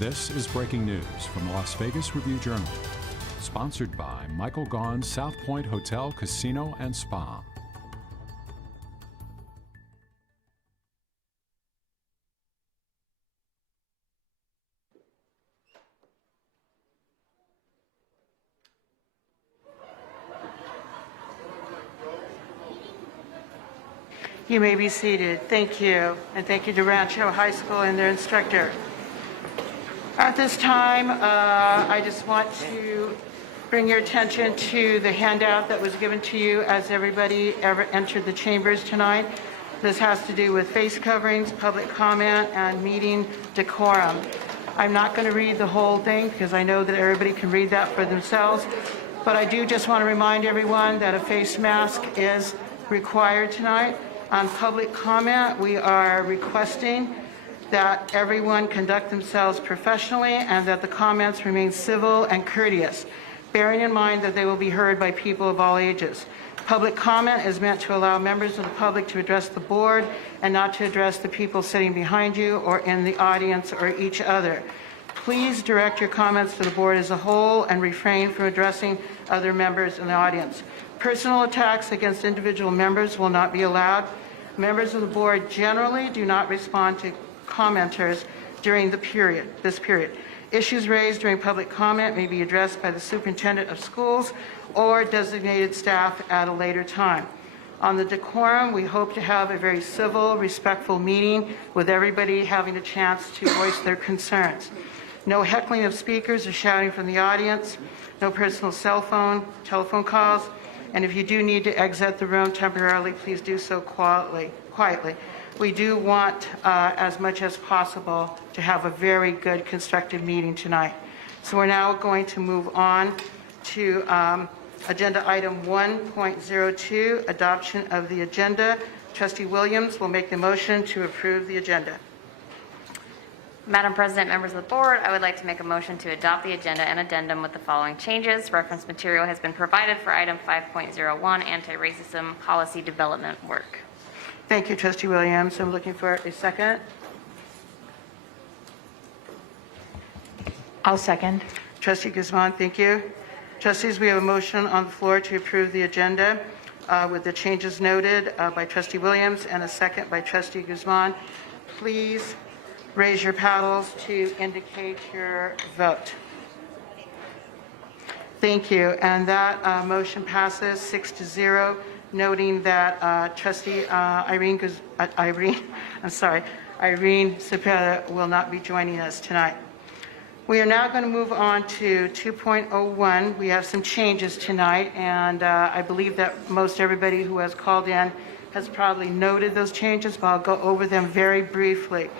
This is breaking news from the Las Vegas Review-Journal, sponsored by Michael Gaughan's South Point Hotel, Casino, and Spa. You may be seated. Thank you. And thank you to Rancho High School and their instructor. At this time, I just want to bring your attention to the handout that was given to you as everybody ever entered the chambers tonight. This has to do with face coverings, public comment, and meeting decorum. I'm not going to read the whole thing because I know that everybody can read that for themselves, but I do just want to remind everyone that a face mask is required tonight. On public comment, we are requesting that everyone conduct themselves professionally and that the comments remain civil and courteous, bearing in mind that they will be heard by people of all ages. Public comment is meant to allow members of the public to address the board and not to address the people sitting behind you or in the audience or each other. Please direct your comments to the board as a whole and refrain from addressing other members in the audience. Personal attacks against individual members will not be allowed. Members of the board generally do not respond to commenters during this period. Issues raised during public comment may be addressed by the Superintendent of Schools or designated staff at a later time. On the decorum, we hope to have a very civil, respectful meeting with everybody having a chance to voice their concerns. No heckling of speakers or shouting from the audience, no personal cell phone, telephone calls, and if you do need to exit the room temporarily, please do so quietly. We do want, as much as possible, to have a very good, constructive meeting tonight. So we're now going to move on to agenda item 1.02, adoption of the agenda. Trustee Williams will make the motion to approve the agenda. Madam President, members of the board, I would like to make a motion to adopt the agenda and addendum with the following changes. Reference material has been provided for item 5.01, anti-racism policy development work. Thank you, Trustee Williams. I'm looking for a second. I'll second. Trustee Guzman, thank you. Trustees, we have a motion on the floor to approve the agenda with the changes noted by Trustee Williams and a second by Trustee Guzman. Please raise your paddles to indicate your vote. Thank you. And that motion passes 6-0, noting that Trustee Irene Cepeda will not be joining us tonight. We are now going to move on to 2.01. We have some changes tonight, and I believe that most everybody who has called in has probably noted those changes, but I'll go over them very briefly.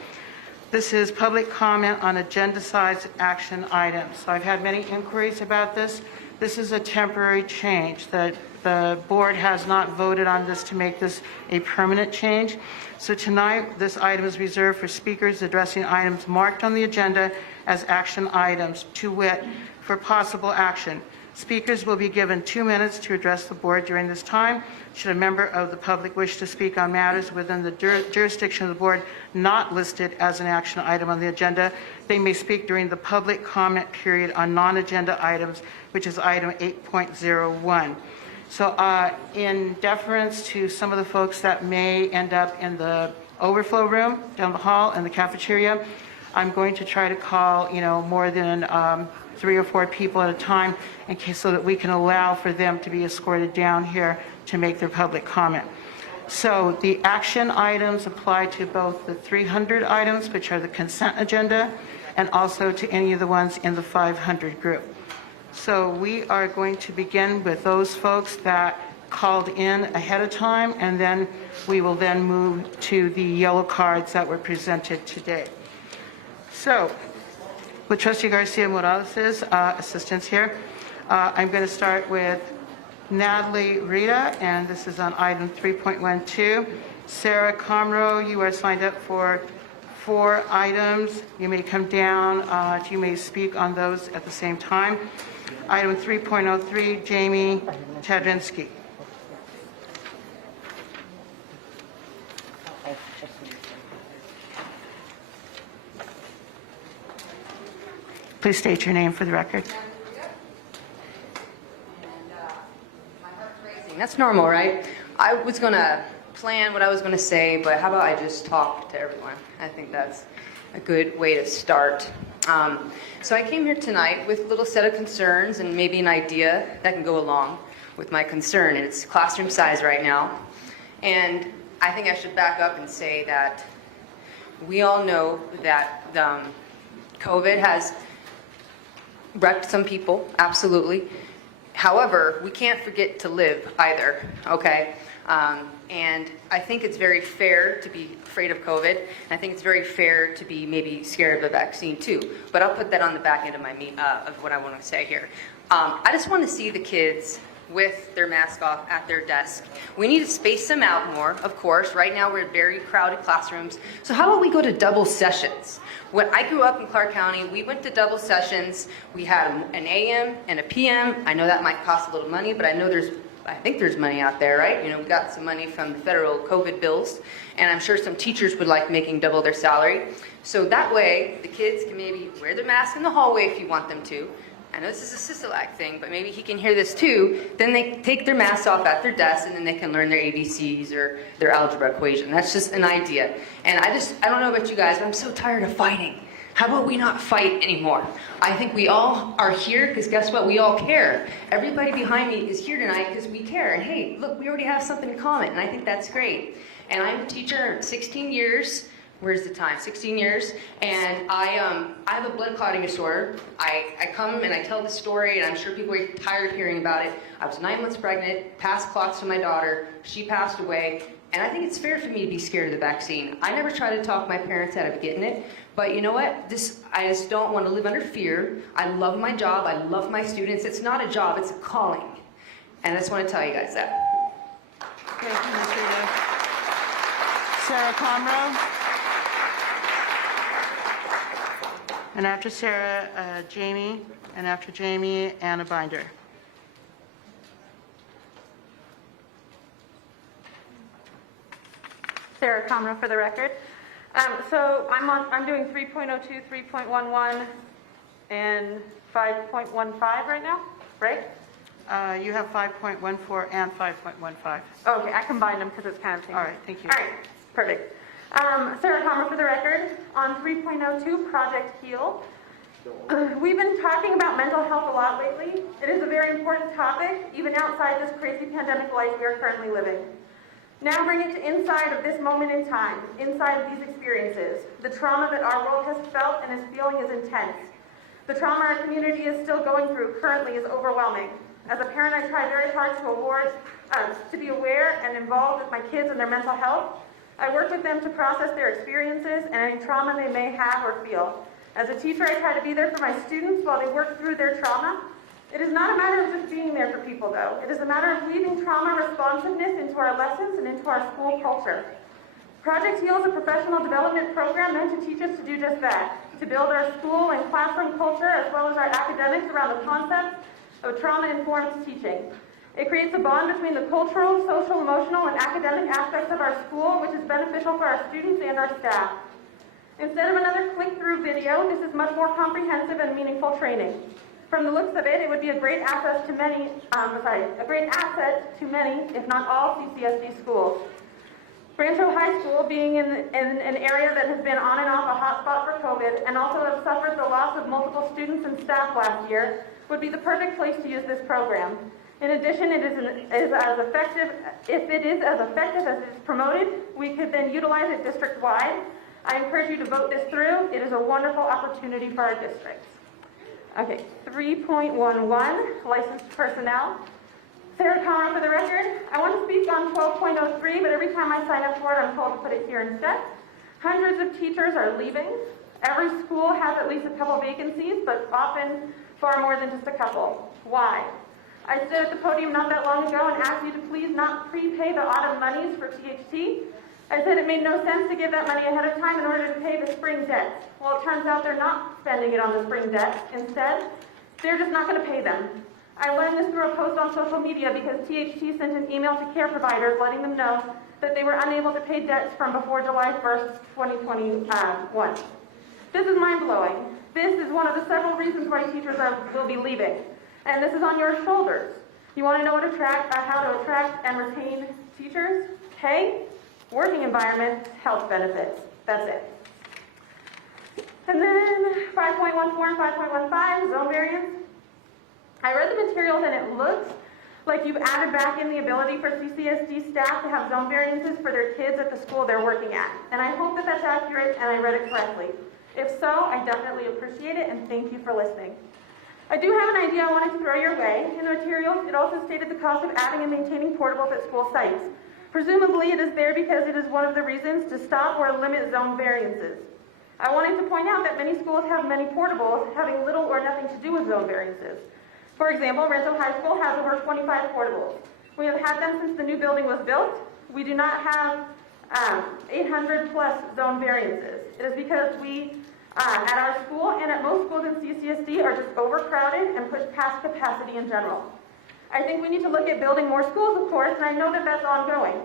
This is public comment on agenda-sized action items. So I've had many inquiries about this. This is a temporary change. The board has not voted on this to make this a permanent change. So tonight, this item is reserved for speakers addressing items marked on the agenda as action items, to wit, for possible action. Speakers will be given 2 minutes to address the board during this time. Should a member of the public wish to speak on matters within the jurisdiction of the board not listed as an action item on the agenda, they may speak during the public comment period on non-agenda items, which is item 8.01. So in deference to some of the folks that may end up in the overflow room down the hall in the cafeteria, I'm going to try to call, more than 3 or 4 people at a time in case so that we can allow for them to be escorted down here to make their public comment. So the action items apply to both the 300 items, which are the consent agenda, and also to any of the ones in the 500 group. So we are going to begin with those folks that called in ahead of time, and then we will then move to the yellow cards that were presented today. So with Trustee Garcia Morales' assistance here, I'm going to start with Natalie Rita, and this is on item 3.12. Sarah Comro, you are signed up for 4 items. You may come down. You may speak on those at the same time. Item 3.03, Jamie Tadrinsky. Please state your name for the record. That's normal, right? I was going to plan what I was going to say, but how about I just talk to everyone? I think that's a good way to start. So I came here tonight with a little set of concerns and maybe an idea that can go along with my concern. And it's classroom size right now. And I think I should back up and say that we all know that COVID has wrecked some people, absolutely. However, we can't forget to live either, okay? And I think it's very fair to be afraid of COVID, and I think it's very fair to be maybe scared of the vaccine too. But I'll put that on the back end of my of what I want to say here. I just want to see the kids with their mask off at their desk. We need to space them out more, of course. Right now we're in very crowded classrooms. So how about we go to double sessions? When I grew up in Clark County, we went to double sessions. We had an AM and a PM. I know that might cost a little money, but I think there's money out there, right? You know, we got some money from the federal COVID bills, and I'm sure some teachers would like making double their salary. So that way, the kids can maybe wear their mask in the hallway if you want them to. I know this is a Sisolak thing, but maybe he can hear this too. Then they take their masks off at their desk, and then they can learn their ABCs or their algebra equation. That's just an idea. And I don't know about you guys, but I'm so tired of fighting. How about we not fight anymore? I think we all are here because guess what? We all care. Everybody behind me is here tonight because we care. And hey, look, we already have something in common, and I think that's great. And I'm a teacher 16 years. Where's the time? 16 years, and I have a blood clotting disorder. I come and I tell the story, and I'm sure people are tired of hearing about it. I was 9 months pregnant, passed clots to my daughter. She passed away, and I think it's fair for me to be scared of the vaccine. I never tried to talk my parents out of getting it, but you know what? I just don't want to live under fear. I love my job. I love my students. It's not a job. It's a calling, and I just want to tell you guys that. Thank you, Ms. Rita. Sarah Comroe. And after Sarah, Jamie, and after Jamie, Anna Binder. Sarah Comroe for the record. So I'm doing 3.02, 3.11, and 5.15 right now, right? You have 5.14 and 5.15. Okay, I combined them because it's kind of changing. All right, thank you. All right, perfect. Sarah Comroe for the record. On 3.02, Project HEAL. We've been talking about mental health a lot lately. It is a very important topic, even outside this crazy pandemic life we are currently living. Now bring it to inside of this moment in time, inside of these experiences. The trauma that our world has felt and is feeling is intense. The trauma our community is still going through currently is overwhelming. As a parent, I try very hard to be aware and involved with my kids and their mental health. I work with them to process their experiences and any trauma they may have or feel. As a teacher, I try to be there for my students while they work through their trauma. It is not a matter of just being there for people, though. It is a matter of weaving trauma responsiveness into our lessons and into our school culture. Project HEAL is a professional development program meant to teach us to do just that, to build our school and classroom culture as well as our academics around the concept of trauma-informed teaching. It creates a bond between the cultural, social, emotional, and academic aspects of our school, which is beneficial for our students and our staff. Instead of another click-through video, this is much more comprehensive and meaningful training. From the looks of it, it would be a great asset to many, if not all, CCSD schools. Rancho High School, being in an area that has been on and off a hotspot for COVID, and also have suffered the loss of multiple students and staff last year, would be the perfect place to use this program. In addition, if it is as effective as it is promoted, we could then utilize it district-wide. I encourage you to vote this through. It is a wonderful opportunity for our districts. Okay, 3.11, licensed personnel. Sarah Comroe for the record. I want to speak on 12.03, but every time I sign up for it, I'm told to put it here instead. Hundreds of teachers are leaving. Every school has at least a couple vacancies, but often far more than just a couple. Why? I stood at the podium not that long ago and asked you to please not prepay the autumn monies for THT. I said it made no sense to give that money ahead of time in order to pay the spring debt. Well, it turns out they're not spending it on the spring debt. Instead, they're just not going to pay them. I learned this through a post on social media because THT sent an email to care providers letting them know that they were unable to pay debts from before July 1st, 2021. This is mind-blowing. This is one of the several reasons why teachers will be leaving. And this is on your shoulders. You want to know how to attract and retain teachers? Pay, working environment, health benefits. That's it. And then 5.14 and 5.15, zone variance. I read the materials and it looks like you've added back in the ability for CCSD staff to have zone variances for their kids at the school they're working at. And I hope that that's accurate and I read it correctly. If so, I definitely appreciate it and thank you for listening. I do have an idea I wanted to throw your way. In the materials, it also stated the cost of adding and maintaining portables at school sites. Presumably, it is there because it is one of the reasons to stop or limit zone variances. I wanted to point out that many schools have many portables having little or nothing to do with zone variances. For example, Renzo High School has over 25 portables. We have had them since the new building was built. We do not have 800 plus zone variances. It is because we, at our school and at most schools in CCSD, are just overcrowded and push past capacity in general. I think we need to look at building more schools, of course, and I know that that's ongoing,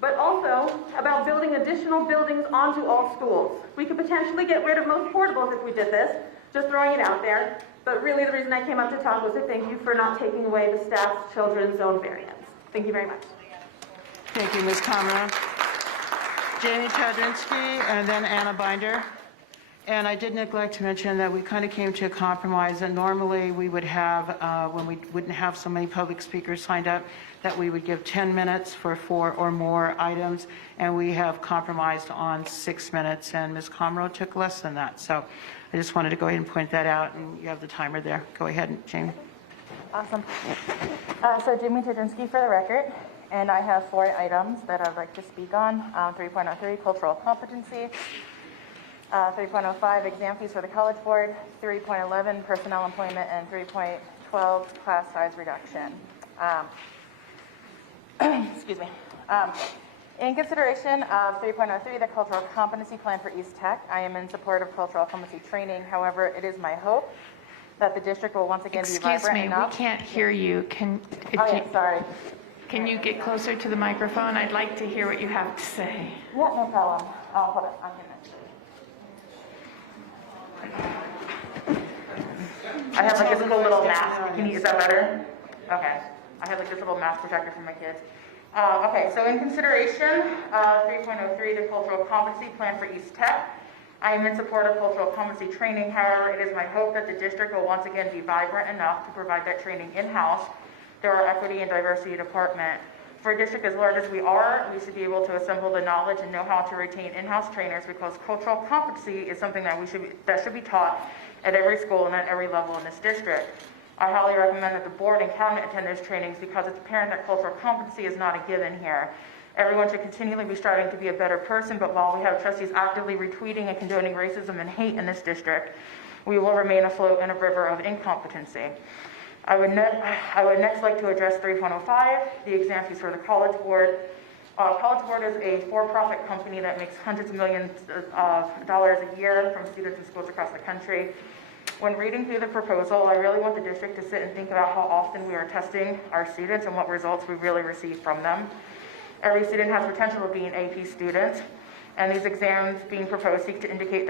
but also about building additional buildings onto all schools. We could potentially get rid of most portables if we did this, just throwing it out there, but really the reason I came up to talk was to thank you for not taking away the staff's children's zone variance. Thank you very much. Thank you, Ms. Kamara. Jamie Chadrinsky, and then Anna Binder. And I did neglect to mention that we kind of came to a compromise, and normally we would have, when we wouldn't have so many public speakers signed up, that we would give 10 minutes for 4 or more items, and we have compromised on 6 minutes, and Ms. Comroe took less than that. So I just wanted to go ahead and point that out, and you have the timer there. Go ahead, Jamie. Awesome. So Jamie Chadrinsky for the record, and I have 4 items that I'd like to speak on. 3.03, cultural competency. 3.05, exam fees for the College Board. 3.11, personnel employment, and 3.12, class size reduction. Excuse me. In consideration of 3.03, the cultural competency plan for East Tech, I am in support of cultural competency training. However, it is my hope that the district will once again be vibrant enough. We can't hear you. Sorry. Can you get closer to the microphone? I'd like to hear what you have to say. Yeah, no problem. Hold on. I'm gonna. I have like this little mask. Is that better? Okay. I have like this little mask protector for my kids. Okay, so in consideration of 3.03, the cultural competency plan for East Tech, I am in support of cultural competency training. However, it is my hope that the district will once again be vibrant enough to provide that training in-house through our equity and diversity department. For a district as large as we are, we should be able to assemble the knowledge and know how to retain in-house trainers, because cultural competency is something that should be taught at every school and at every level in this district. I highly recommend that the board and cabinet attend those trainings, because it's apparent that cultural competency is not a given here. Everyone should continually be striving to be a better person, but while we have trustees actively retweeting and condoning racism and hate in this district, we will remain afloat in a river of incompetency. I would next like to address 3.05, the exam fees for the College Board. College Board is a for-profit company that makes hundreds of millions of dollars a year from students in schools across the country. When reading through the proposal, I really want the district to sit and think about how often we are testing our students and what results we really receive from them. Every student has potential of being AP students, and these exams being proposed seek to indicate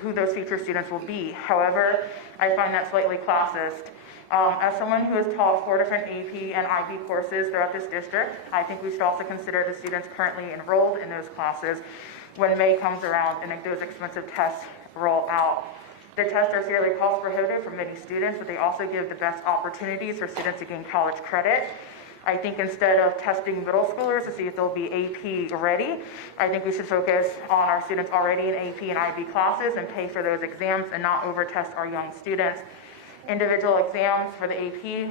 who those future students will be. However, I find that slightly classist. As someone who has taught 4 different AP and IB courses throughout this district, I think we should also consider the students currently enrolled in those classes when May comes around and those expensive tests roll out. The tests are fairly cost prohibitive for many students, but they also give the best opportunities for students to gain college credit. I think instead of testing middle schoolers to see if they'll be AP ready, I think we should focus on our students already in AP and IB classes and pay for those exams and not over-test our young students. Individual exams for the AP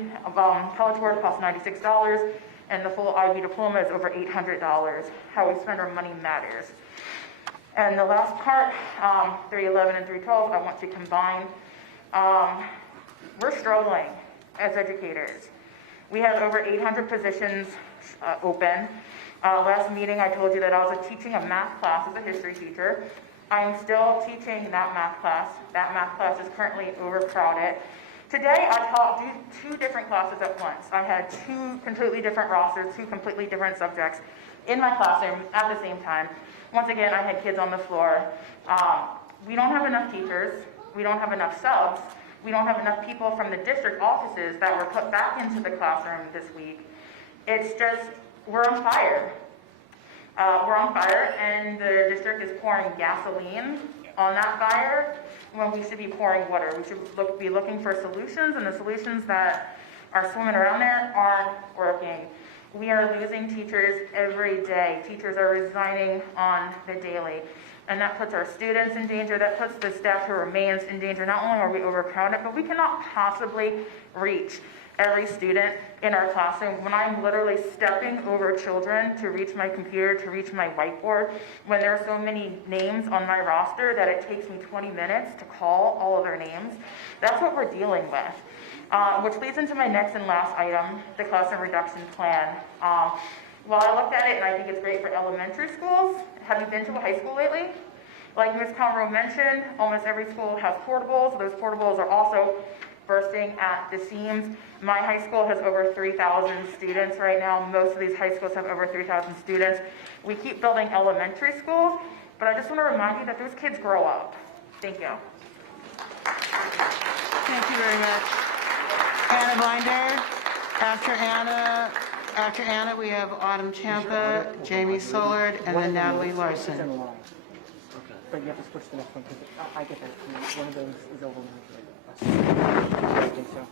College Board cost $96, and the full IB diploma is over $800. How we spend our money matters. And the last part, 3.11 and 3.12, I want to combine. We're struggling as educators. We have over 800 positions open. Last meeting I told you that I was teaching a math class as a history teacher. I am still teaching that math class. That math class is currently overcrowded. Today I taught 2 different classes at once. I had 2 completely different rosters, 2 completely different subjects in my classroom at the same time. Once again, I had kids on the floor. We don't have enough teachers, we don't have enough subs, we don't have enough people from the district offices that were put back into the classroom this week. It's just, we're on fire. We're on fire, and the district is pouring gasoline on that fire when we should be pouring water. We should be looking for solutions, and the solutions that are swimming around there aren't working. We are losing teachers every day. Teachers are resigning on the daily, and that puts our students in danger. That puts the staff who remains in danger. Not only are we overcrowded, but we cannot possibly reach every student in our classroom when I'm literally stepping over children to reach my computer, to reach my whiteboard, when there are so many names on my roster that it takes me 20 minutes to call all of their names. That's what we're dealing with. Which leads into my next and last item, the classroom reduction plan. While I looked at it and I think it's great for elementary schools, have you been to a high school lately? Like Ms. Conroe mentioned, almost every school has portables. Those portables are also bursting at the seams. My high school has over 3,000 students right now. Most of these high schools have over 3,000 students. We keep building elementary schools, but I just want to remind you that those kids grow up. Thank you. Thank you very much. Anna Binder. After Anna, we have Autumn Champa, Jamie Sollard, and then Natalie Larson. Okay, but you have to switch to the next one because I get that. One of those is over. I think so.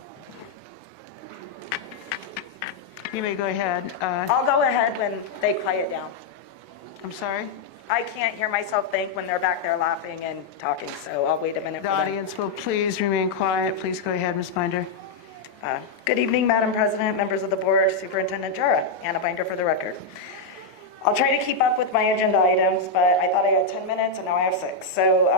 You may go ahead. I'll go ahead when they quiet down. I'm sorry? I can't hear myself think when they're back there laughing and talking, so I'll wait a minute The for them. audience will please remain quiet. Please go ahead, Ms. Binder. Good evening, Madam President, members of the board, Superintendent Jara. Anna Binder for the record. I'll try to keep up with my agenda items, but I thought I had 10 minutes and now I have 6. So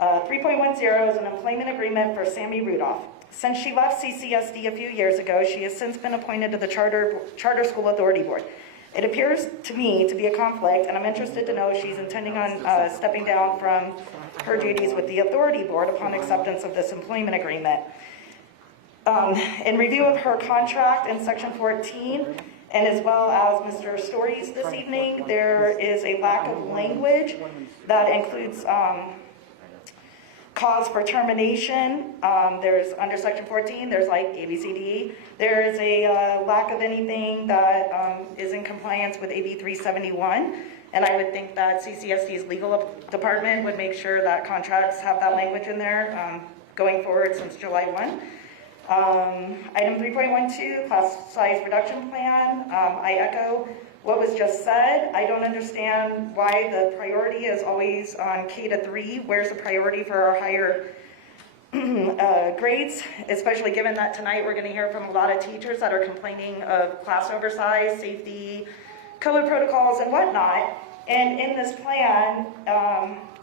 3.10 is an employment agreement for Sammy Rudolph. Since she left CCSD a few years ago, she has since been appointed to the Charter School Authority Board. It appears to me to be a conflict, and I'm interested to know if she's intending on stepping down from her duties with the Authority Board upon acceptance of this employment agreement. In review of her contract in Section 14, and as well as Mr. Story's this evening, there is a lack of language that includes cause for termination. There's under Section 14, there's like ABCDE. There is a lack of anything that is in compliance with AB 371. And I would think that CCSD's legal department would make sure that contracts have that language in there going forward since July 1. Item 3.12, class size reduction plan. I echo what was just said. I don't understand why the priority is always on K to 3. Where's the priority for our higher grades, especially given that tonight we're going to hear from a lot of teachers that are complaining of class oversize, safety, COVID protocols, and whatnot. And in this plan,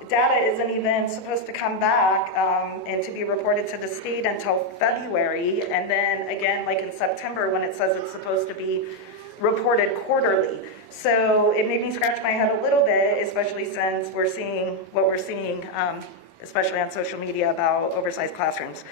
data isn't even supposed to come back and to be reported to the state until February, and then again, like in September, when it says it's supposed to be reported quarterly. So it made me scratch my head a little bit, especially since we're seeing what we're seeing, especially on social media about oversized classrooms.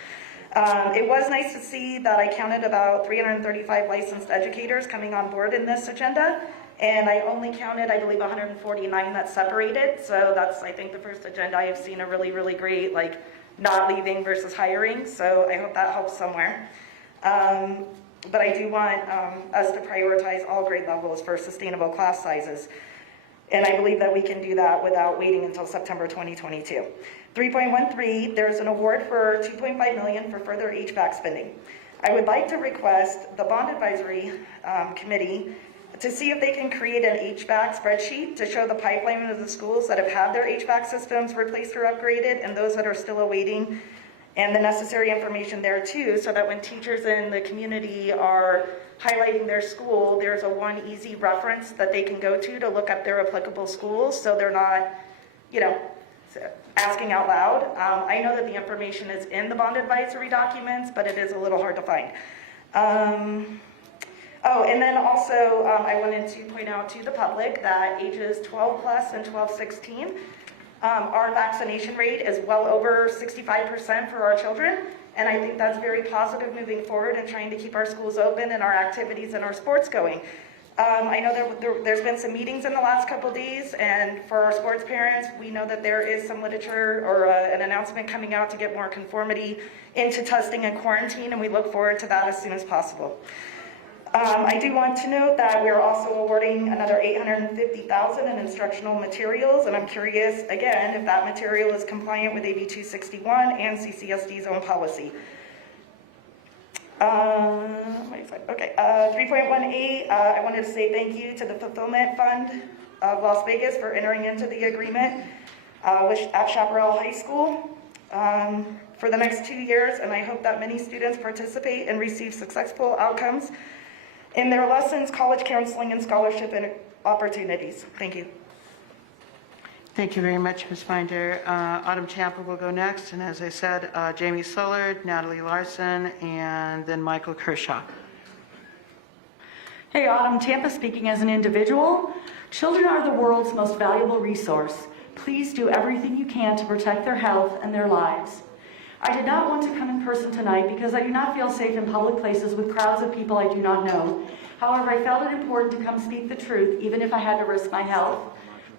It was nice to see that I counted about 335 licensed educators coming on board in this agenda. And I only counted, I believe, 149 that separated. So that's, I think, the first agenda I have seen a really, really great, like, not leaving versus hiring. So I hope that helps somewhere. But I do want us to prioritize all grade levels for sustainable class sizes. And I believe that we can do that without waiting until September 2022. 3.13, there's an award for $2.5 million for further HVAC spending. I would like to request the Bond Advisory Committee to see if they can create an HVAC spreadsheet to show the pipeline of the schools that have had their HVAC systems replaced or upgraded and those that are still awaiting, and the necessary information there too, so that when teachers in the community are highlighting their school, there's a one easy reference that they can go to look up their applicable schools, so they're not, you know, asking out loud. I know that the information is in the bond advisory documents, but it is a little hard to find. Oh, and then also I wanted to point out to the public that ages 12 plus and 12-16, our vaccination rate is well over 65% for our children. And I think that's very positive moving forward and trying to keep our schools open and our activities and our sports going. I know there's been some meetings in the last couple of days, and for our sports parents, we know that there is some literature or an announcement coming out to get more conformity into testing and quarantine, and we look forward to that as soon as possible. I do want to note that we are also awarding another $850,000 in instructional materials, and I'm curious, again, if that material is compliant with AB 261 and CCSD's own policy. Okay, 3.18, I wanted to say thank you to the Fulfillment Fund of Las Vegas for entering into the agreement at Chaparral High School for the next 2 years, and I hope that many students participate and receive successful outcomes in their lessons, college counseling, and scholarship and opportunities. Thank you. Thank you very much, Ms. Finder. Autumn Tampa will go next, and as I said, Jamie Sullard, Natalie Larson, and then Michael Kershaw. Hey, Autumn Tampa speaking as an individual. Children are the world's most valuable resource. Please do everything you can to protect their health and their lives. I did not want to come in person tonight because I do not feel safe in public places with crowds of people I do not know. However, I felt it important to come speak the truth, even if I had to risk my health.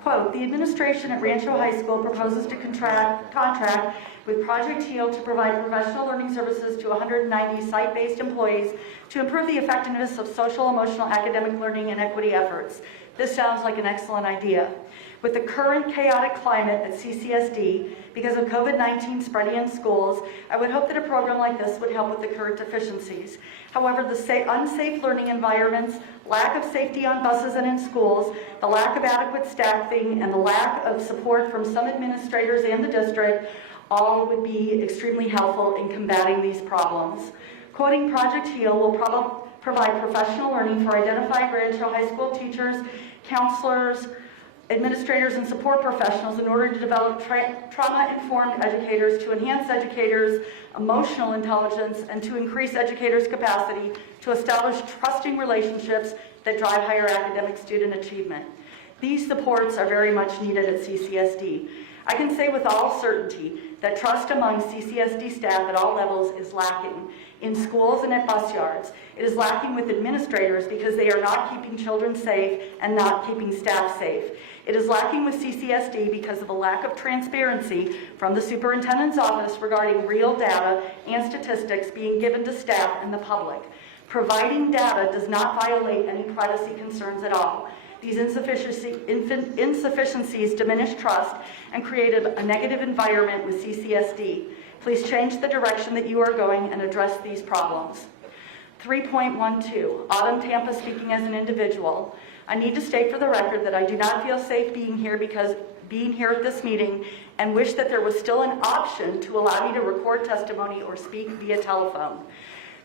Quote, the administration at Rancho High School proposes to contract with Project HEAL to provide professional learning services to 190 site-based employees to improve the effectiveness of social, emotional, academic learning, and equity efforts. This sounds like an excellent idea. With the current chaotic climate at CCSD, because of COVID-19 spreading in schools, I would hope that a program like this would help with the current deficiencies. However, the unsafe learning environments, lack of safety on buses and in schools, the lack of adequate staffing, and the lack of support from some administrators and the district all would be extremely helpful in combating these problems. Quoting Project HEAL will provide professional learning for identified Rancho High School teachers, counselors, administrators, and support professionals in order to develop trauma-informed educators, to enhance educators' emotional intelligence, and to increase educators' capacity to establish trusting relationships that drive higher academic student achievement. These supports are very much needed at CCSD. I can say with all certainty that trust among CCSD staff at all levels is lacking in schools and at bus yards. It is lacking with administrators because they are not keeping children safe and not keeping staff safe. It is lacking with CCSD because of a lack of transparency from the superintendent's office regarding real data and statistics being given to staff and the public. Providing data does not violate any privacy concerns at all. These insufficiencies diminish trust and create a negative environment with CCSD. Please change the direction that you are going and address these problems. 3.12, Autumn Tampa speaking as an individual. I need to state for the record that I do not feel safe being here at this meeting and wish that there was still an option to allow me to record testimony or speak via telephone.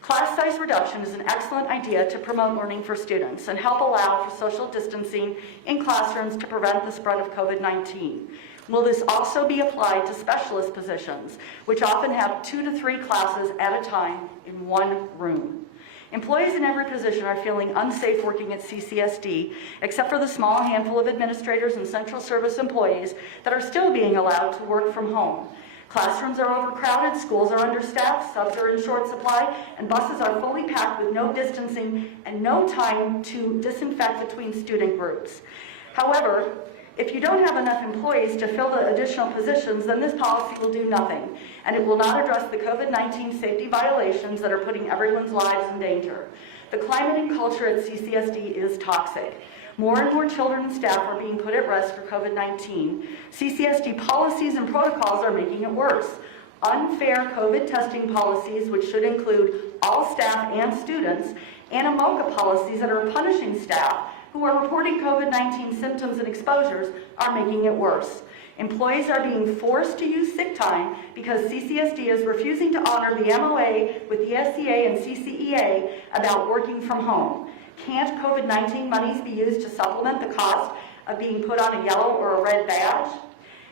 Class size reduction is an excellent idea to promote learning for students and help allow for social distancing in classrooms to prevent the spread of COVID-19. Will this also be applied to specialist positions, which often have 2 to 3 classes at a time in one room? Employees in every position are feeling unsafe working at CCSD, except for the small handful of administrators and central service employees that are still being allowed to work from home. Classrooms are overcrowded, schools are understaffed, subs are in short supply, and buses are fully packed with no distancing and no time to disinfect between student groups. However, if you don't have enough employees to fill the additional positions, then this policy will do nothing, and it will not address the COVID-19 safety violations that are putting everyone's lives in danger. The climate and culture at CCSD is toxic. More and more children and staff are being put at rest for COVID-19. CCSD policies and protocols are making it worse. Unfair COVID testing policies, which should include all staff and students, and AMOCA policies that are punishing staff who are reporting COVID-19 symptoms and exposures, are making it worse. Employees are being forced to use sick time because CCSD is refusing to honor the MOA with the SCA and CCEA about working from home. Can't COVID-19 monies be used to supplement the cost of being put on a yellow or a red badge?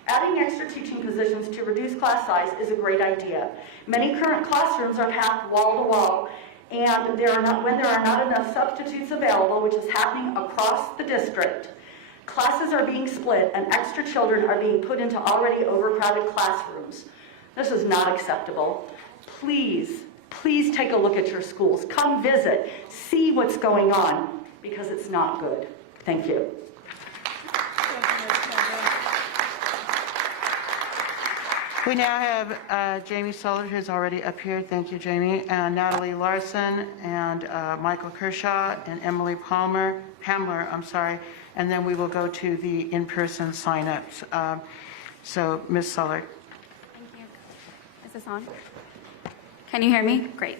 Adding extra teaching positions to reduce class size is a great idea. Many current classrooms are packed wall to wall, and when there are not enough substitutes available, which is happening across the district, classes are being split and extra children are being put into already overcrowded classrooms. This is not acceptable. Please take a look at your schools. Come visit, see what's going on, because it's not good. Thank you. We now have Jamie Sullard, who's already appeared. Thank you, Jamie. And Natalie Larson, and Michael Kershaw, and Emily Pamler, and then we will go to the in-person sign-ups. So, Ms. Sullard. Thank you. Is this on? Can you hear me? Great.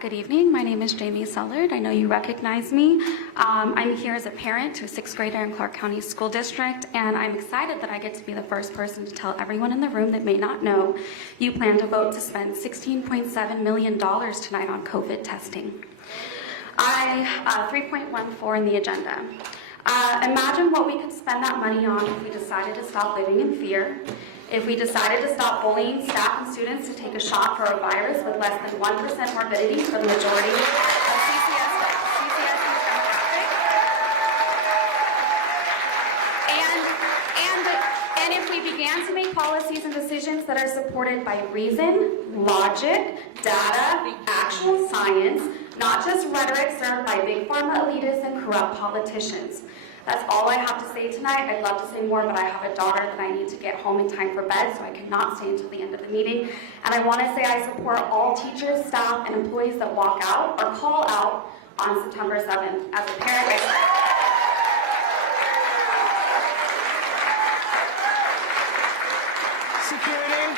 Good evening. My name is Jamie Sullard. I know you recognize me. I'm here as a parent to a 6th grader in Clark County School District, and I'm excited that I get to be the first person to tell everyone in the room that may not know you plan to vote to spend $16.7 million tonight on COVID testing. 3.14 in the agenda. Imagine what we could spend that money on if we decided to stop living in fear, if we decided to stop bullying staff and students to take a shot for a virus with less than 1% morbidity for the majority of CCSD demographic, and if we began to make policies and decisions that are supported by reason, logic, data, actual science, not just rhetoric served by big pharma elitists and corrupt politicians. That's all I have to say tonight. I'd love to say more, but I have a daughter that I need to get home in time for bed, so I cannot stay until the end of the meeting. And I want to say I support all teachers, staff, and employees that walk out or call out on September 7th. As a parent, Security.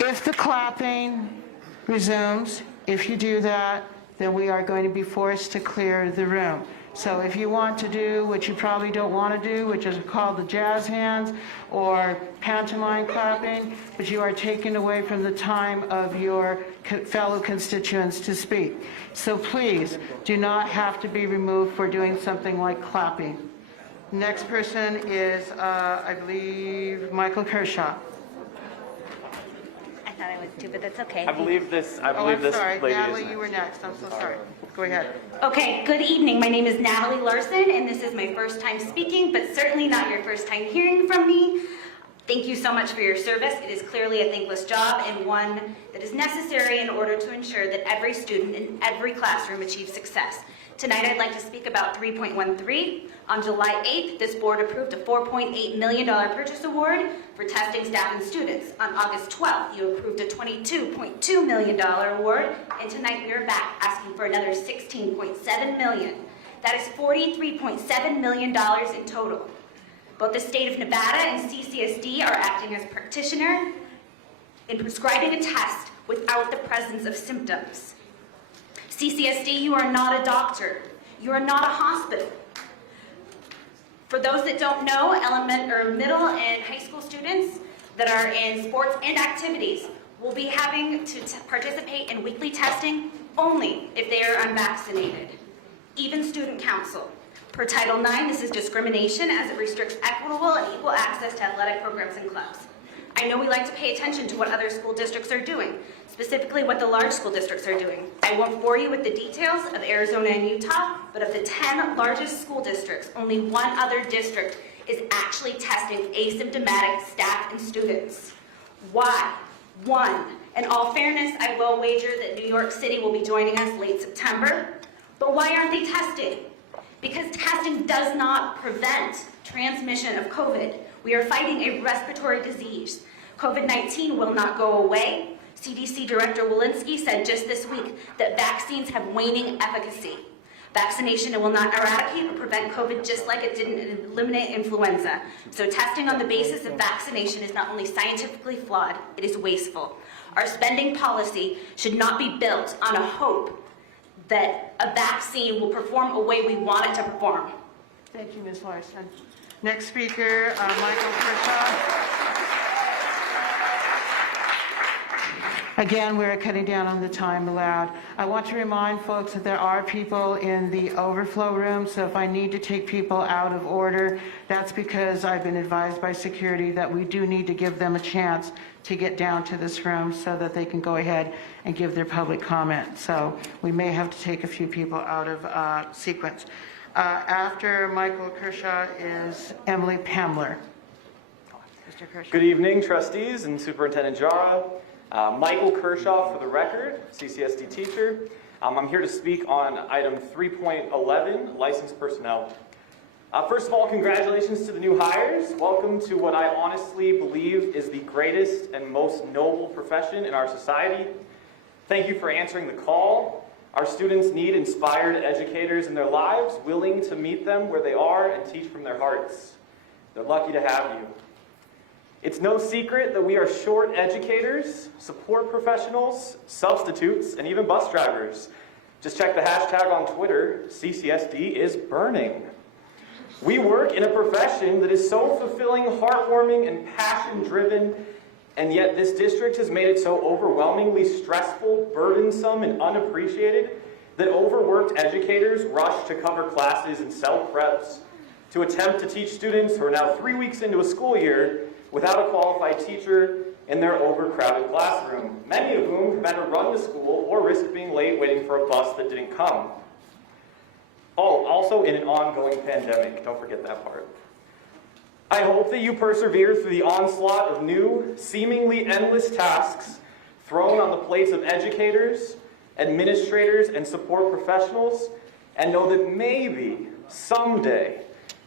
If the clapping resumes, if you do that, then we are going to be forced to clear the room. So if you want to do what you probably don't want to do, which is called the jazz hands or pantomime clapping, but you are taking away from the time of your fellow constituents to speak. So please do not have to be removed for doing something like clapping. Next person is, I believe, Michael Kershaw. I thought I was too, but that's okay. I'm sorry. Natalie, you were next. I'm so sorry. Go ahead. Okay, good evening. My name is Natalie Larson, and this is my first time speaking, but certainly not your first time hearing from me. Thank you so much for your service. It is clearly a thankless job and one that is necessary in order to ensure that every student in every classroom achieves success. Tonight, I'd like to speak about 3.13. On July 8th, this board approved a $4.8 million purchase award for testing staff and students. On August 12th, you approved a $22.2 million award, and tonight we are back asking for another $16.7 million. That is $43.7 million in total. Both the state of Nevada and CCSD are acting as practitioner in prescribing a test without the presence of symptoms. CCSD, you are not a doctor. You are not a hospital. For those that don't know, middle and high school students that are in sports and activities will be having to participate in weekly testing only if they are unvaccinated. Even student council. Per Title IX, this is discrimination as it restricts equitable and equal access to athletic programs and clubs. I know we like to pay attention to what other school districts are doing, specifically what the large school districts are doing. I won't bore you with the details of Arizona and Utah, but of the 10 largest school districts, only one other district is actually testing asymptomatic staff and students. Why? One, in all fairness, I will wager that New York City will be joining us late September, but why aren't they testing? Because testing does not prevent transmission of COVID. We are fighting a respiratory disease. COVID-19 will not go away. CDC Director Walensky said just this week that vaccines have waning efficacy. Vaccination will not eradicate or prevent COVID just like it didn't eliminate influenza. So testing on the basis of vaccination is not only scientifically flawed, it is wasteful. Our spending policy should not be built on a hope that a vaccine will perform a way we want it to perform. Thank you, Ms. Larson. Next speaker, Michael Kershaw. Again, we're cutting down on the time allowed. I want to remind folks that there are people in the overflow room, so if I need to take people out of order, that's because I've been advised by security that we do need to give them a chance to get down to this room so that they can go ahead and give their public comment. So we may have to take a few people out of sequence. After Michael Kershaw is Emily Pamler. Mr. Kershaw. Good evening, trustees and Superintendent Jara. Michael Kershaw for the record, CCSD teacher. I'm here to speak on item 3.11, licensed personnel. First of all, congratulations to the new hires. Welcome to what I honestly believe is the greatest and most noble profession in our society. Thank you for answering the call. Our students need inspired educators in their lives, willing to meet them where they are and teach from their hearts. They're lucky to have you. It's no secret that we are short educators, support professionals, substitutes, and even bus drivers. Just check the hashtag on Twitter, CCSD is burning. We work in a profession that is so fulfilling, heartwarming, and passion-driven, and yet this district has made it so overwhelmingly stressful, burdensome, and unappreciated that overworked educators rush to cover classes and self-preps to attempt to teach students who are now 3 weeks into a school year without a qualified teacher in their overcrowded classroom, many of whom have had to run to school or risk being late waiting for a bus that didn't come. Oh, also in an ongoing pandemic, don't forget that part. I hope that you persevere through the onslaught of new, seemingly endless tasks thrown on the plates of educators, administrators, and support professionals, and know that maybe, someday,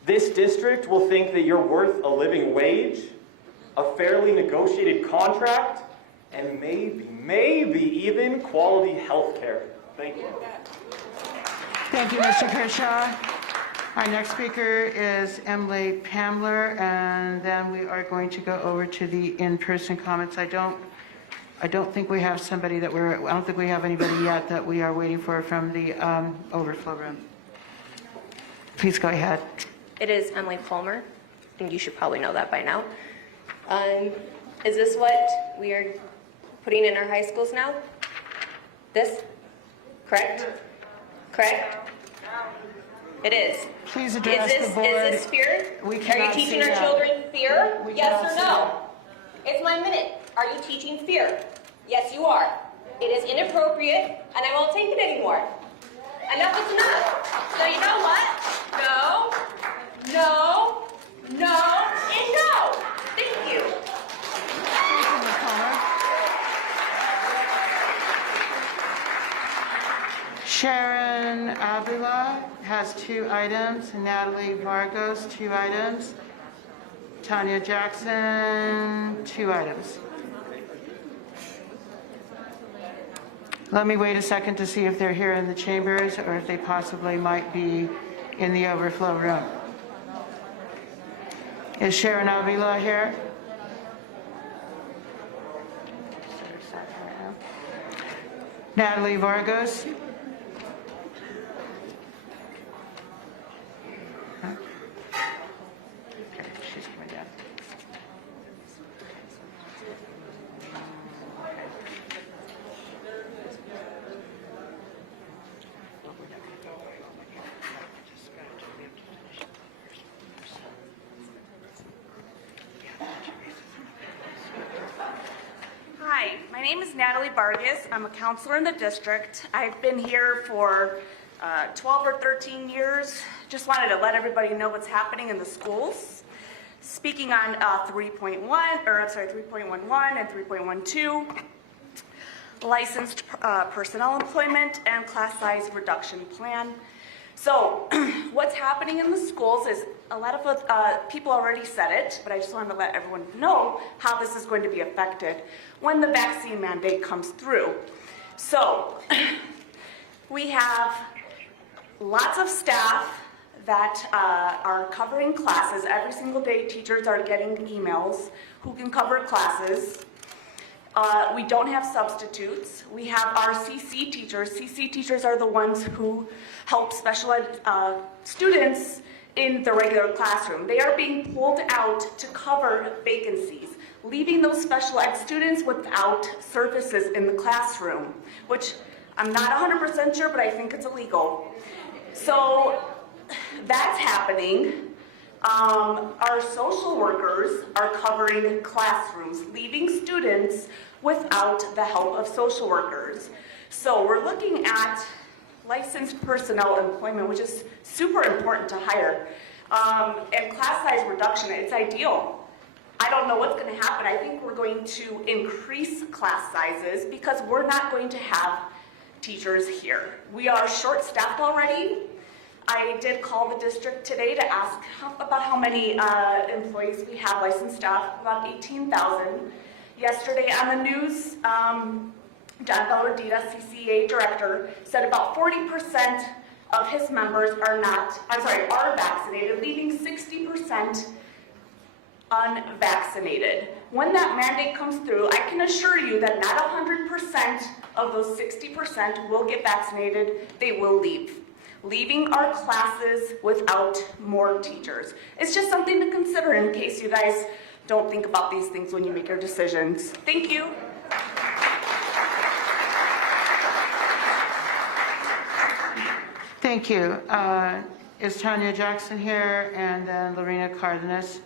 this district will think that you're worth a living wage, a fairly negotiated contract, and maybe even quality health care. Thank you. Thank you, Mr. Kershaw. Our next speaker is Emily Pamler, and then we are going to go over to the in-person comments. I don't think we have somebody that I don't think we have anybody yet that we are waiting for from the overflow room. Please go ahead. It is Emily Palmer. I think you should probably know that by now. Is this what we are putting in our high schools now? This? Correct? Correct? It is. Please address the board. Is this fear? We Are you cannot teaching see our that. children fear? We Yes cannot or see no? It's my minute. Are you teaching fear? Yes, you are. It is inappropriate, and I won't take it anymore. Enough is enough. So you know what? No, no, no, and no. Thank you. Thank you, Ms. Palmer. Sharon Avila has 2 items, Natalie Vargos, 2 items, Tanya Jackson, 2 items. Let me wait a second to see if they're here in the chambers or if they possibly might be in the overflow room. Is Sharon Avila here? Natalie Vargos? Okay, she's coming down. Hi, my name is Natalie Vargas. I'm a counselor in the district. I've been here for 12 or 13 years. Just wanted to let everybody know what's happening in the schools. Speaking on 3.11 and 3.12, licensed personnel employment and class size reduction plan. So what's happening in the schools is a lot of people already said it, but I just wanted to let everyone know how this is going to be affected when the vaccine mandate comes through. So we have lots of staff that are covering classes. Every single day, teachers are getting emails who can cover classes. We don't have substitutes. We have our CC teachers. CC teachers are the ones who help special ed students in the regular classroom. They are being pulled out to cover vacancies, leaving those special ed students without services in the classroom, which I'm not 100% sure, but I think it's illegal. So that's happening. Our social workers are covering classrooms, leaving students without the help of social workers. So we're looking at licensed personnel employment, which is super important to hire. And class size reduction, it's ideal. I don't know what's going to happen. I think we're going to increase class sizes because we're not going to have teachers here. We are short-staffed already. I did call the district today to ask about how many employees we have, licensed staff, about 18,000. Yesterday on the news, John Valordita, CCA director, said about 40% of his members are vaccinated, leaving 60% unvaccinated. When that mandate comes through, I can assure you that not 100% of those 60% will get vaccinated, they will leave, leaving our classes without more teachers. It's just something to consider in case you guys don't think about these things when you make your decisions. Thank you. Thank you. Is Tanya Jackson here, and then Lorena Cardenas?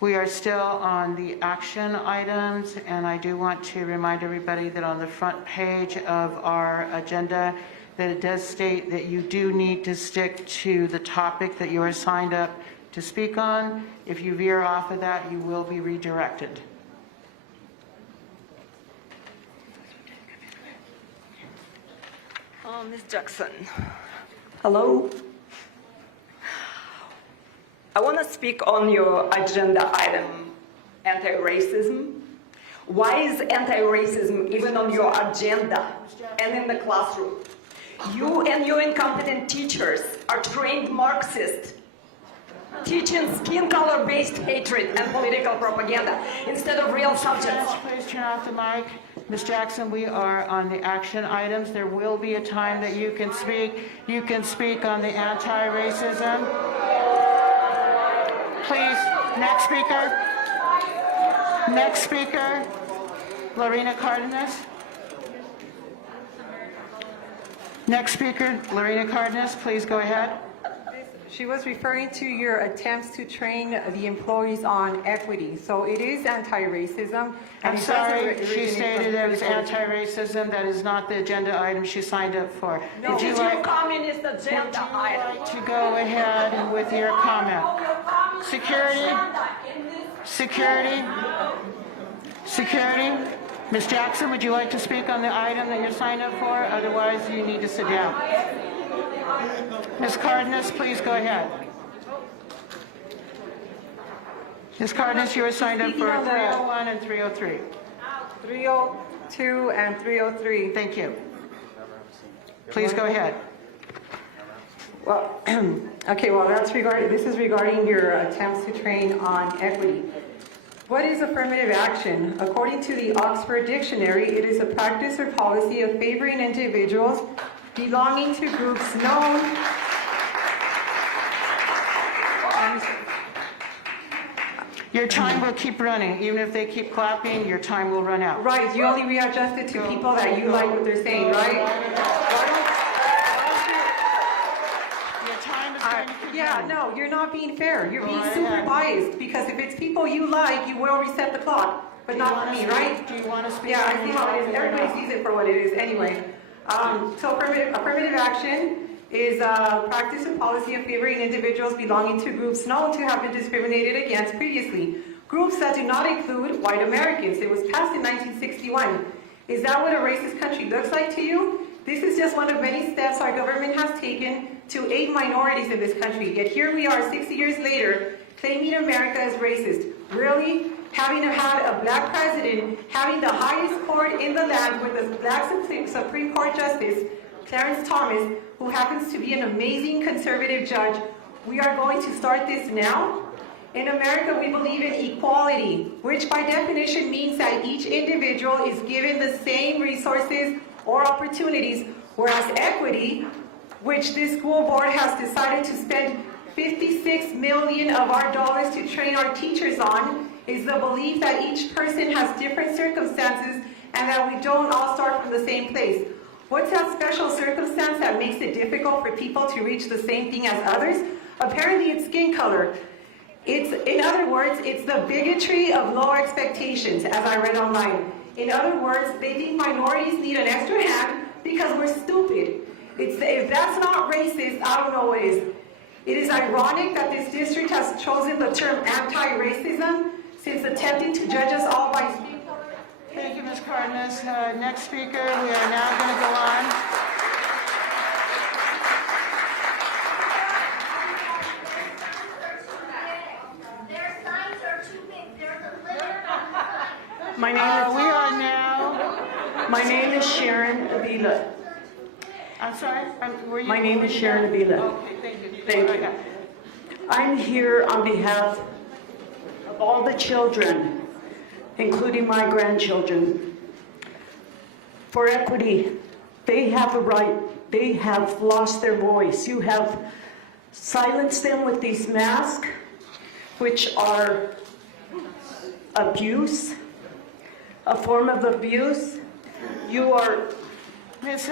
We are still on the action items, and I do want to remind everybody that on the front page of our agenda, that it does state that you do need to stick to the topic that you are signed up to speak on. If you veer off of that, you will be redirected. Ms. Jackson. Hello. I want to speak on your agenda item, anti-racism. Why is anti-racism even on your agenda and in the classroom? You and your incompetent teachers are trained Marxists, teaching skin color-based hatred and political propaganda instead of real subjects. Please turn off the mic. Ms. Jackson, we are on the action items. There will be a time that you can speak. You can speak on the anti-racism. Please, next speaker. Next speaker, Lorena Cardenas. Next speaker, Lorena Cardenas, please go ahead. She was referring to your attempts to train the employees on equity. So it is anti-racism. I'm sorry, she stated it was anti-racism. That is not the agenda item she signed up for. No, Would you it's like your communist agenda item. to go ahead with your comment? Security? Security? Security? Ms. Jackson, would you like to speak on the item that you're signed up for? Otherwise, you need to sit down. Ms. Cardenas, please go ahead. Ms. Cardenas, you are signed up for 301 and 303. 302 and 303. Thank you. Please go ahead. Well, okay, well, this is regarding your attempts to train on equity. What is affirmative action? According to the Oxford Dictionary, it is a practice or policy of favoring individuals belonging to groups known and your time will keep running. Even if they keep clapping, your time will run out. Right, you only readjust it to people that you like what they're saying, right? Yeah, no, you're not being fair. You're being super biased, because if it's people you like, you will reset the clock, but not for me, right? Do you want to speak? Yeah, I see how it is. Everybody sees it for what it is anyway. So affirmative action is a practice and policy of favoring individuals belonging to groups known to have been discriminated against previously. Groups that do not include white Americans. It was passed in 1961. Is that what a racist country looks like to you? This is just one of many steps our government has taken to aid minorities in this country. Yet here we are 60 years later claiming America is racist. Really? Having had a black president, having the highest court in the land with a black Supreme Court Justice, Clarence Thomas, who happens to be an amazing conservative judge, we are going to start this now? In America, we believe in equality, which by definition means that each individual is given the same resources or opportunities, whereas equity, which this school board has decided to spend $56 million of our dollars to train our teachers on, is the belief that each person has different circumstances and that we don't all start from the same place. What's that special circumstance that makes it difficult for people to reach the same thing as others? Apparently it's skin color. In other words, it's the bigotry of low expectations, as I read online. In other words, they think minorities need an extra hand because we're stupid. If that's not racist, I don't know what is. It is ironic that this district has chosen the term anti-racism since attempting to judge us all by speaking. Thank you, Ms. Cardenas. Next speaker, we are now going to go on. My name is Sharon Avila. I'm sorry? My name is Sharon Avila. Okay, thank you. Thank you. I'm here on behalf of all the children, including my grandchildren. For equity, they have a right. They have lost their voice. You have silenced them with these masks, which are abuse, a form of abuse. You are... Ms.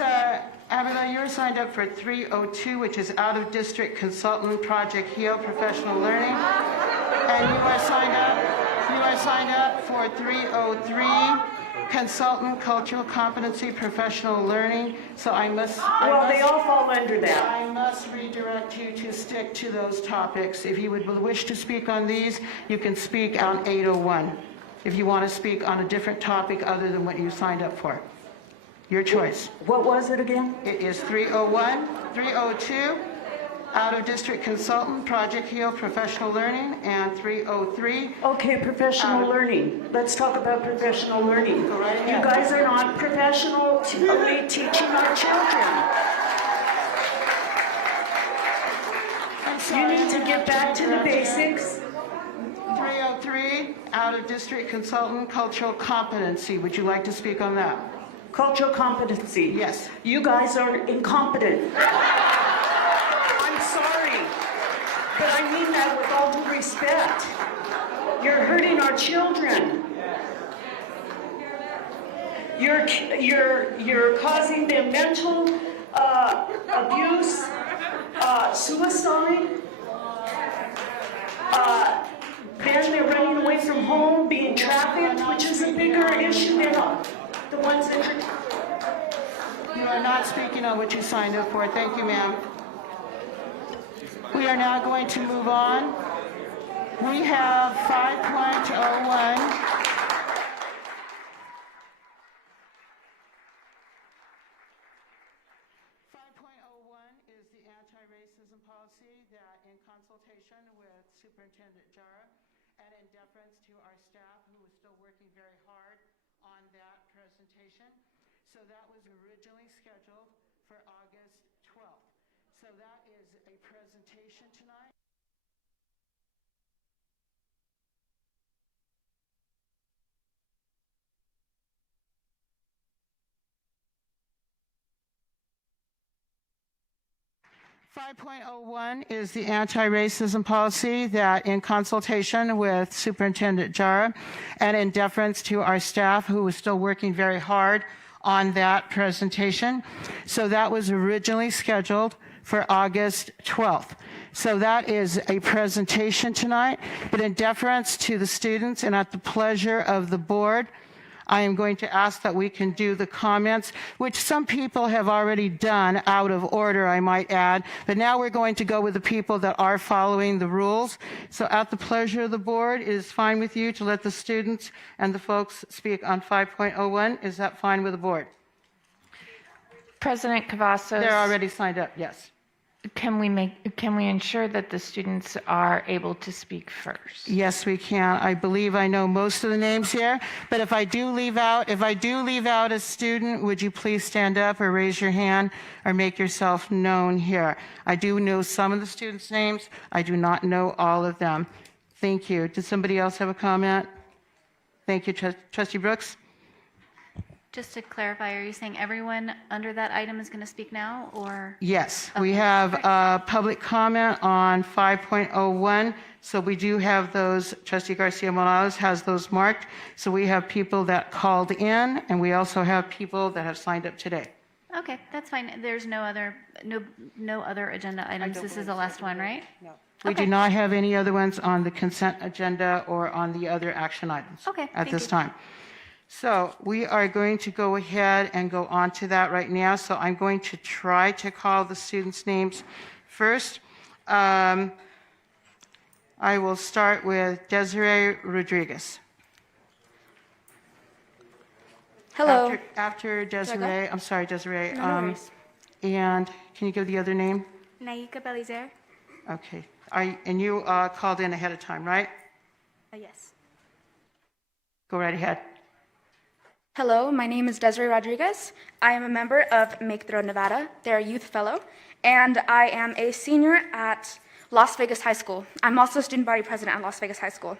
Avila, you're signed up for 302, which is out-of-district consultant Project HEAL professional learning. And you are signed up for 303, consultant cultural competency professional learning. So they all fall under that. I must redirect you to stick to those topics. If you would wish to speak on these, you can speak on 801. If you want to speak on a different topic other than what you signed up for. Your choice. What was it again? It is 301, 302, out-of-district consultant, Project HEAL professional learning, and 303. Okay, professional learning. Let's talk about professional learning. Go right ahead. You guys are not professional only teaching our children. You need to get back to the basics. 303, out-of-district consultant, cultural competency. Would you like to speak on that? Cultural competency. Yes. You guys are incompetent. I'm sorry, but I mean that with all due respect. You're hurting our children. You're causing them mental abuse, suicide. Then they're running away from home, being trafficked, which is a bigger issue than the ones that You are not speaking on what you signed up for. Thank you, ma'am. We are now going to move on. We have 5.01. 5.01 is the anti-racism policy that, in consultation with Superintendent Jara and in deference to our staff, who is still working very hard on that presentation. So that was originally scheduled for August 12th. So that is a presentation tonight. .01 is the anti-racism policy that, in consultation with Superintendent Jara and in deference to our staff, who is still working very hard on that presentation. So that was originally scheduled for August 12th. So that is a presentation tonight, but in deference to the students and at the pleasure of the board, I am going to ask that we can do the comments, which some people have already done out of order, I might add. But now we're going to go with the people that are following the rules. So at the pleasure of the board, it is fine with you to let the students and the folks speak on 5.01. Is that fine with the board? President Cavazos. They're already signed up, yes. Can we ensure that the students are able to speak first? Yes, we can. I believe I know most of the names here, but if I do leave out a student, would you please stand up or raise your hand or make yourself known here? I do know some of the students' names. I do not know all of them. Thank you. Does somebody else have a comment? Thank you, Trustee Brooks. Just to clarify, are you saying everyone under that item is going to speak now, or? Yes, we have public comment on 5.01. So we do have those, Trustee Garcia Morales has those marked. So we have people that called in, and we also have people that have signed up today. Okay, that's fine. There's no other agenda items. This is the last one, right? No. We do not have any other ones on the consent agenda or on the other action items at this time. So we are going to go ahead and go on to that right now. So I'm going to try to call the students' names first. I will start with Desiree Rodriguez. Hello. After Desiree, I'm sorry, Desiree. No worries. And can you give the other name? Naika Belizer. Okay. And you called in ahead of time, right? Yes. Go right ahead. Hello, my name is Desiree Rodriguez. I am a member of Make Throw Nevada. They're a youth fellow, and I am a senior at Las Vegas High School. I'm also student body president at Las Vegas High School.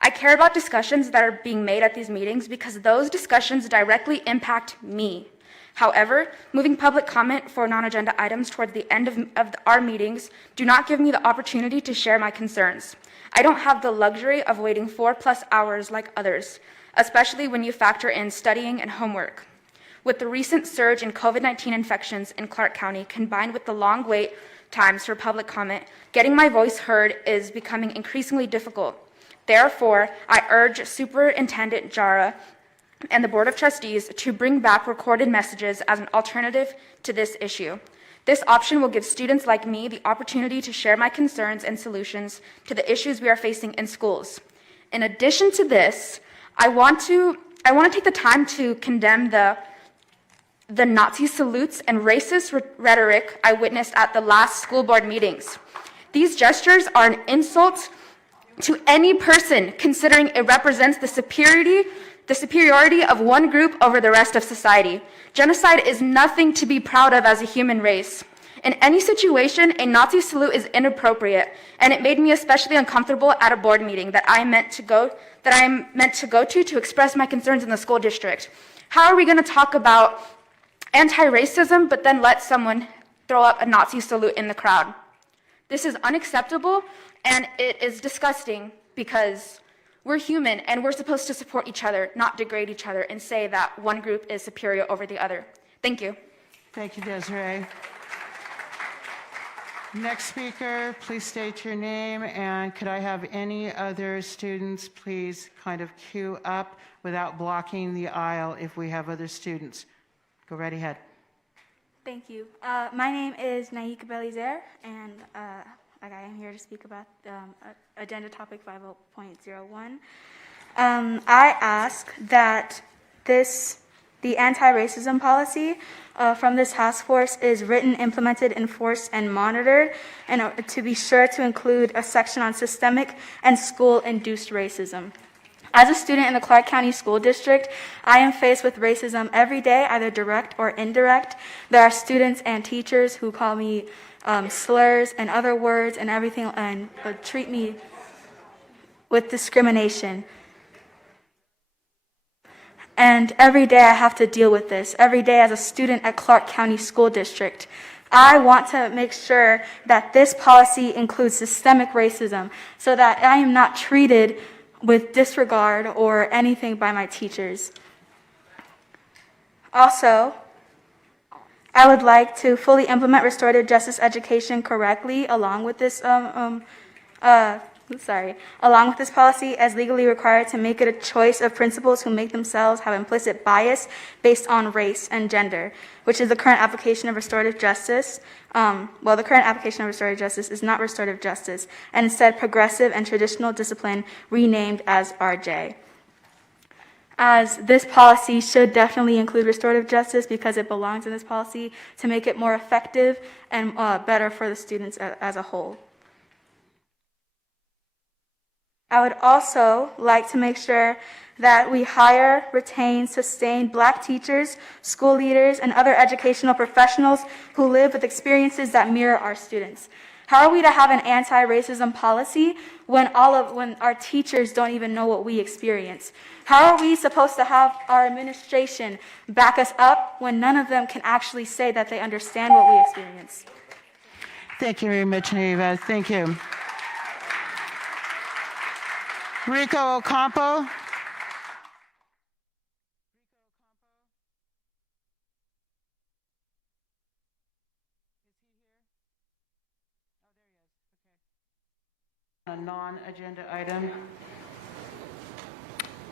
I care about discussions that are being made at these meetings because those discussions directly impact me. However, moving public comment for non-agenda items towards the end of our meetings do not give me the opportunity to share my concerns. I don't have the luxury of waiting 4+ hours like others, especially when you factor in studying and homework. With the recent surge in COVID-19 infections in Clark County, combined with the long wait times for public comment, getting my voice heard is becoming increasingly difficult. Therefore, I urge Superintendent Jara and the Board of Trustees to bring back recorded messages as an alternative to this issue. This option will give students like me the opportunity to share my concerns and solutions to the issues we are facing in schools. In addition to this, I want to take the time to condemn the Nazi salutes and racist rhetoric I witnessed at the last school board meetings. These gestures are an insult to any person, considering it represents the superiority of one group over the rest of society. Genocide is nothing to be proud of as a human race. In any situation, a Nazi salute is inappropriate, and it made me especially uncomfortable at a board meeting that I am meant to go to express my concerns in the school district. How are we going to talk about anti-racism, but then let someone throw up a Nazi salute in the crowd? This is unacceptable, and it is disgusting because we're human and we're supposed to support each other, not degrade each other and say that one group is superior over the other. Thank you. Thank you, Desiree. Next speaker, please state your name, and could I have any other students please kind of queue up without blocking the aisle if we have other students. Go right ahead. Thank you. My name is Naika Belizer, and I am here to speak about agenda topic 50.01. I ask that the anti-racism policy from this task force is written, implemented, enforced, and monitored, and to be sure to include a section on systemic and school-induced racism. As a student in the Clark County School District, I am faced with racism every day, either direct or indirect. There are students and teachers who call me slurs and other words and everything, and treat me with discrimination. And every day I have to deal with this. Every day as a student at Clark County School District. I want to make sure that this policy includes systemic racism so that I am not treated with disregard or anything by my teachers. Also, I would like to fully implement restorative justice education correctly along with this policy as legally required, to make it a choice of principals who make themselves have implicit bias based on race and gender, which is the current application of restorative justice. The current application of restorative justice is not restorative justice, and instead progressive and traditional discipline renamed as RJ. As this policy should definitely include restorative justice because it belongs in this policy to make it more effective and better for the students as a whole. I would also like to make sure that we hire, retain, sustain Black teachers, school leaders, and other educational professionals who live with experiences that mirror our students. How are we to have an anti-racism policy when our teachers don't even know what we experience? How are we supposed to have our administration back us up when none of them can actually say that they understand what we experience? Thank you very much, Neva. Thank you. Rico Ocampo. A non-agenda item.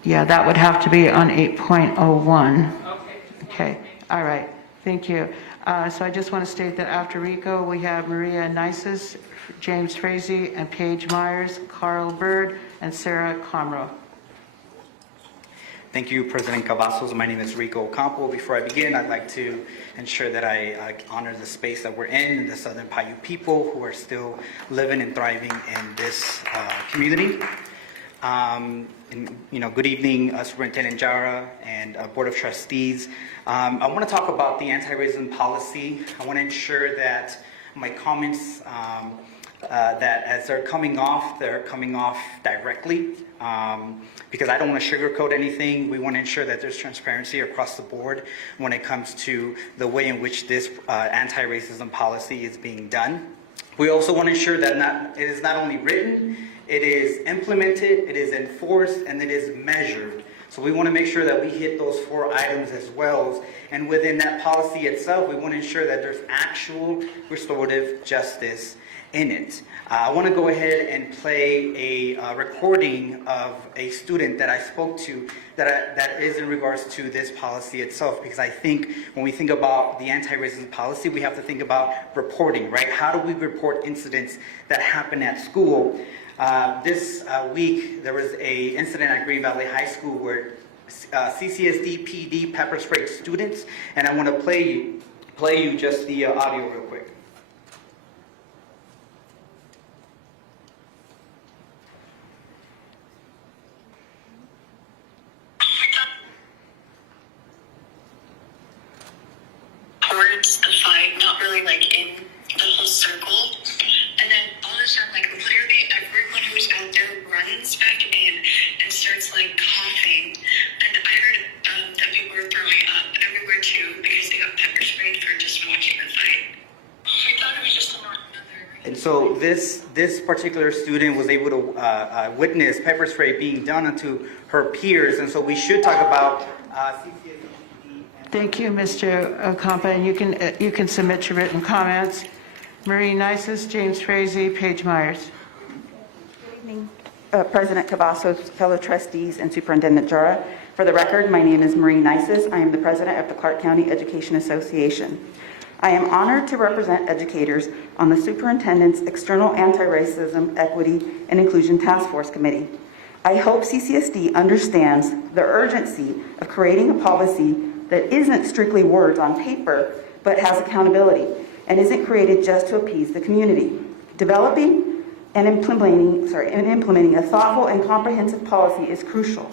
Yeah, that would have to be on 8.01. Okay. All right. Thank you. So I just want to state that after Rico, we have Maria Nices, James Frazee, and Paige Myers, Carl Bird, and Sarah Comro. Thank you, President Cavazos. My name is Rico Ocampo. Before I begin, I'd like to ensure that I honor the space that we're in, the Southern Paiute people who are still living and thriving in this community. Good evening, Superintendent Jara and Board of Trustees. I want to talk about the anti-racism policy. I want to ensure that my comments, that as they're coming off directly. Because I don't want to sugarcoat anything. We want to ensure that there's transparency across the board when it comes to the way in which this anti-racism policy is being done. We also want to ensure that it is not only written, it is implemented, it is enforced, and it is measured. So we want to make sure that we hit those 4 items as well. And within that policy itself, we want to ensure that there's actual restorative justice in it. I want to go ahead and play a recording of a student that I spoke to that is in regards to this policy itself, because I think when we think about the anti-racism policy, we have to think about reporting, right? How do we report incidents that happen at school? This week, there was an incident at Green Valley High School where CCSD PD pepper sprayed students, and I want to play you just the audio real quick. Towards the fight, not really like in the whole circle, and then all of a sudden, like literally everyone who's out there runs back in and starts like coughing, and I heard that people were throwing up everywhere too because they got pepper sprayed for just watching the fight. I thought it was just another. And so this particular student was able to witness pepper spray being done onto her peers, and so we should talk about CCSD. Thank you, Mr. Ocampo, and you can submit your written comments. Marie Nices, James Frazee, Paige Myers. Good evening, President Cavazos, fellow trustees, and Superintendent Jara. For the record, my name is Marie Nices. I am the president of the Clark County Education Association. I am honored to represent educators on the Superintendent's External Anti-Racism, Equity, and Inclusion Task Force Committee. I hope CCSD understands the urgency of creating a policy that isn't strictly words on paper, but has accountability and isn't created just to appease the community. Developing and implementing a thoughtful and comprehensive policy is crucial.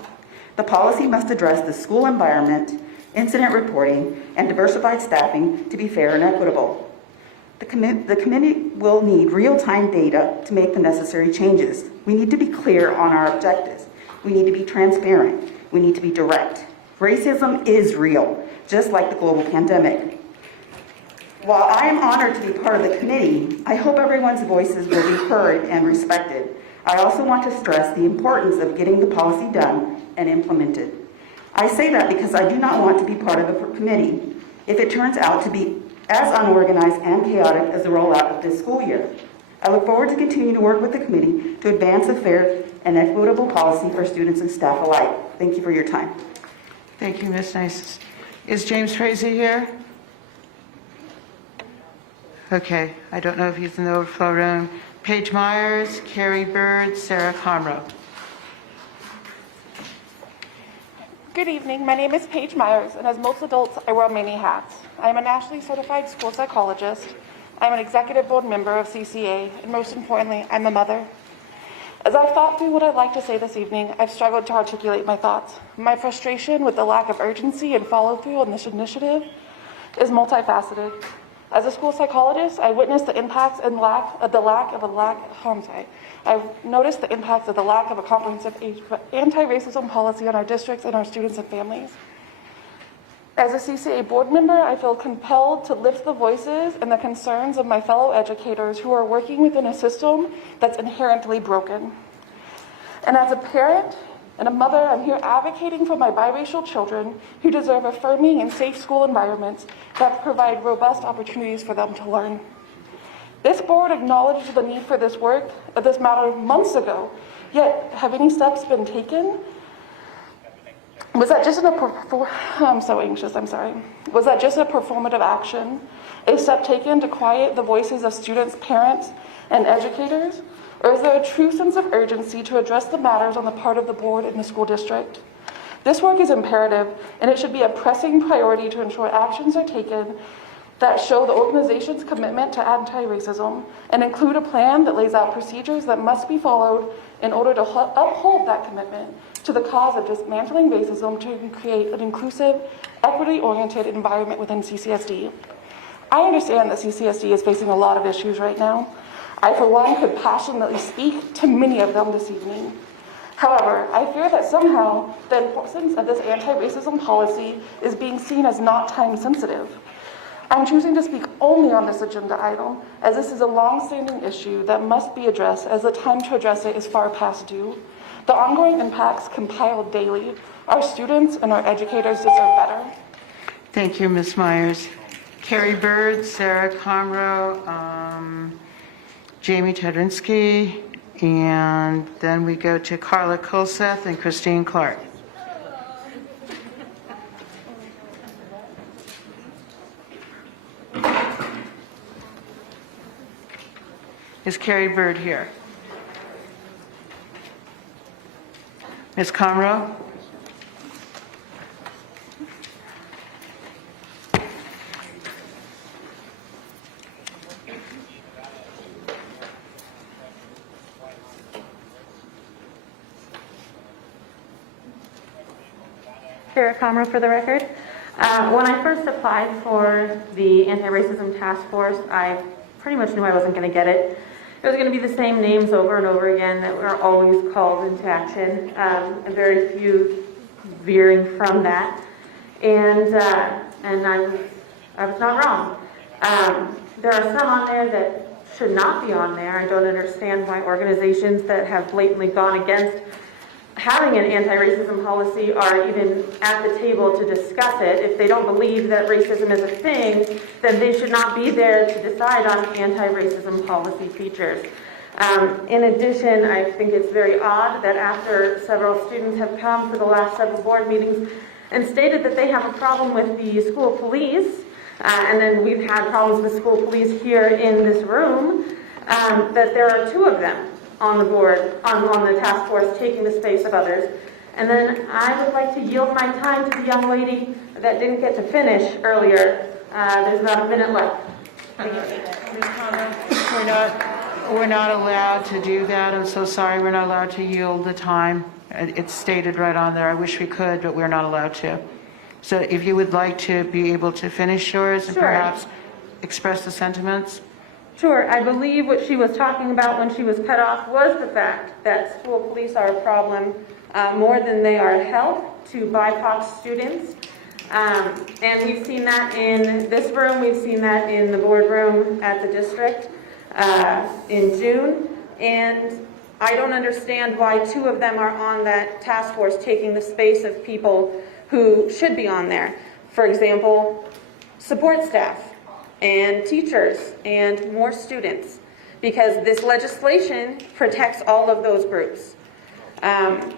The policy must address the school environment, incident reporting, and diversified staffing to be fair and equitable. The committee will need real-time data to make the necessary changes. We need to be clear on our objectives. We need to be transparent. We need to be direct. Racism is real, just like the global pandemic. While I am honored to be part of the committee, I hope everyone's voices will be heard and respected. I also want to stress the importance of getting the policy done and implemented. I say that because I do not want to be part of the committee if it turns out to be as unorganized and chaotic as the rollout of this school year. I look forward to continuing to work with the committee to advance a fair and equitable policy for students and staff alike. Thank you for your time. Thank you, Ms. Nice. Is James Frazee here? Okay, I don't know if he's in the overflow room. Paige Myers, Carrie Bird, Sarah Comro. Good evening, my name is Paige Myers, and as most adults, I wear many hats. I am a nationally certified school psychologist, I'm an executive board member of CCA, and most importantly, I'm a mother. As I've thought through what I'd like to say this evening, I've struggled to articulate my thoughts. My frustration with the lack of urgency and follow-through on this initiative is multifaceted. As a school psychologist, I witnessed the impacts and I've noticed the impacts of the lack of a comprehensive anti-racism policy on our districts and our students and families. As a CCA board member, I feel compelled to lift the voices and the concerns of my fellow educators who are working within a system that's inherently broken. And as a parent and a mother, I'm here advocating for my biracial children who deserve affirming and safe school environments that provide robust opportunities for them to learn. This board acknowledged the need for this matter months ago, yet have any steps been taken? Was that just I'm so anxious, I'm sorry. Was that just a performative action? A step taken to quiet the voices of students, parents, and educators? Or is there a true sense of urgency to address the matters on the part of the board in the school district? This work is imperative, and it should be a pressing priority to ensure actions are taken that show the organization's commitment to anti-racism and include a plan that lays out procedures that must be followed in order to uphold that commitment to the cause of dismantling racism to create an inclusive, equity-oriented environment within CCSD. I understand that CCSD is facing a lot of issues right now. I, for one, could passionately speak to many of them this evening. However, I fear that somehow the importance of this anti-racism policy is being seen as not time-sensitive. I'm choosing to speak only on this agenda item, as this is a long-standing issue that must be addressed, as the time to address it is far past due. The ongoing impacts compile daily. Our students and our educators deserve better. Thank you, Ms. Myers. Carrie Bird, Sarah Comroe, Jamie Tedrinsky, and then we go to Carla Kulseth and Christine Clark. Is Carrie Bird here? Ms. Comroe? Sarah Comroe for the record. When I first applied for the anti-racism task force, I pretty much knew I wasn't going to get it. It was going to be the same names over and over again that were always called into action, and very few veering from that. And I was not wrong. There are some on there that should not be on there. I don't understand why organizations that have blatantly gone against having an anti-racism policy are even at the table to discuss it. If they don't believe that racism is a thing, then they should not be there to decide on anti-racism policy features. In addition, I think it's very odd that after several students have come for the last several board meetings and stated that they have a problem with the school police, and then we've had problems with school police here in this room, that there are two of them on the board, on the task force, taking the space of others. And then I would like to yield my time to the young lady that didn't get to finish earlier. There's about a minute left. Thank you. We're not allowed to do that. I'm so sorry. We're not allowed to yield the time. It's stated right on there. I wish we could, but we're not allowed to. So if you would like to be able to finish yours and perhaps express the sentiments. Sure. I believe what she was talking about when she was cut off was the fact that school police are a problem more than they are a help to BIPOC students. And we've seen that in this room. We've seen that in the boardroom at the district in June. And I don't understand why two of them are on that task force taking the space of people who should be on there. For example, support staff and teachers and more students, because this legislation protects all of those groups. And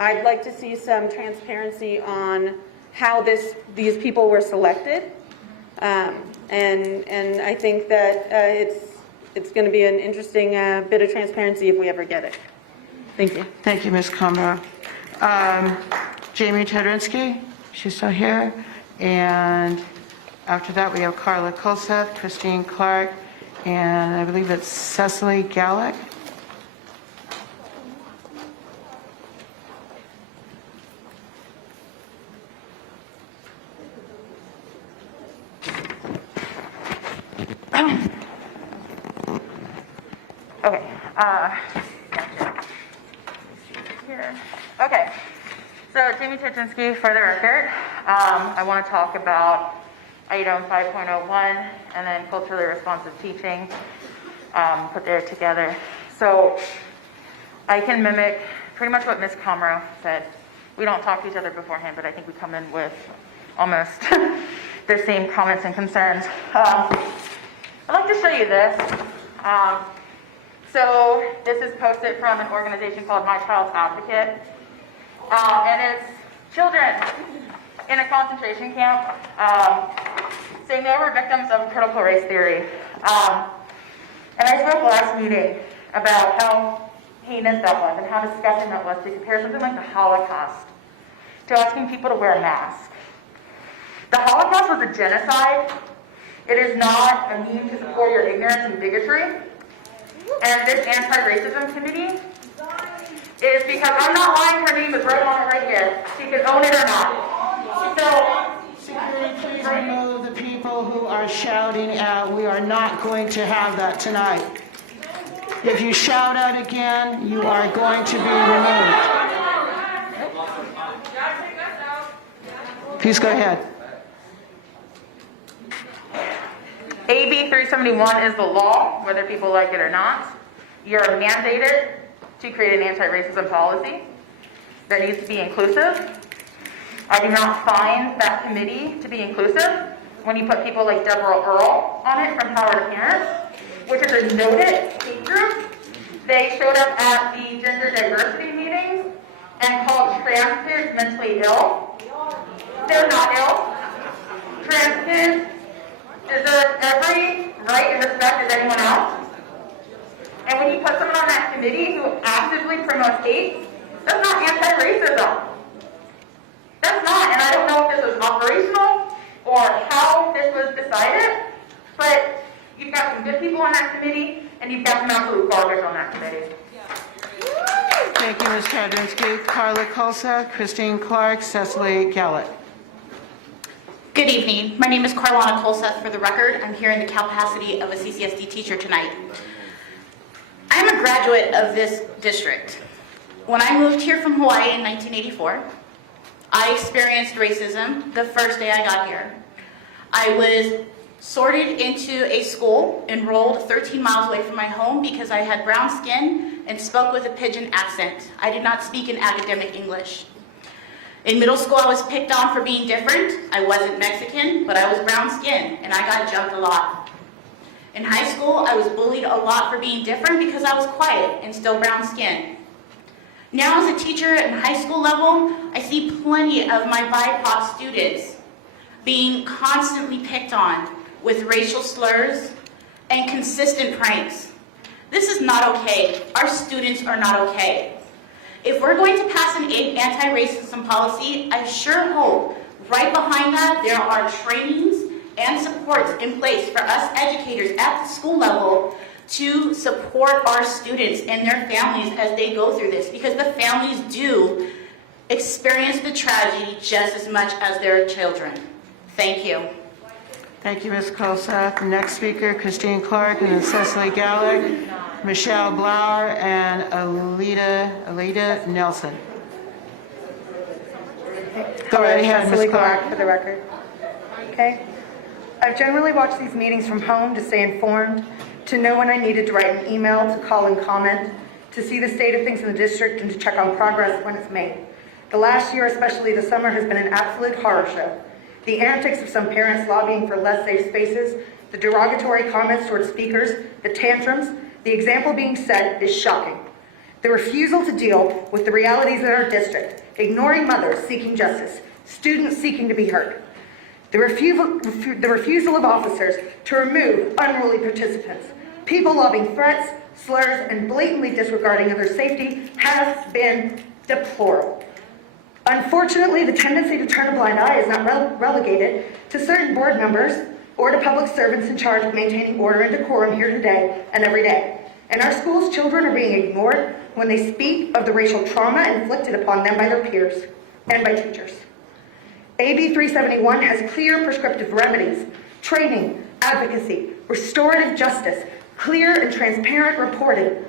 I'd like to see some transparency on how these people were selected. And I think that it's going to be an interesting bit of transparency if we ever get it. Thank you. Thank you, Ms. Comroe. Jamie Tedrinsky, she's still here. And after that, we have Carla Kulseth, Christine Clark, and I believe it's Cecily Gallick. Okay. Here. Okay. So Jamie Tedrinsky, for the record, I want to talk about item 5.01 and then culturally responsive teaching, put there together. So I can mimic pretty much what Ms. Comroe said. We don't talk to each other beforehand, but I think we come in with almost the same comments and concerns. I'd like to show you this. So this is posted from an organization called My Child's Advocate. And it's children in a concentration camp saying they were victims of critical race theory. And I spoke last meeting about how heinous that was and how disgusting that was to compare something like the Holocaust to asking people to wear a mask. The Holocaust was a genocide. It is not a means to support your ignorance and bigotry. And this anti-racism committee is, because I'm not lying, her name is right on it right here. She can own it or not. So, Security, please remove the people who are shouting out. We are not going to have that tonight. If you shout out again, you are going to be removed. Please go ahead. AB 371 is the law, whether people like it or not. You're mandated to create an anti-racism policy that needs to be inclusive. I do not find that committee to be inclusive when you put people like Deborah Earle on it from Power to Parents, which is a noted hate group. They showed up at the gender diversity meetings and called trans kids mentally ill. They're not ill. Trans kids deserve every right and respect as anyone else. And when you put someone on that committee who actively promotes hate, that's not anti-racism. That's not, and I don't know if this was operational or how this was decided, but you've got some good people on that committee, and you've got some absolute garbage on that committee. Thank you, Ms. Chadrinsky. Carla Kolsa, Christine Clark, Cecily Gallett. Good evening. My name is Carlana Kolseth. For the record, I'm here in the capacity of a CCSD teacher tonight. I am a graduate of this district. When I moved here from Hawaii in 1984, I experienced racism the first day I got here. I was sorted into a school, enrolled 13 miles away from my home because I had brown skin and spoke with a pidgin accent. I did not speak in academic English. In middle school, I was picked on for being different. I wasn't Mexican, but I was brown skinned, and I got jumped a lot. In high school, I was bullied a lot for being different because I was quiet and still brown skinned. Now as a teacher at high school level, I see plenty of my BIPOC students being constantly picked on with racial slurs and consistent pranks. This is not okay. Our students are not okay. If we're going to pass an anti-racism policy, I sure hope right behind that there are trainings and supports in place for us educators at the school level to support our students and their families as they go through this, because the families do experience the tragedy just as much as their children. Thank you. Thank you, Ms. Kolseth. The next speaker, Christine Clark, and then Cecily Gallagher, Michelle Blauer, and Alita Nelson. Go right ahead, Ms. Clark. For the record. Okay. I've generally watched these meetings from home to stay informed, to know when I needed to write an email, to call and comment, to see the state of things in the district, and to check on progress when it's made. The last year, especially the summer, has been an absolute horror show. The antics of some parents lobbying for less safe spaces, the derogatory comments towards speakers, the tantrums, the example being set is shocking. The refusal to deal with the realities in our district, ignoring mothers seeking justice, students seeking to be heard. The refusal of officers to remove unruly participants, people lobbing threats, slurs, and blatantly disregarding of their safety has been deplorable. Unfortunately, the tendency to turn a blind eye is not relegated to certain board members or to public servants in charge of maintaining order and decorum here today and every day. In our schools, children are being ignored when they speak of the racial trauma inflicted upon them by their peers and by teachers. AB 371 has clear prescriptive remedies, training, advocacy, restorative justice, clear and transparent reporting.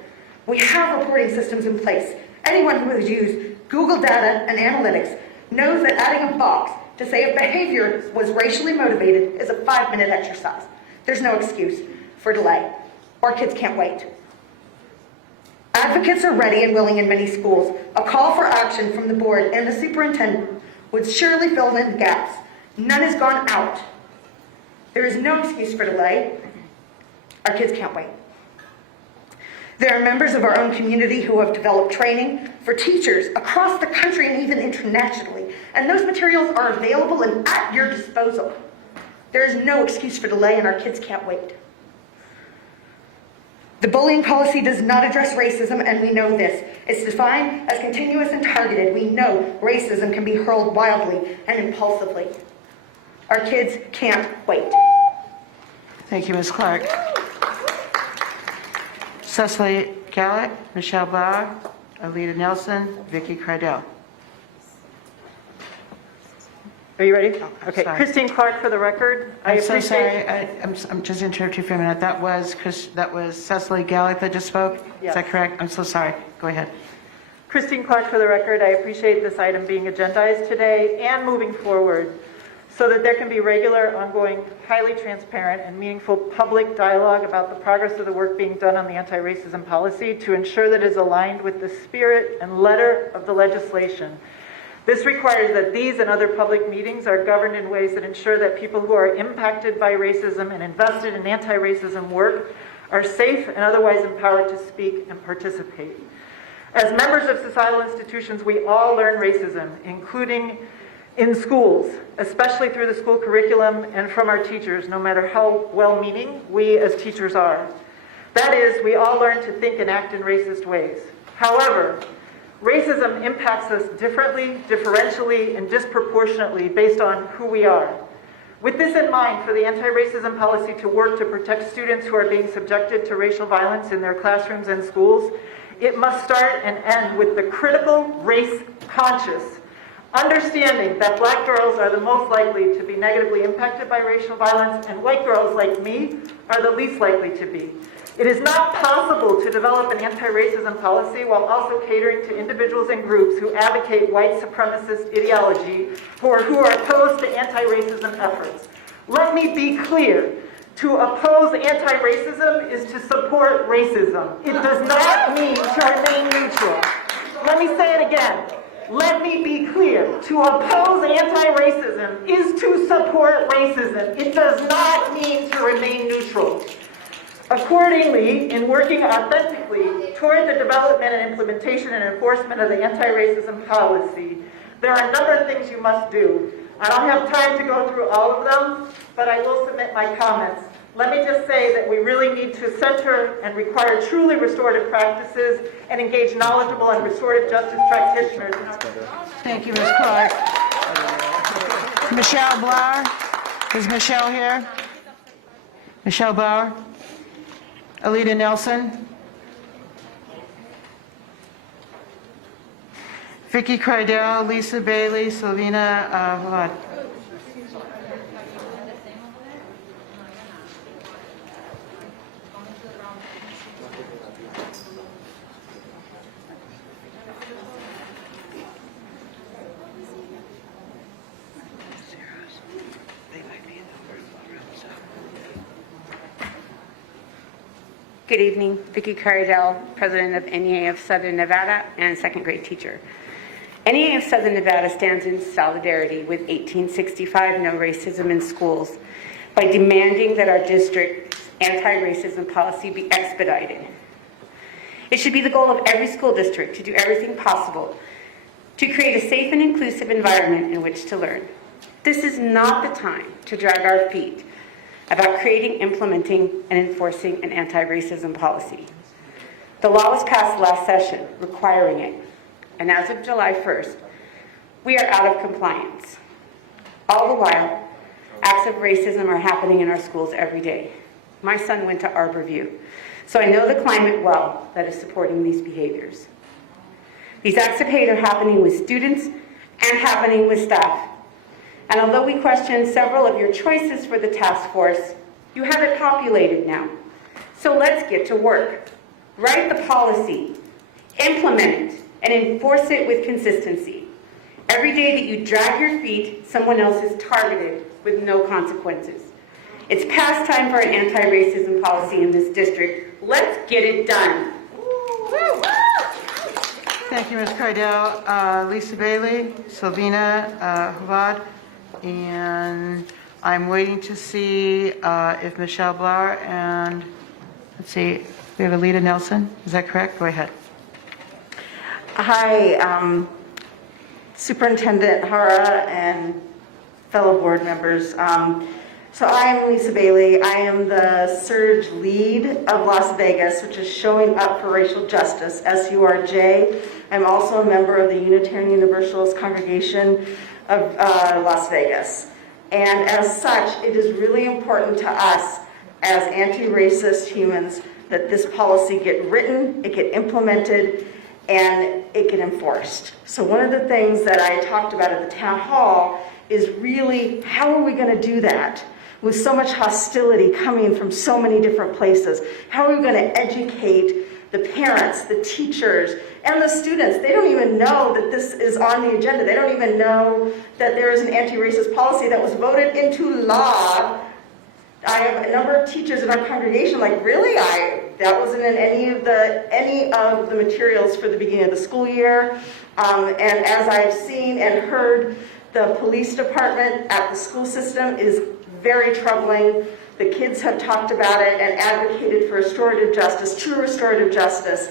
We have reporting systems in place. Anyone who has used Google data and analytics knows that adding a box to say if behavior was racially motivated is a 5-minute exercise. There's no excuse for delay. Our kids can't wait. Advocates are ready and willing in many schools. A call for action from the board and the superintendent would surely fill in the gaps. None has gone out. There is no excuse for delay. Our kids can't wait. There are members of our own community who have developed training for teachers across the country and even internationally, and those materials are available and at your disposal. There is no excuse for delay, and our kids can't wait. The bullying policy does not address racism, and we know this. It's defined as continuous and targeted. We know racism can be hurled wildly and impulsively. Our kids can't wait. Thank you, Ms. Clark. Cecily Gallick, Michelle Bauer, Alita Nelson, Vicki Cardell. Are you ready? Okay, sorry. Christine Clark for the record. I'm so sorry. I'm just interrupting you for a minute. That was Cecily Gallick that just spoke? Yes. Is that correct? I'm so sorry. Go ahead. Christine Clark for the record. I appreciate this item being agendized today and moving forward so that there can be regular, ongoing, highly transparent, and meaningful public dialogue about the progress of the work being done on the anti-racism policy to ensure that it is aligned with the spirit and letter of the legislation. This requires that these and other public meetings are governed in ways that ensure that people who are impacted by racism and invested in anti-racism work are safe and otherwise empowered to speak and participate. As members of societal institutions, we all learn racism, including in schools, especially through the school curriculum and from our teachers, no matter how well-meaning we as teachers are. That is, we all learn to think and act in racist ways. However, racism impacts us differently, differentially, and disproportionately based on who we are. With this in mind, for the anti-racism policy to work to protect students who are being subjected to racial violence in their classrooms and schools, it must start and end with the critical race conscious understanding that black girls are the most likely to be negatively impacted by racial violence, and white girls like me are the least likely to be. It is not possible to develop an anti-racism policy while also catering to individuals and groups who advocate white supremacist ideology or who are opposed to anti-racism efforts. Let me be clear. To oppose anti-racism is to support racism. It does not mean to remain neutral. Let me say it again. Let me be clear. To oppose anti-racism is to support racism. It does not mean to remain neutral. Accordingly, in working authentically toward the development and implementation and enforcement of the anti-racism policy, there are a number of things you must do. I don't have time to go through all of them, but I will submit my comments. Let me just say that we really need to center and require truly restorative practices and engage knowledgeable and restorative justice practitioners. Thank you, Ms. Clark. Michelle Bauer. Is Michelle here? Michelle Bauer. Alita Nelson. Vicki Cardell, Lisa Bailey, Sylvina Good evening, Vicki Cardell, President of NEA of Southern Nevada and second grade teacher. NEA of Southern Nevada stands in solidarity with 1865 No Racism in Schools by demanding that our district's anti-racism policy be expedited. It should be the goal of every school district to do everything possible to create a safe and inclusive environment in which to learn. This is not the time to drag our feet about creating, implementing, and enforcing an anti-racism policy. The law was passed last session requiring it, and as of July 1st, we are out of compliance. All the while, acts of racism are happening in our schools every day. My son went to Arborview, so I know the climate well that is supporting these behaviors. These acts of hate are happening with students and happening with staff. And although we question several of your choices for the task force, you have it populated now. So let's get to work. Write the policy, implement it, and enforce it with consistency. Every day that you drag your feet, someone else is targeted with no consequences. It's past time for an anti-racism policy in this district. Let's get it done. Thank you, Ms. Cardell. Lisa Bailey, Sylvina Havad, and I'm waiting to see if Michelle Bauer and, let's see, We have Alita Nelson, is that correct? Go ahead. Hi, Superintendent Hara and fellow board members. So I'm Lisa Bailey. I am the Surge Lead of Las Vegas, which is Showing Up for Racial Justice, SURJ. I'm also a member of the Unitarian Universalist Congregation of Las Vegas. And as such, it is really important to us as anti-racist humans that this policy get written, it get implemented, and it get enforced. So one of the things that I talked about at the town hall is really, how are we going to do that with so much hostility coming from so many different places? How are we going to educate the parents, the teachers, and the students? They don't even know that this is on the agenda. They don't even know that there is an anti-racist policy that was voted into law. I have a number of teachers in our congregation like, really? That wasn't in any of the materials for the beginning of the school year. And as I've seen and heard, the police department at the school system is very troubling. The kids have talked about it and advocated for restorative justice, true restorative justice.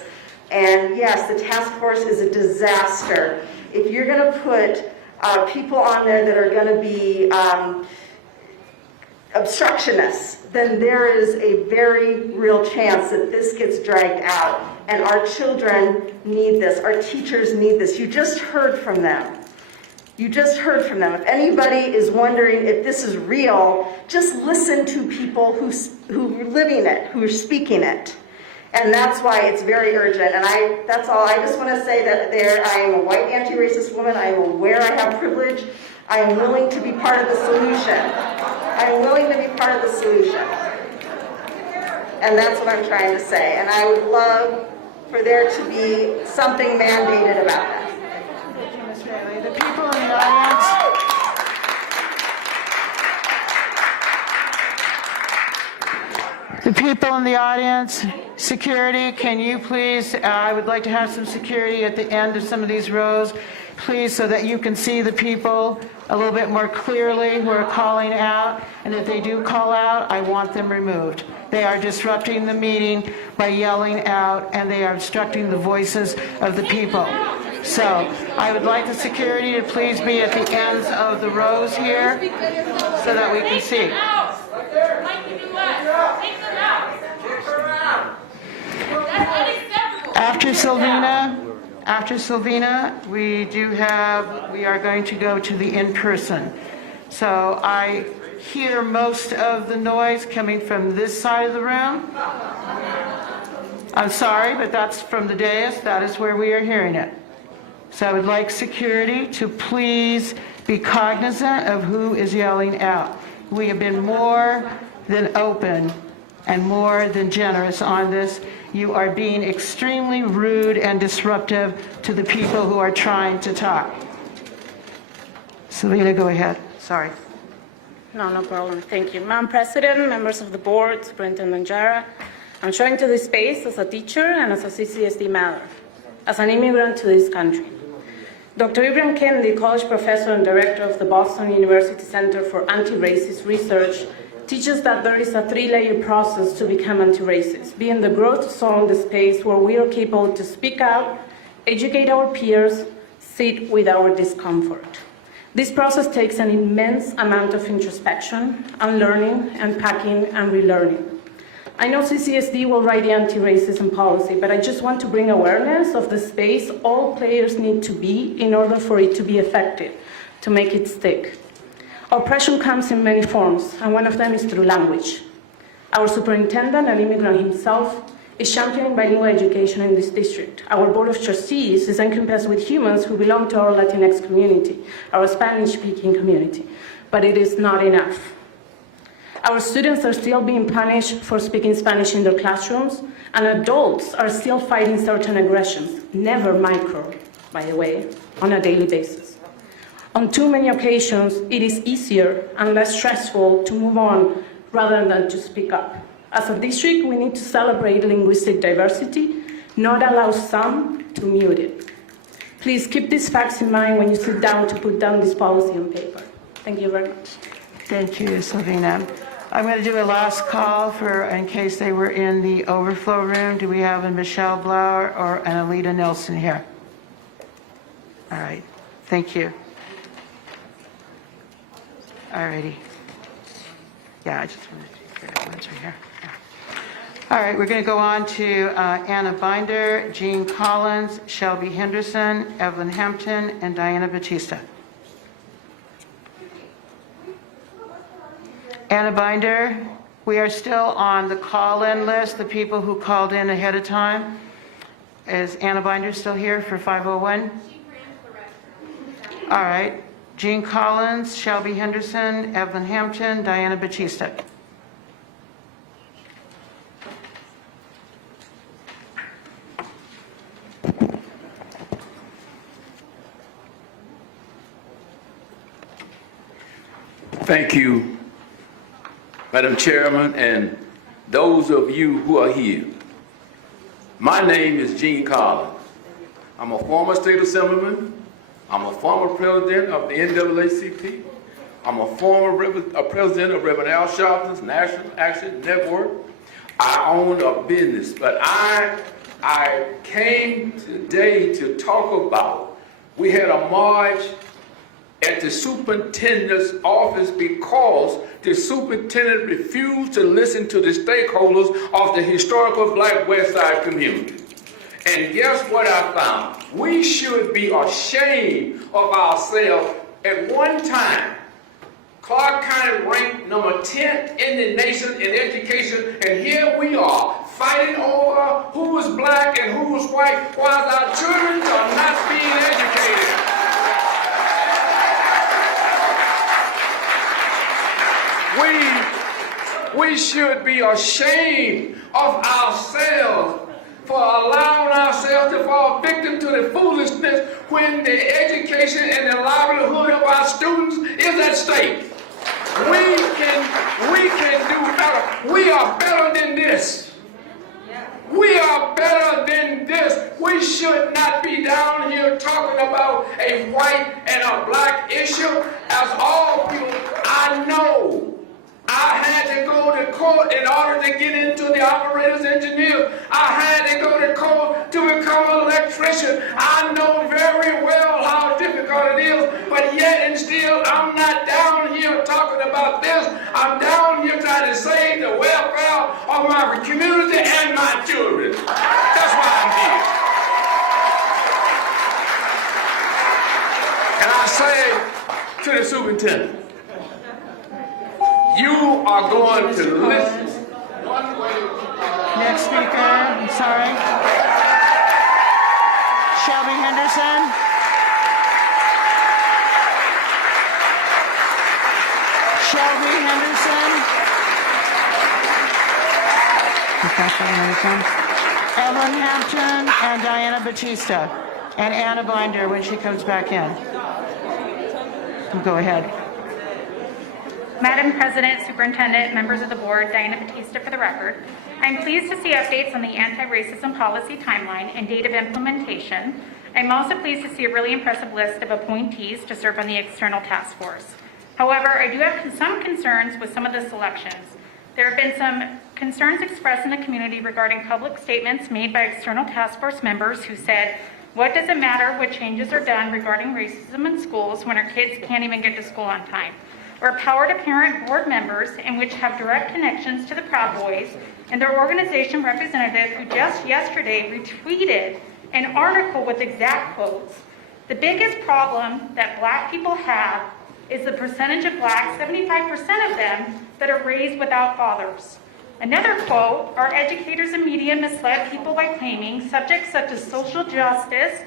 And yes, the task force is a disaster. If you're going to put people on there that are going to be obstructionists, then there is a very real chance that this gets dragged out. And our children need this. Our teachers need this. You just heard from them. You just heard from them. If anybody is wondering if this is real, just listen to people who are living it, who are speaking it. And that's why it's very urgent. And that's all. I just want to say that I am a white anti-racist woman. I am aware I have privilege. I am willing to be part of the solution. I am willing to be part of the solution. And that's what I'm trying to say. And I would love for there to be something mandated about that. The people in the audience. The people in the audience, security, can you please, I would like to have some security at the end of some of these rows, please, so that you can see the people a little bit more clearly who are calling out. And if they do call out, I want them removed. They are disrupting the meeting by yelling out, and they are obstructing the voices of the people. So I would like the security to please be at the ends of the rows here so that we can see. After Sylvina, we are going to go to the in-person. So I hear most of the noise coming from this side of the room. I'm sorry, but that's from the dais. That is where we are hearing it. So I would like security to please be cognizant of who is yelling out. We have been more than open and more than generous on this. You are being extremely rude and disruptive to the people who are trying to talk. Selena, go ahead. Sorry. No problem. Thank you. Madam President, members of the board, Superintendent Jara, I'm showing to this space as a teacher and as a CCSD mother, as an immigrant to this country. Dr. Ibrahim Kennedy, college professor and director of the Boston University Center for Anti-Racist Research, teaches that there is a three-layer process to become anti-racist, being the growth zone, the space where we are capable to speak out, educate our peers, sit with our discomfort. This process takes an immense amount of introspection, unlearning, unpacking, and relearning. I know CCSD will write the anti-racism policy, but I just want to bring awareness of the space all players need to be in order for it to be effective, to make it stick. Oppression comes in many forms, and one of them is through language. Our superintendent, an immigrant himself, is championing bilingual education in this district. Our board of trustees is encompassed with humans who belong to our Latinx community, our Spanish-speaking community, but it is not enough. Our students are still being punished for speaking Spanish in their classrooms, and adults are still fighting certain aggressions, never micro, by the way, on a daily basis. On too many occasions, it is easier and less stressful to move on rather than to speak up. As a district, we need to celebrate linguistic diversity, not allow some to mute it. Please keep these facts in mind when you sit down to put down this policy on paper. Thank you very much. Thank you, Sylvina. I'm going to do a last call in case they were in the overflow room. Do we have a Michelle Blauer or an Alita Nelson here? All right, thank you. All righty. Yeah, I just wanted to get that answer here. Yeah. All right, we're going to go on to Anna Binder, Jean Collins, Shelby Henderson, Evelyn Hampton, and Diana Batista. Anna Binder, we are still on the call-in list, the people who called in ahead of time. Is Anna Binder still here for 501? All right. Jean Collins, Shelby Henderson, Evelyn Hampton, Diana Batista. Thank you, Madam Chairman, and those of you who are here. My name is Gene Collins. I'm a former state assemblyman. I'm a former president of the NAACP. I'm a former president of Reverend Al Sharpton's National Action Network. I own a business, but I came today to talk about, we had a march at the superintendent's office because the superintendent refused to listen to the stakeholders of the historical Black West Side community. And guess what I found? We should be ashamed of ourselves. At one time, Clark County ranked number 10th in the nation in education, and here we are fighting over who was black and who was white while our children are not being educated. We should be ashamed of ourselves for allowing ourselves to fall victim to the foolishness when the education and the livelihood of our students is at stake. We can do better. We are better than this. We are better than this. We should not be down here talking about a white and a black issue. As all people, I know I had to go to court in order to get into the operator's engineer. I had to go to court to become an electrician. I know very well how difficult it is, but yet and still I'm not down here talking about this. I'm down here trying to save the welfare of my community and my children. That's why I'm here. And I say to the superintendent, you are going to listen. Next speaker, I'm sorry. Shelby Henderson. Shelby Henderson. Evelyn Hampton and Diana Batista. And Anna Binder when she comes back in. Go ahead. Madam President, Superintendent, members of the board, Diana Batista for the record. I'm pleased to see updates on the anti-racism policy timeline and date of implementation. I'm also pleased to see a really impressive list of appointees to serve on the external task force. However, I do have some concerns with some of the selections. There have been some concerns expressed in the community regarding public statements made by external task force members who said, "What does it matter what changes are done regarding racism in schools when our kids can't even get to school on time?" Or power to parent board members in which have direct connections to the Proud Boys and their organization representative who just yesterday retweeted an article with exact quotes. The biggest problem that black people have is the percentage of blacks, 75% of them, that are raised without fathers. Another quote, "Our educators and media misled people by claiming subjects such as social justice,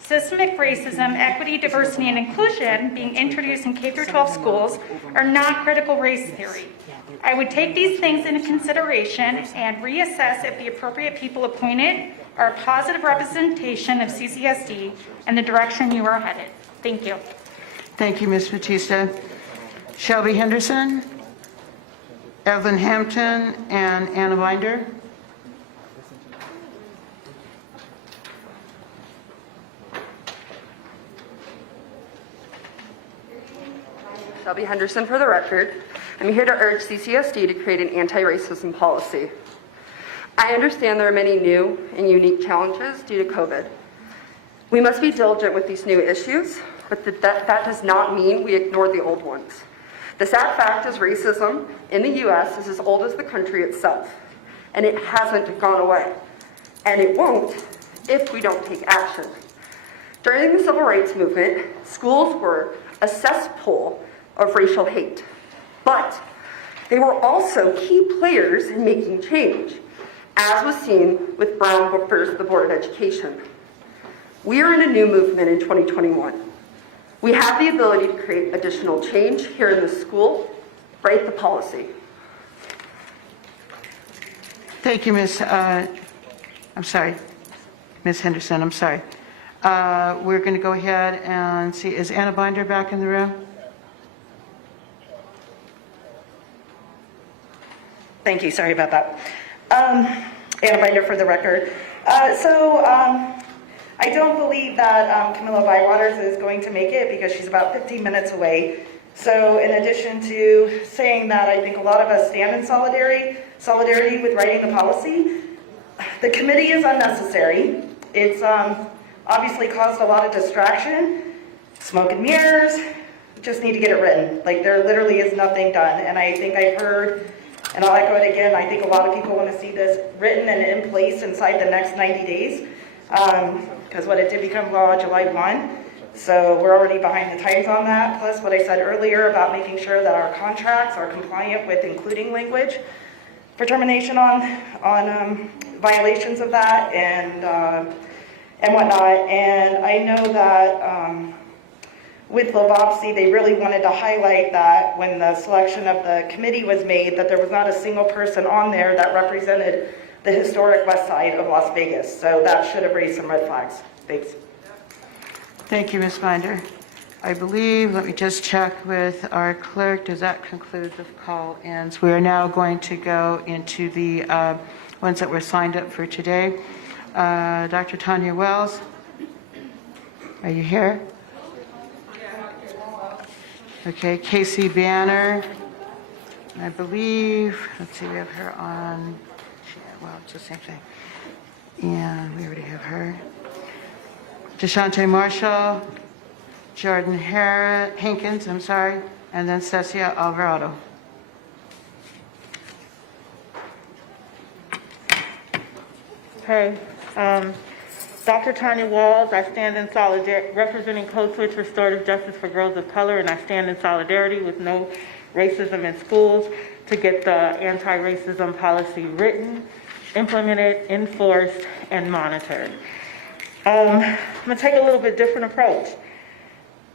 systemic racism, equity, diversity, and inclusion being introduced in K-12 schools are not critical race theory. I would take these things into consideration and reassess if the appropriate people appointed are a positive representation of CCSD and the direction you are headed." Thank you. Thank you, Ms. Batista. Shelby Henderson, Evelyn Hampton, and Anna Binder. Shelby Henderson for the record. I'm here to urge CCSD to create an anti-racism policy. I understand there are many new and unique challenges due to COVID. We must be diligent with these new issues, but that does not mean we ignore the old ones. The sad fact is racism in the US is as old as the country itself, and it hasn't gone away. And it won't if we don't take action. During the Civil Rights Movement, schools were a cesspool of racial hate, but they were also key players in making change, as was seen with Brown versus the Board of Education. We are in a new movement in 2021. We have the ability to create additional change here in the school, write the policy. Thank you, Ms. Henderson, I'm sorry. We're going to go ahead and see, is Anna Binder back in the room? Thank you, sorry about that. Anna Binder for the record. I don't believe that Camilla Bywaters is going to make it because she's about 15 minutes away. So in addition to saying that I think a lot of us stand in solidarity with writing the policy, the committee is unnecessary. It's obviously caused a lot of distraction, smoke and mirrors. Just need to get it written. Like, there literally is nothing done. And I think I've heard, and I'll echo it again, I think a lot of people want to see this written and in place inside the next 90 days. Because it did become law July 1. So we're already behind the times on that. Plus what I said earlier about making sure that our contracts are compliant with including language for termination on violations of that and whatnot. And I know that with Lobopsy, they really wanted to highlight that when the selection of the committee was made, that there was not a single person on there that represented the historic west side of Las Vegas. So that should have raised some red flags. Thanks. Thank you, Ms. Binder. I believe, let me just check with our clerk. Does that conclude the call-ins? We are now going to go into the ones that were signed up for today. Dr. Tanya Wells, are you here? Okay, Casey Banner, I believe, let's see, we have her on, well, it's the same thing. And we already have her. Deshante Marshall, Jordan Hankins, I'm sorry, and then Cecia Alvarado. Okay. Dr. Tanya Walls, I stand in solidarity, representing Code Switch Restorative Justice for Girls of Color, and I stand in solidarity with No Racism in Schools to get the anti-racism policy written, implemented, enforced, and monitored. I'm going to take a little bit different approach.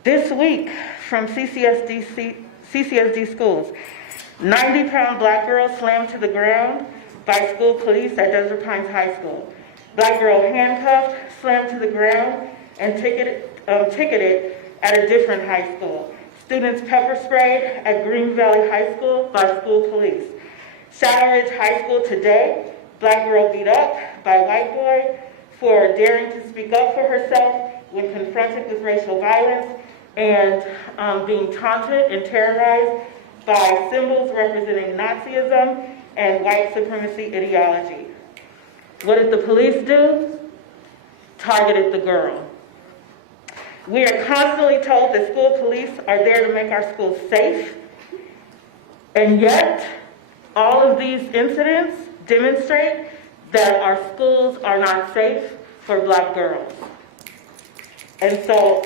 This week, from CCSD Schools, 90-pound black girl slammed to the ground by school police at Desert Pines High School. Black girl handcuffed, slammed to the ground, and ticketed at a different high school. Students pepper sprayed at Green Valley High School by school police. Shadow Ridge High School today, black girl beat up by white boy for daring to speak up for herself when confronted with racial violence and being taunted and terrorized by symbols representing Nazism and white supremacy ideology. What did the police do? Targeted the girl. We are constantly told that school police are there to make our schools safe, and yet all of these incidents demonstrate that our schools are not safe for black girls. And so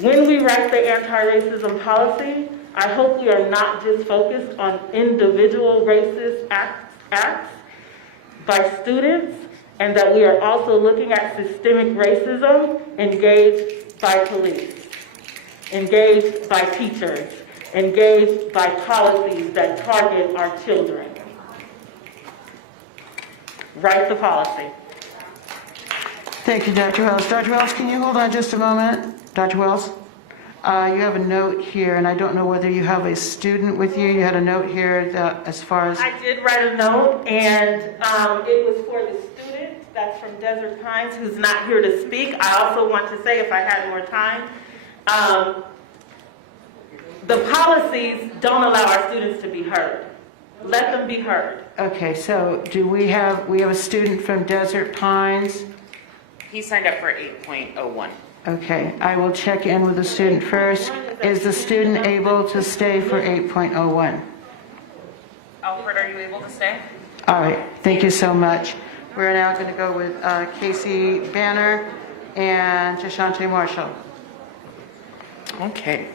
when we write the anti-racism policy, I hope we are not just focused on individual racist acts by students, and that we are also looking at systemic racism engaged by police, engaged by teachers, engaged by policies that target our children. Write the policy. Thank you, Dr. Wells. Dr. Wells, can you hold on just a moment? Dr. Wells, you have a note here, and I don't know whether you have a student with you. You had a note here that as far as... I did write a note, and it was for the student that's from Desert Pines who's not here to speak. I also want to say, if I had more time, the policies don't allow our students to be heard. Let them be heard. Okay, so we have a student from Desert Pines. He signed up for 8.01. Okay, I will check in with the student first. Is the student able to stay for 8.01? Alfred, are you able to stay? All right, thank you so much. We're now going to go with Casey Banner and Jashante Marshall. Okay.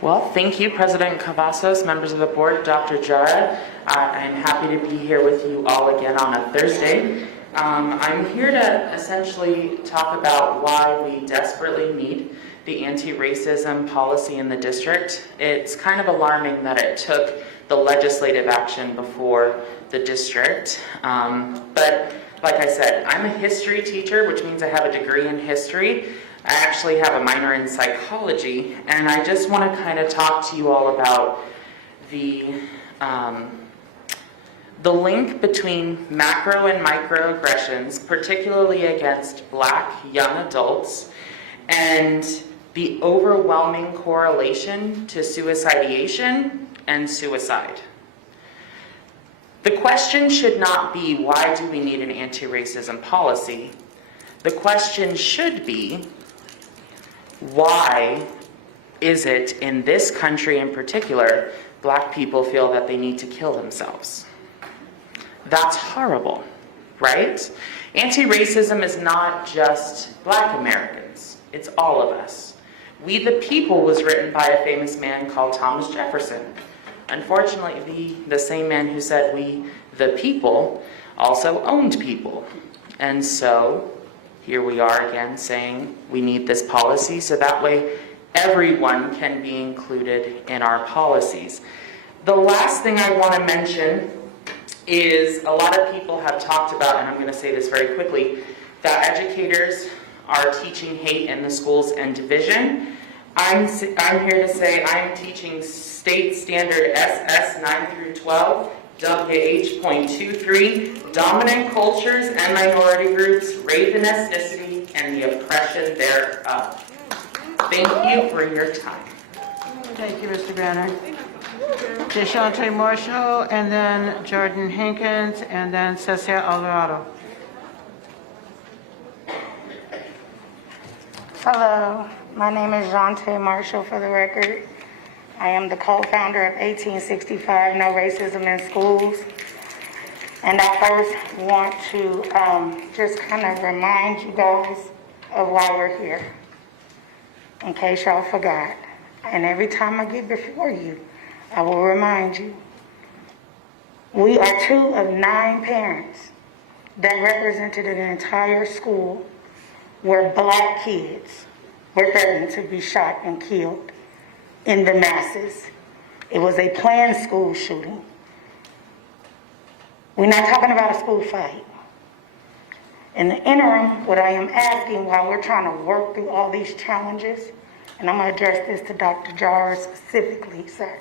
Well, thank you, President Cavazos, members of the board, Dr. Jara. I'm happy to be here with you all again on a Thursday. I'm here to essentially talk about why we desperately need the anti-racism policy in the district. It's kind of alarming that it took the legislative action before the district. But like I said, I'm a history teacher, which means I have a degree in history. I actually have a minor in psychology, and I just want to kind of talk to you all about the link between macro and microaggressions, particularly against Black young adults, and the overwhelming correlation to suicidation and suicide. The question should not be, why do we need an anti-racism policy? The question should be, why is it in this country in particular, Black people feel that they need to kill themselves? That's horrible, right? Anti-racism is not just Black Americans, it's all of us. We the People was written by a famous man called Thomas Jefferson. Unfortunately, the same man who said we the people also owned people. And so here we are again saying we need this policy so that way everyone can be included in our policies. The last thing I want to mention is a lot of people have talked about, and I'm going to say this very quickly, that educators are teaching hate in the schools and division. I'm here to say I'm teaching State Standard SS 9 through 12, WH.23, dominant cultures and minority groups, race and ethnicity, and the oppression thereof. Thank you for your time. Thank you, Mr. Banner. Deshante Marshall, and then Jordan Hankins, and then Cecia Alvarado. Hello, my name is Jante Marshall for the record. I am the co-founder of 1865 No Racism in Schools. And I first want to just kind of remind you guys of why we're here, in case y'all forgot. And every time I get before you, I will remind you. We are 2 of 9 parents that represented an entire school where Black kids were threatened to be shot and killed in the masses. It was a planned school shooting. We're not talking about a school fight. In the interim, what I am asking while we're trying to work through all these challenges, and I'm going to address this to Dr. Jara specifically, sir.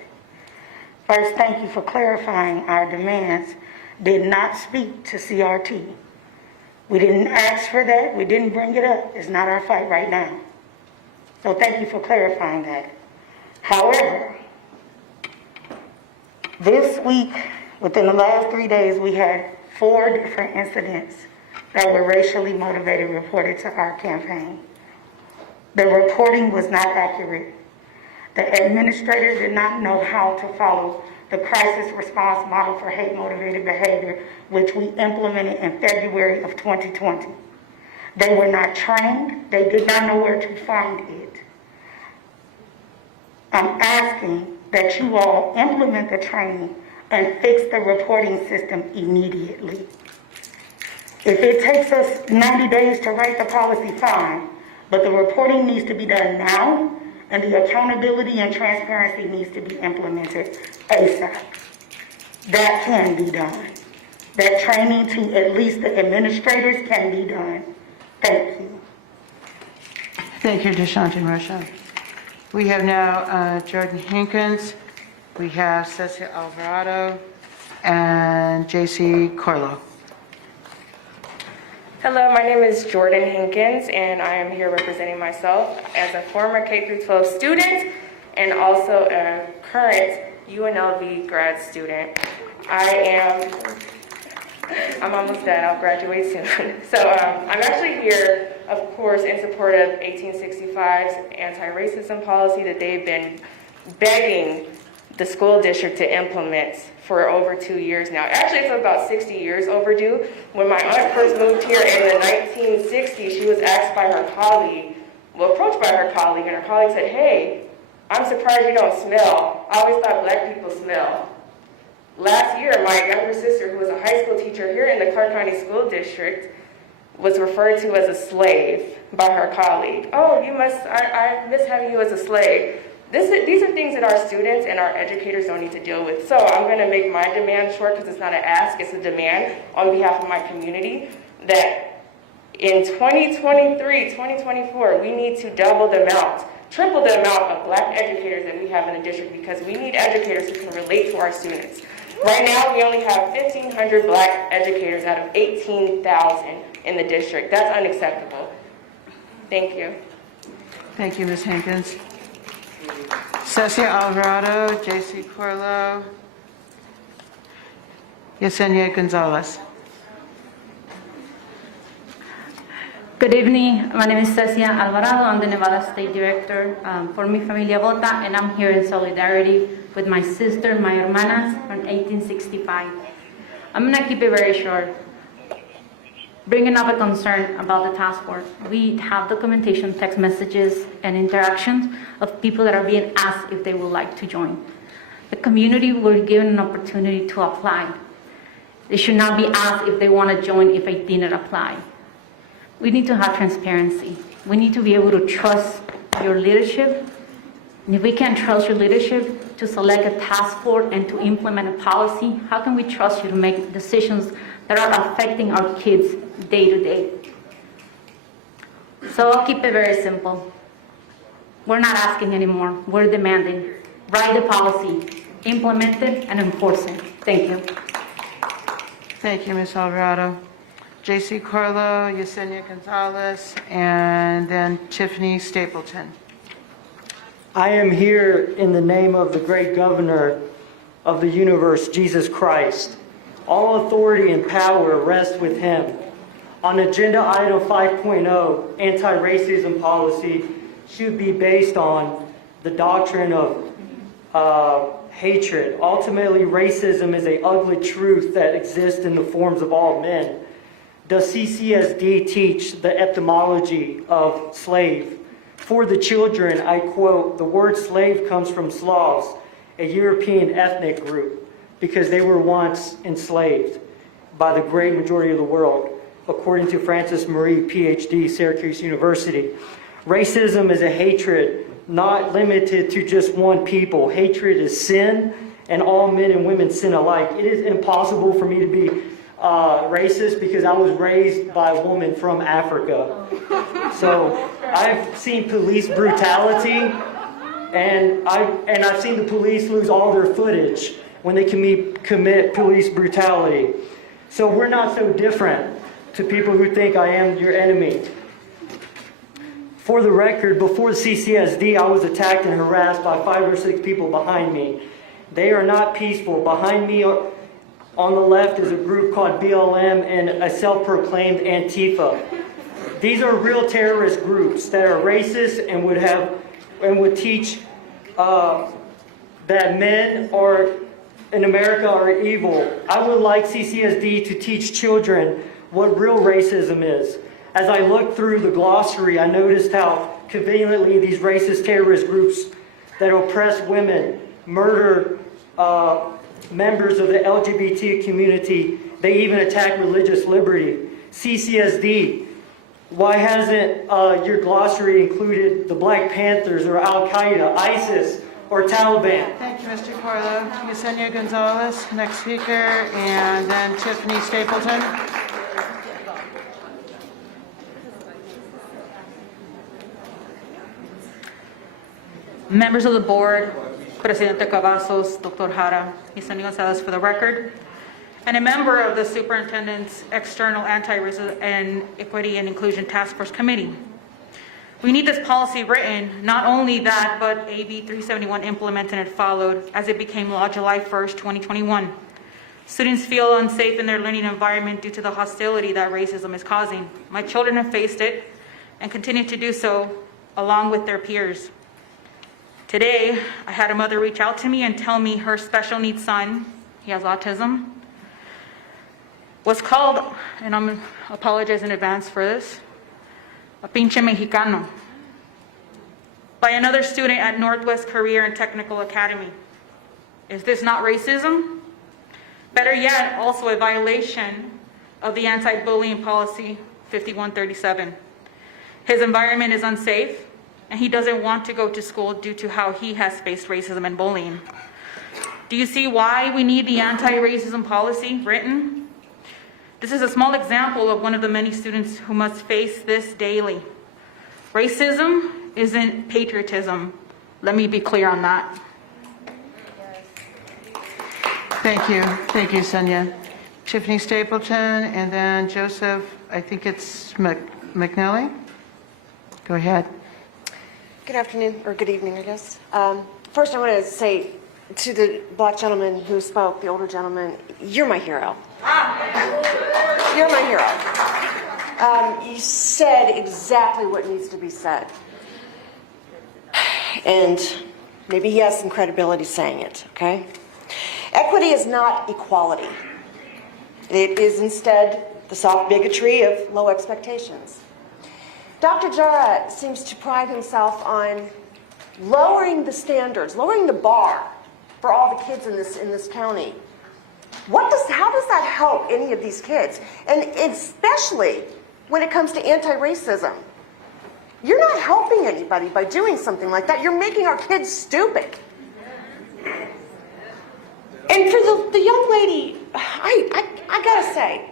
First, thank you for clarifying our demands did not speak to CRT. We didn't ask for that. We didn't bring it up. It's not our fight right now. So thank you for clarifying that. However, this week, within the last 3 days, we had 4 different incidents that were racially motivated reported to our campaign. The reporting was not accurate. The administrator did not know how to follow the crisis response model for hate-motivated behavior, which we implemented in February of 2020. They were not trained. They did not know where to find it. I'm asking that you all implement the training and fix the reporting system immediately. If it takes us 90 days to write the policy, fine, but the reporting needs to be done now, and the accountability and transparency needs to be implemented ASAP. That can be done. That training to at least the administrators can be done. Thank you. Thank you, Deshante Marshall. We have now Jordan Hankins, we have Cecia Alvarado, and J.C. Corlo. Hello, my name is Jordan Hankins, and I am here representing myself as a former K-12 student and also a current UNLV grad student. I'm almost done, I'll graduate soon. So I'm actually here, of course, in support of 1865's anti-racism policy that they've been begging the school district to implement for over 2 years now. Actually, it's about 60 years overdue. When my aunt first moved here in the 1960s, she was asked by her colleague, approached by her colleague, and her colleague said, "Hey, I'm surprised you don't smell. I always thought black people smell." Last year, my younger sister, who was a high school teacher here in the Clark County School District, was referred to as a slave by her colleague. "Oh, I miss having you as a slave." These are things that our students and our educators don't need to deal with. So I'm going to make my demand short because it's not an ask, it's a demand on behalf of my community that in 2023, 2024, we need to double the amount, triple the amount of black educators that we have in the district because we need educators who can relate to our students. Right now, we only have 1,500 black educators out of 18,000 in the district. That's unacceptable. Thank you. Thank you, Ms. Hankins. Cecia Alvarado, J.C. Corlo, Yesenia Gonzalez. Good evening. My name is Cecia Alvarado. I'm the Nevada State Director for Mi Familia Vota, and I'm here in solidarity with my sister, my hermanas, from 1865. I'm going to keep it very short. Bringing up a concern about the task force. We have documentation, text messages, and interactions of people that are being asked if they would like to join. The community were given an opportunity to apply. They should not be asked if they want to join if they didn't apply. We need to have transparency. We need to be able to trust your leadership. And if we can't trust your leadership to select a task force and to implement a policy, how can we trust you to make decisions that are affecting our kids day to day? So I'll keep it very simple. We're not asking anymore. We're demanding. Write the policy, implement it, and enforce it. Thank you. Thank you, Ms. Alvarado. J.C. Corlo, Yesenia Gonzalez, and then Tiffany Stapleton. I am here in the name of the great governor of the universe, Jesus Christ. All authority and power rests with him. On agenda item 5.0, anti-racism policy should be based on the doctrine of hatred. Ultimately, racism is an ugly truth that exists in the forms of all men. Does CCSD teach the etymology of slave? For the children, I quote, the word slave comes from Slavs, a European ethnic group, because they were once enslaved by the great majority of the world, according to Francis Marie, PhD, Syracuse University. Racism is a hatred not limited to just one people. Hatred is sin, and all men and women sin alike. It is impossible for me to be racist because I was raised by a woman from Africa. So I've seen police brutality, and I've seen the police lose all their footage when they commit police brutality. So we're not so different to people who think I am your enemy. For the record, before the CCSD, I was attacked and harassed by 5 or 6 people behind me. They are not peaceful. Behind me on the left is a group called BLM and a self-proclaimed Antifa. These are real terrorist groups that are racist and would teach that men in America are evil. I would like CCSD to teach children what real racism is. As I looked through the glossary, I noticed how conveniently these racist terrorist groups that oppress women, murder members of the LGBT community, they even attack religious liberty. CCSD, why hasn't your glossary included the Black Panthers or Al-Qaeda, ISIS, or Taliban? Thank you, Mr. Corlo. Yesenia Gonzalez, next speaker, and then Tiffany Stapleton. Members of the board, Presidente Cavazos, Dr. Jara, Yesenia Gonzalez for the record, and a member of the Superintendent's External Anti-Racism and Equity and Inclusion Task Force Committee. We need this policy written. Not only that, but AB 371 implemented and followed as it became law July 1st, 2021. Students feel unsafe in their learning environment due to the hostility that racism is causing. My children have faced it and continue to do so along with their peers. Today, I had a mother reach out to me and tell me her special needs son, he has autism, was called, and I'm apologize in advance for this, a pinche mexicano, by another student at Northwest Career and Technical Academy. Is this not racism? Better yet, also a violation of the anti-bullying policy 5137. His environment is unsafe, and he doesn't want to go to school due to how he has faced racism and bullying. Do you see why we need the anti-racism policy written? This is a small example of one of the many students who must face this daily. Racism isn't patriotism. Let me be clear on that. Thank you, Sonia. Tiffany Stapleton, and then Joseph, I think it's McNally. Go ahead. Good afternoon, or good evening, I guess. First, I want to say to the black gentleman who spoke, the older gentleman, you're my hero. You're my hero. You said exactly what needs to be said. And maybe he has some credibility saying it, okay? Equity is not equality. It is instead the soft bigotry of low expectations. Dr. Jara seems to pride himself on lowering the standards, lowering the bar for all the kids in this county. How does that help any of these kids? And especially when it comes to anti-racism. You're not helping anybody by doing something like that. You're making our kids stupid. And for the young lady, I gotta say,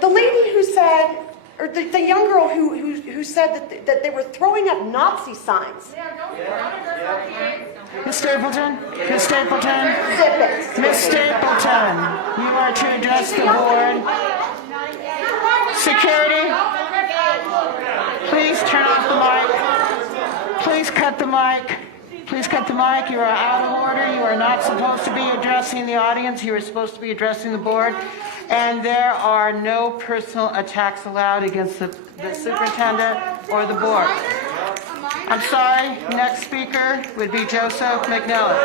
the lady who said, or the young girl who said that they were throwing up Nazi signs. Ms. Stapleton, Ms. Stapleton, Ms. Stapleton, you are to address the board. Security, please turn off the mic. Please cut the mic. Please cut the mic. You are out of order. You are not supposed to be addressing the audience. You are supposed to be addressing the board. And there are no personal attacks allowed against the superintendent or the board. I'm sorry. Next speaker would be Joseph McNally.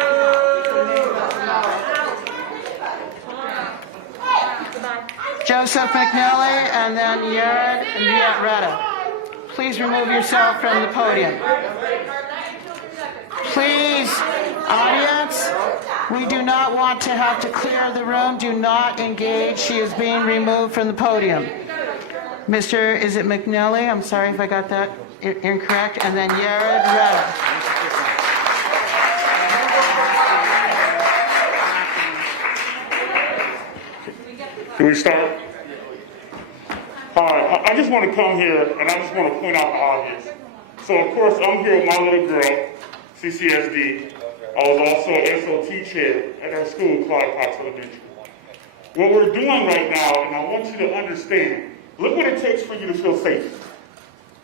Joseph McNally, and then Yared Retta. Please remove yourself from the podium. Please, audience, we do not want to have to clear the room. Do not engage. She is being removed from the podium. Mr. Is it McNally? I'm sorry if I got that incorrect. And then Yared Retta. Can we start? Hi, I just want to come here and I just want to point out the obvious. So of course I'm here with my little girl, CCSD. I was also SOT chair at our school, Clyde Cox Elementary. What we're doing right now, and I want you to understand, look what it takes for you to feel safe.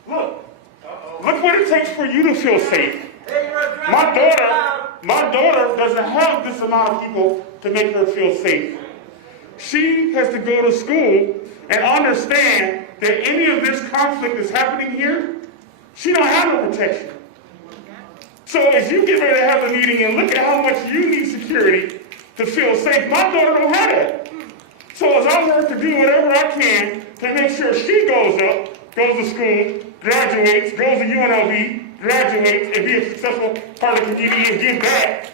Look what it takes for you to feel safe. My daughter doesn't have this amount of people to make her feel safe. She has to go to school and understand that any of this conflict that's happening here, she don't have no protection. So as you get ready to have a meeting and look at how much you need security to feel safe, my daughter don't have that. So as I work to do whatever I can to make sure she goes to school, graduates, goes to UNLV, graduates, and be a successful part of the community and give back,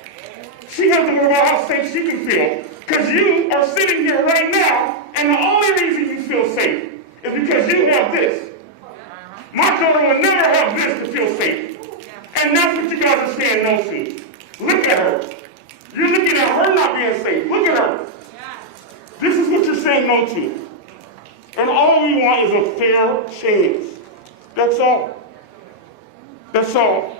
she has to worry about how safe she can feel. Because you are sitting here right now, and the only reason you feel safe is because you have this. My daughter will never have this to feel safe. And that's what you guys are saying no to. Look at her. You're looking at her not being safe. Look at her. This is what you're saying no to. And all we want is a fair chance. That's all. That's all.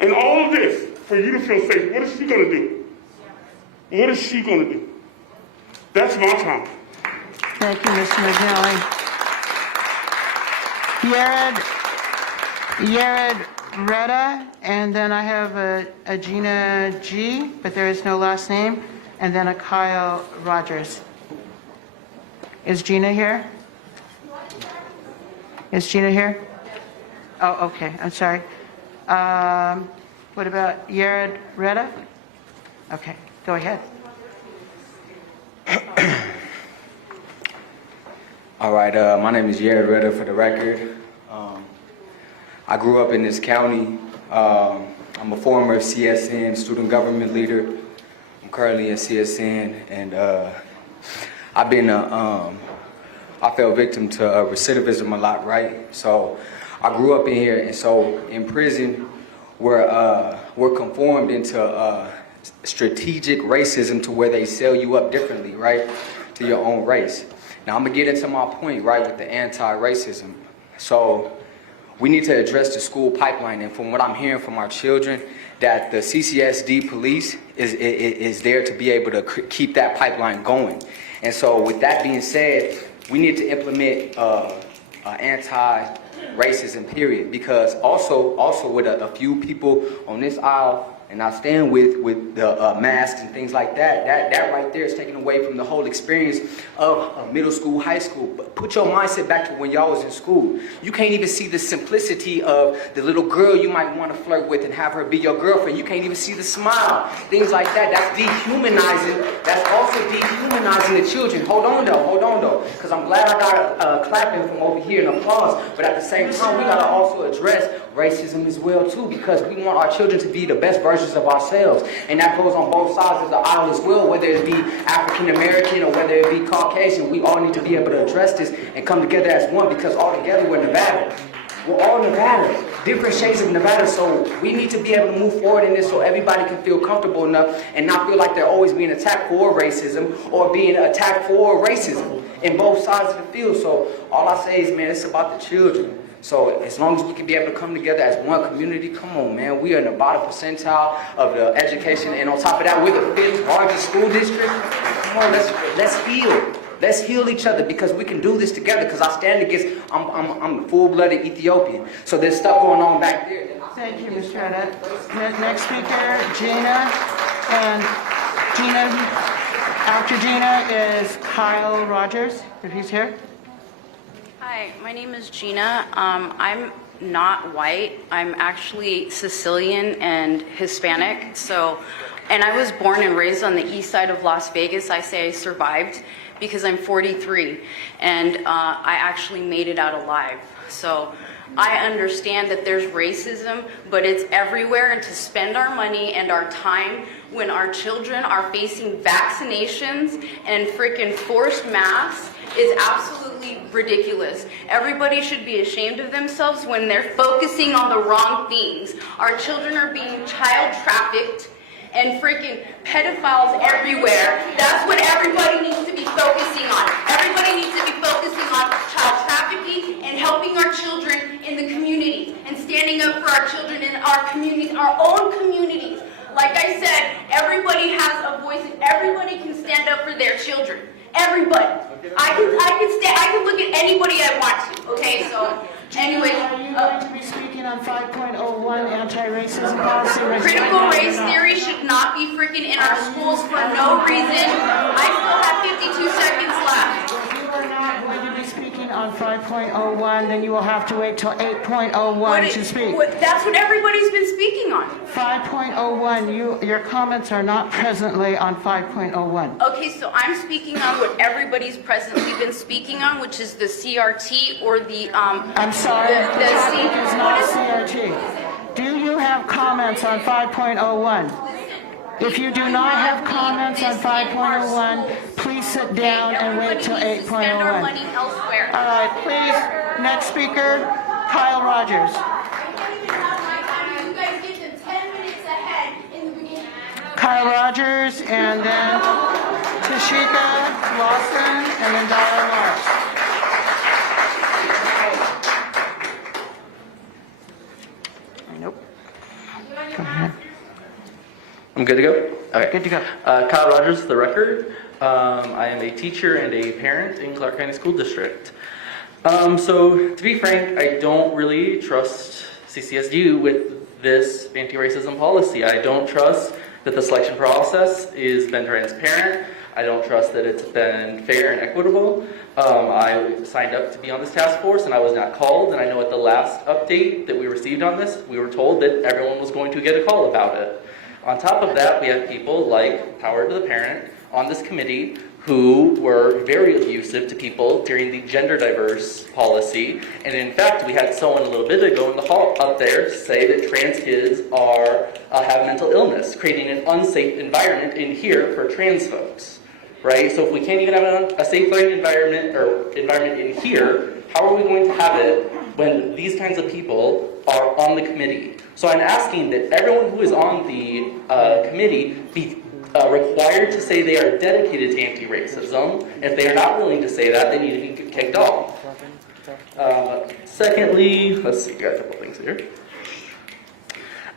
And all of this, for you to feel safe, what is she going to do? What is she going to do? That's my time. Thank you, Mr. McNally. Yared, Yared Retta, and then I have a Gina G, but there is no last name, and then a Kyle Rogers. Is Gina here? Is Gina here? Oh, okay, I'm sorry. What about Yared Retta? Okay, go ahead. All right, my name is Jared Retta for the record. I grew up in this county. I'm a former CSN student government leader. I'm currently a CSN, and I fell victim to recidivism a lot, right? So I grew up in here, and so in prison, we're conformed into strategic racism to where they sell you up differently, right, to your own race. Now I'm gonna get into my point, right, with the anti-racism. So we need to address the school pipeline, and from what I'm hearing from our children, that the CCSD police is there to be able to keep that pipeline going. And so with that being said, we need to implement anti-racism period, because also with a few people on this aisle, and I stand with the masks and things like that, that right there is taken away from the whole experience of middle school, high school. But put your mindset back to when y'all was in school. You can't even see the simplicity of the little girl you might want to flirt with and have her be your girlfriend. You can't even see the smile, things like that. That's dehumanizing. That's also dehumanizing the children. Hold on though, because I'm glad I got clapping from over here and applause. But at the same time, we gotta also address racism as well too, because we want our children to be the best versions of ourselves, and that goes on both sides of the aisle as well, whether it be African American or whether it be Caucasian. We all need to be able to address this and come together as one, because all together we're Nevada. We're all Nevada, different shades of Nevada, so we need to be able to move forward in this so everybody can feel comfortable enough and not feel like they're always being attacked for racism or being attacked for racism in both sides of the field. So all I say is, man, it's about the children. So as long as we can be able to come together as one community, come on, man. We are in the bottom percentile of the education, and on top of that, we're the 5th largest school district. Come on, let's heal. Let's heal each other, because we can do this together. Because I stand against, I'm a full-blooded Ethiopian. So there's stuff going on back there. Thank you, Ms. Retta. Next speaker, Gina. And Gina, after Gina is Kyle Rogers, if he's here. Hi, my name is Gina. I'm not white. I'm actually Sicilian and Hispanic. And I was born and raised on the east side of Las Vegas. I say I survived because I'm 43, and I actually made it out alive. So I understand that there's racism, but it's everywhere, and to spend our money and our time when our children are facing vaccinations and freaking forced masks is absolutely ridiculous. Everybody should be ashamed of themselves when they're focusing on the wrong things. Our children are being child trafficked and freaking pedophiles everywhere. That's what everybody needs to be focusing on. Everybody needs to be focusing on child trafficking and helping our children in the community and standing up for our children in our communities, our own communities. Like I said, everybody has a voice and everybody can stand up for their children. Everybody. I can look at anybody I want to. Okay, so anyway. Are you going to be speaking on 5.01 anti-racism policy? Critical race theory should not be freaking in our schools for no reason. I still have 52 seconds left. If you are not going to be speaking on 5.01, then you will have to wait till 8.01 to speak. That's what everybody's been speaking on. 5.01, your comments are not presently on 5.01. Okay, so I'm speaking on what everybody's presently been speaking on, which is the CRT or the I'm sorry, the topic is not CRT. Do you have comments on 5.01? If you do not have comments on 5.01, please sit down and wait till 8.01. All right, please, next speaker, Kyle Rogers. Kyle Rogers, and then Tashika Lawson, and then Dara Larson. Nope. Go ahead. I'm good to go? Okay. Good to go. Kyle Rogers, for the record. I am a teacher and a parent in Clark County School District. So, to be frank, I don't really trust CCSD with this anti-racism policy. I don't trust that the selection process has been transparent. I don't trust that it's been fair and equitable. I signed up to be on this task force and I was not called, and I know at the last update that we received on this, we were told that everyone was going to get a call about it. On top of that, we have people like Power to the Parent on this committee who were very abusive to people during the gender diverse policy. And in fact, we had someone a little bit ago in the hall up there say that trans kids have mental illness, creating an unsafe environment in here for trans folks, right? So if we can't even have a safe learning environment in here, how are we going to have it when these kinds of people are on the committee? So I'm asking that everyone who is on the committee be required to say they are dedicated to anti-racism. If they are not willing to say that, they need to be kicked off. Secondly, let's see, got a couple things here.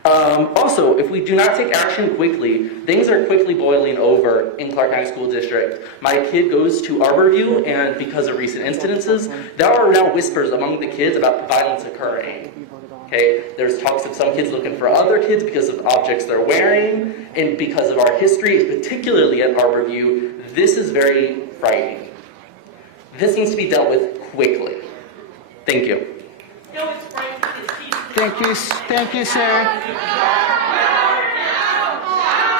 Also, if we do not take action quickly, things are quickly boiling over in Clark County School District. My kid goes to Arborview, and because of recent incidences, there are now whispers among the kids about violence occurring. Okay, there's talks of some kids looking for other kids because of objects they're wearing, and because of our history, particularly at Arborview, this is very frightening. This needs to be dealt with quickly. Thank you. Thank you, sir.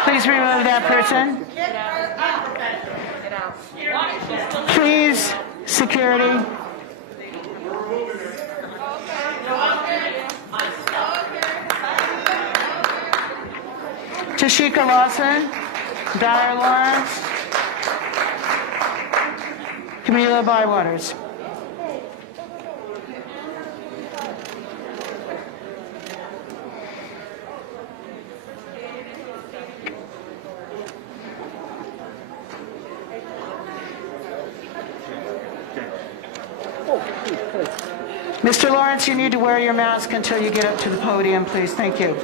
Please remove that person. Please, security. Tashika Lawson, Dyer Lawrence, Camila Bywaters. Mr. Lawrence, you need to wear your mask until you get up to the podium, please. Thank you.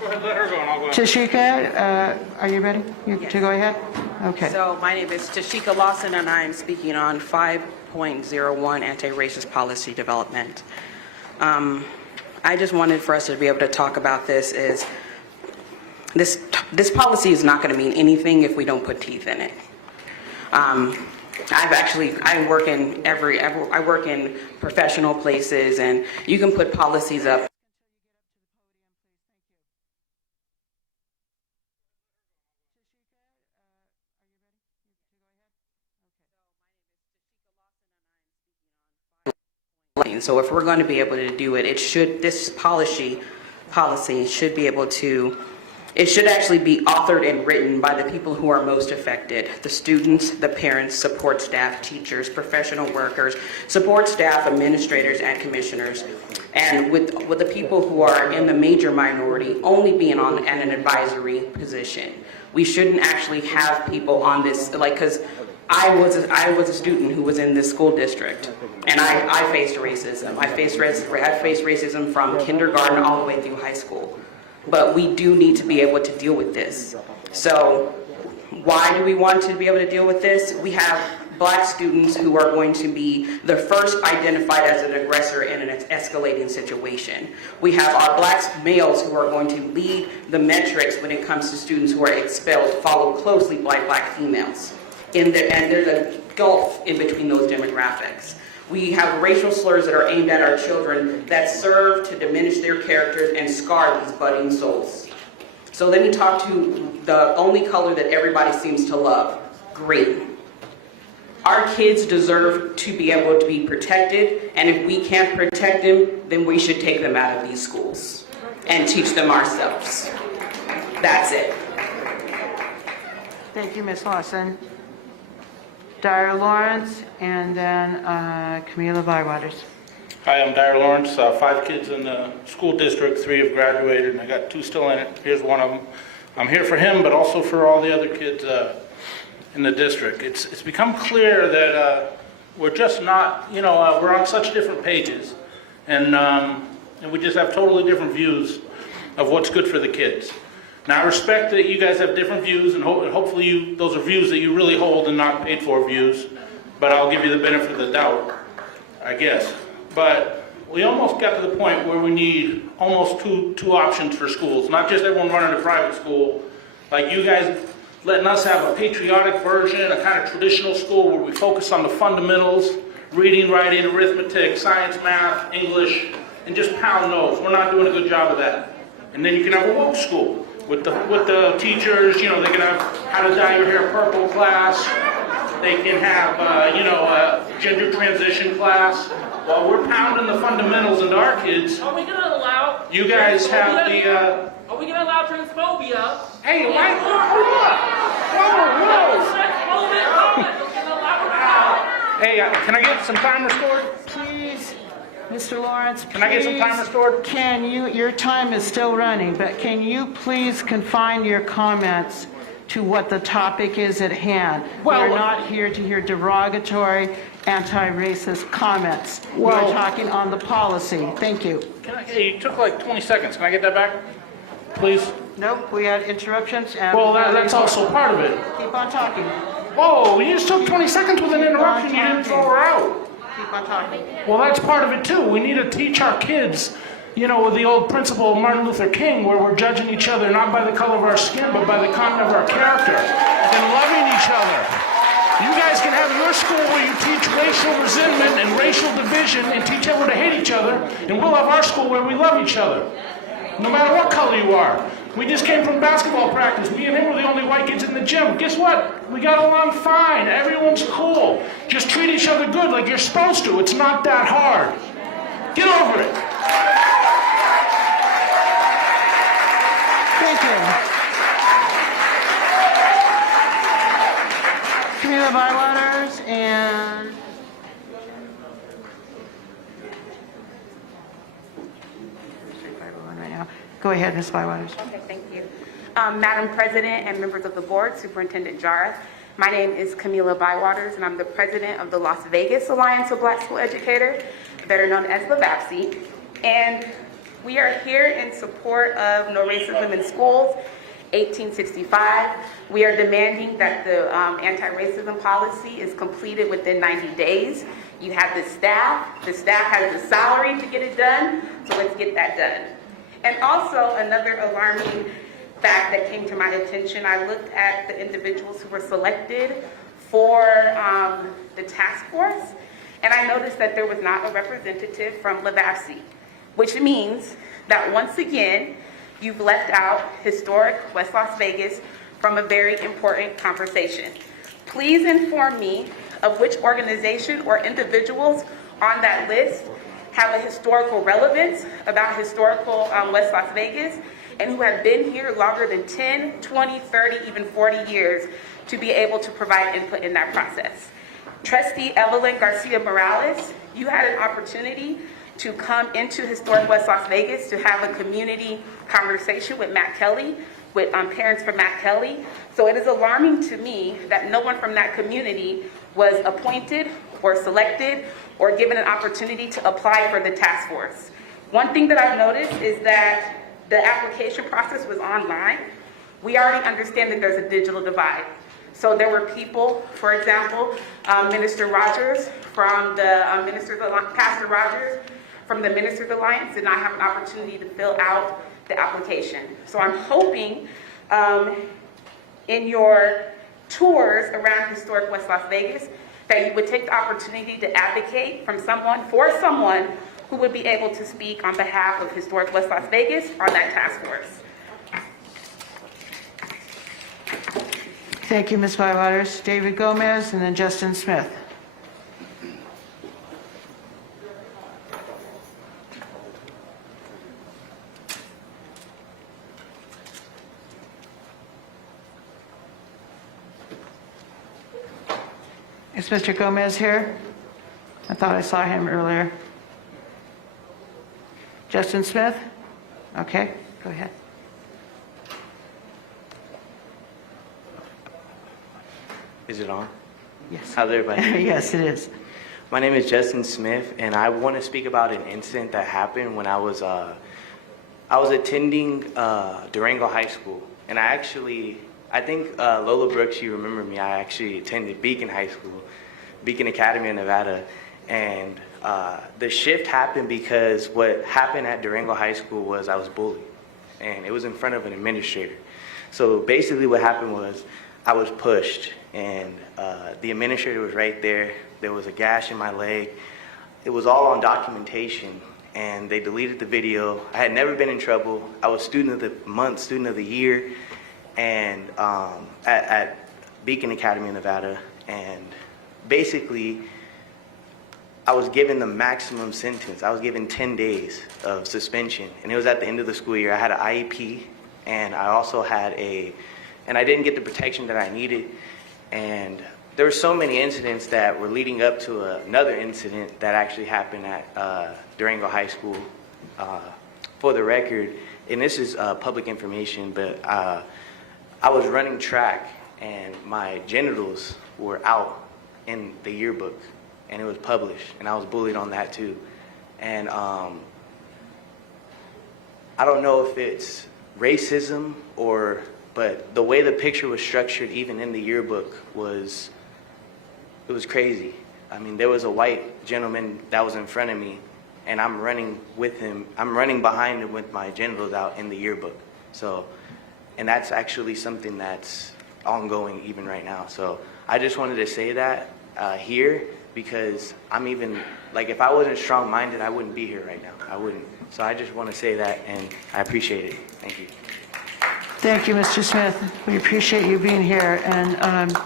Let her go and I'll go. Tashika, are you ready to go ahead? Okay. So my name is Tashika Lawson, and I am speaking on 5.01 anti-racist policy development. I just wanted for us to be able to talk about this. This policy is not going to mean anything if we don't put teeth in it. I work in professional places, and you can put policies up. So if we're going to be able to do it, this policy should be able to, it should actually be authored and written by the people who are most affected: the students, the parents, support staff, teachers, professional workers, support staff, administrators, and commissioners. And with the people who are in the major minority only being on an advisory position. We shouldn't actually have people on this, because I was a student who was in this school district, and I faced racism. I faced racism from kindergarten all the way through high school. But we do need to be able to deal with this. So why do we want to be able to deal with this? We have Black students who are going to be the first identified as an aggressor in an escalating situation. We have our Black males who are going to lead the metrics when it comes to students who are expelled, followed closely by Black females. And there's a gulf in between those demographics. We have racial slurs that are aimed at our children that serve to diminish their characters and scar these budding souls. So let me talk to the only color that everybody seems to love: green. Our kids deserve to be able to be protected, and if we can't protect them, then we should take them out of these schools and teach them ourselves. That's it. Thank you, Ms. Lawson. Dyer Lawrence, and then Camila Bywaters. Hi, I'm Dyer Lawrence. 5 kids in the school district, 3 have graduated, and I got 2 still in it. Here's one of them. I'm here for him, but also for all the other kids in the district. It's become clear that we're just not, we're on such different pages, and we just have totally different views of what's good for the kids. Now, I respect that you guys have different views, and hopefully those are views that you really hold and not paid for views, but I'll give you the benefit of the doubt, I guess. But we almost got to the point where we need almost two options for schools, not just everyone running a private school. Like you guys letting us have a patriotic version, a kind of traditional school where we focus on the fundamentals, reading, writing, arithmetic, science, math, English, and just pound notes. We're not doing a good job of that. And then you can have a woke school with the teachers, you know, they can have how to dye your hair purple class. They can have, a gender transition class. While we're pounding the fundamentals into our kids, Are we going to allow? you guys have the, Are we going to allow transphobia? hey, why, whoa. Hey, can I get some time restored? Please, Mr. Lawrence, Can I get some time restored? Can you, your time is still running, but can you please confine your comments to what the topic is at hand? Well, We're not here to hear derogatory, anti-racist comments. Well- We're talking on the policy. Thank you. Hey, you took like 20 seconds. Can I get that back? Please? Nope, we had interruptions and... Well, that's also part of it. Keep on talking. Whoa, you just took 20 seconds with an interruption. You didn't throw her out. Keep on talking. Well, that's part of it too. We need to teach our kids, you know, with the old principle of Martin Luther King, where we're judging each other not by the color of our skin, but by the content of our character, and loving each other. You guys can have your school where you teach racial resentment and racial division and teach everyone to hate each other, and we'll have our school where we love each other, no matter what color you are. We just came from basketball practice. Me and him were the only white kids in the gym. Guess what? We got along fine. Everyone's cool. Just treat each other good like you're supposed to. It's not that hard. Get over it. Thank you. Camila Bywaters and... right now. Go ahead, Ms. Bywaters. Okay, thank you. Madam President and members of the board, Superintendent Jara, my name is Camila Bywaters, and I'm the president of the Las Vegas Alliance of Black School Educators, better known as LAVAPSE. And we are here in support of No Racism in Schools, 1865. We are demanding that the anti-racism policy is completed within 90 days. You have the staff has the salary to get it done, so let's get that done. And also, another alarming fact that came to my attention, I looked at the individuals who were selected for the task force, and I noticed that there was not a representative from LAVAPSE, which means that once again, you've left out historic West Las Vegas from a very important conversation. Please inform me of which organization or individuals on that list have a historical relevance about historical West Las Vegas and who have been here longer than 10, 20, 30, even 40 years to be able to provide input in that process. Trustee Evelyn Garcia Morales, you had an opportunity to come into historic West Las Vegas to have a community conversation with Matt Kelly, with parents from Matt Kelly. So it is alarming to me that no one from that community was appointed or selected or given an opportunity to apply for the task force. One thing that I've noticed is that the application process was online. We already understand that there's a digital divide. So there were people, for example, Minister Rogers from the Pastor Rogers from the Ministers Alliance did not have an opportunity to fill out the application. So I'm hoping in your tours around historic West Las Vegas that you would take the opportunity to advocate for someone who would be able to speak on behalf of historic West Las Vegas on that task force. Thank you, Ms. Bywaters. David Gomez and then Justin Smith. Is Mr. Gomez here? I thought I saw him earlier. Justin Smith? Okay, go ahead. Is it on? Yes. How's everybody? Yes, it is. My name is Justin Smith, and I want to speak about an incident that happened when I was attending Durango High School, and I think Lola Brooks, you remember me. I actually attended Beacon High School, Beacon Academy in Nevada, And the shift happened because what happened at Durango High School was I was bullied, and it was in front of an administrator. So basically what happened was I was pushed, and the administrator was right there. There was a gash in my leg. It was all on documentation, and they deleted the video. I had never been in trouble. I was student of the month, student of the year, and at Beacon Academy in Nevada. And basically, I was given the maximum sentence. I was given 10 days of suspension, and it was at the end of the school year. I had an IEP, and I also had and I didn't get the protection that I needed. And there were so many incidents that were leading up to another incident that actually happened at Durango High School. For the record, and this is public information, but I was running track, and my genitals were out in the yearbook, and it was published, and I was bullied on that too. And I don't know if it's racism but the way the picture was structured, even in the yearbook, it was crazy. I mean, there was a white gentleman that was in front of me, and I'm running with him. I'm running behind him with my genitals out in the yearbook. So, and that's actually something that's ongoing even right now. So I just wanted to say that here, because I'm even, like, if I wasn't strong-minded, I wouldn't be here right now. I wouldn't. So I just want to say that, and I appreciate it. Thank you. Thank you, Mr. Smith. We appreciate you being here and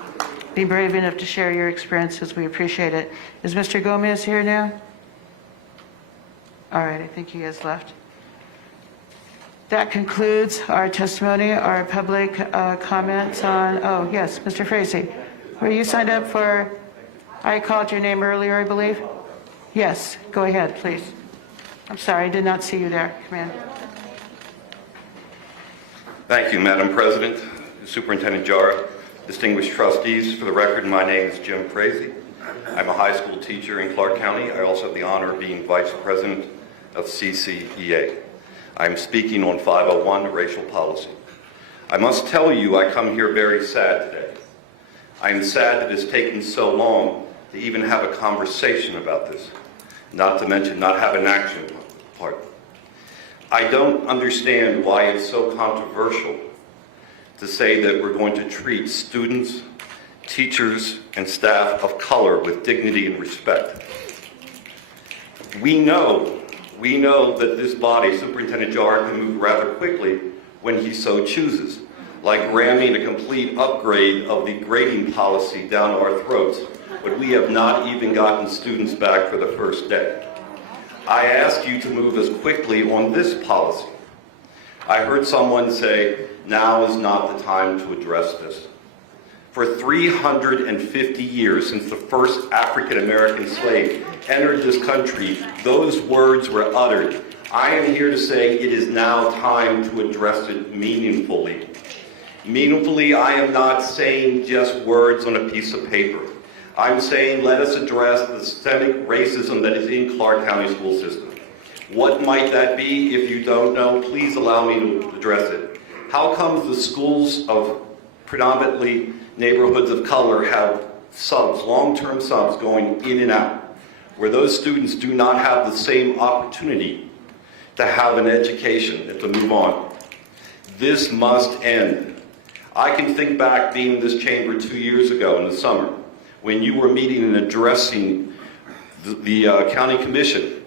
being brave enough to share your experiences. We appreciate it. Is Mr. Gomez here now? All right, I think he has left. That concludes our testimony, our public comments on, oh, yes, Mr. Frazee. Were you signed up for, I called your name earlier, I believe? Yes, go ahead, please. I'm sorry, I did not see you there. Come in. Thank you, Madam President, Superintendent Jara, distinguished trustees. For the record, my name is Jim Frazee. I'm a high school teacher in Clark County. I also have the honor of being Vice President of CCEA. I'm speaking on 501, racial policy. I must tell you, I come here very sad today. I am sad that it's taken so long to even have a conversation about this, not to mention not have an action part. I don't understand why it's so controversial to say that we're going to treat students, teachers, and staff of color with dignity and respect. We know that this body, Superintendent Jara, can move rather quickly when he so chooses, like ramming a complete upgrade of the grading policy down our throats, but we have not even gotten students back for the first day. I ask you to move as quickly on this policy. I heard someone say, now is not the time to address this. For 350 years, since the first African-American slave entered this country, those words were uttered. I am here to say it is now time to address it meaningfully. Meaningfully, I am not saying just words on a piece of paper. I'm saying let us address the systemic racism that is in Clark County school system. What might that be? If you don't know, please allow me to address it. How comes the schools of predominantly neighborhoods of color have subs, long-term subs going in and out, where those students do not have the same opportunity to have an education and to move on? This must end. I can think back being in this chamber 2 years ago in the summer, when you were meeting and addressing the county commission.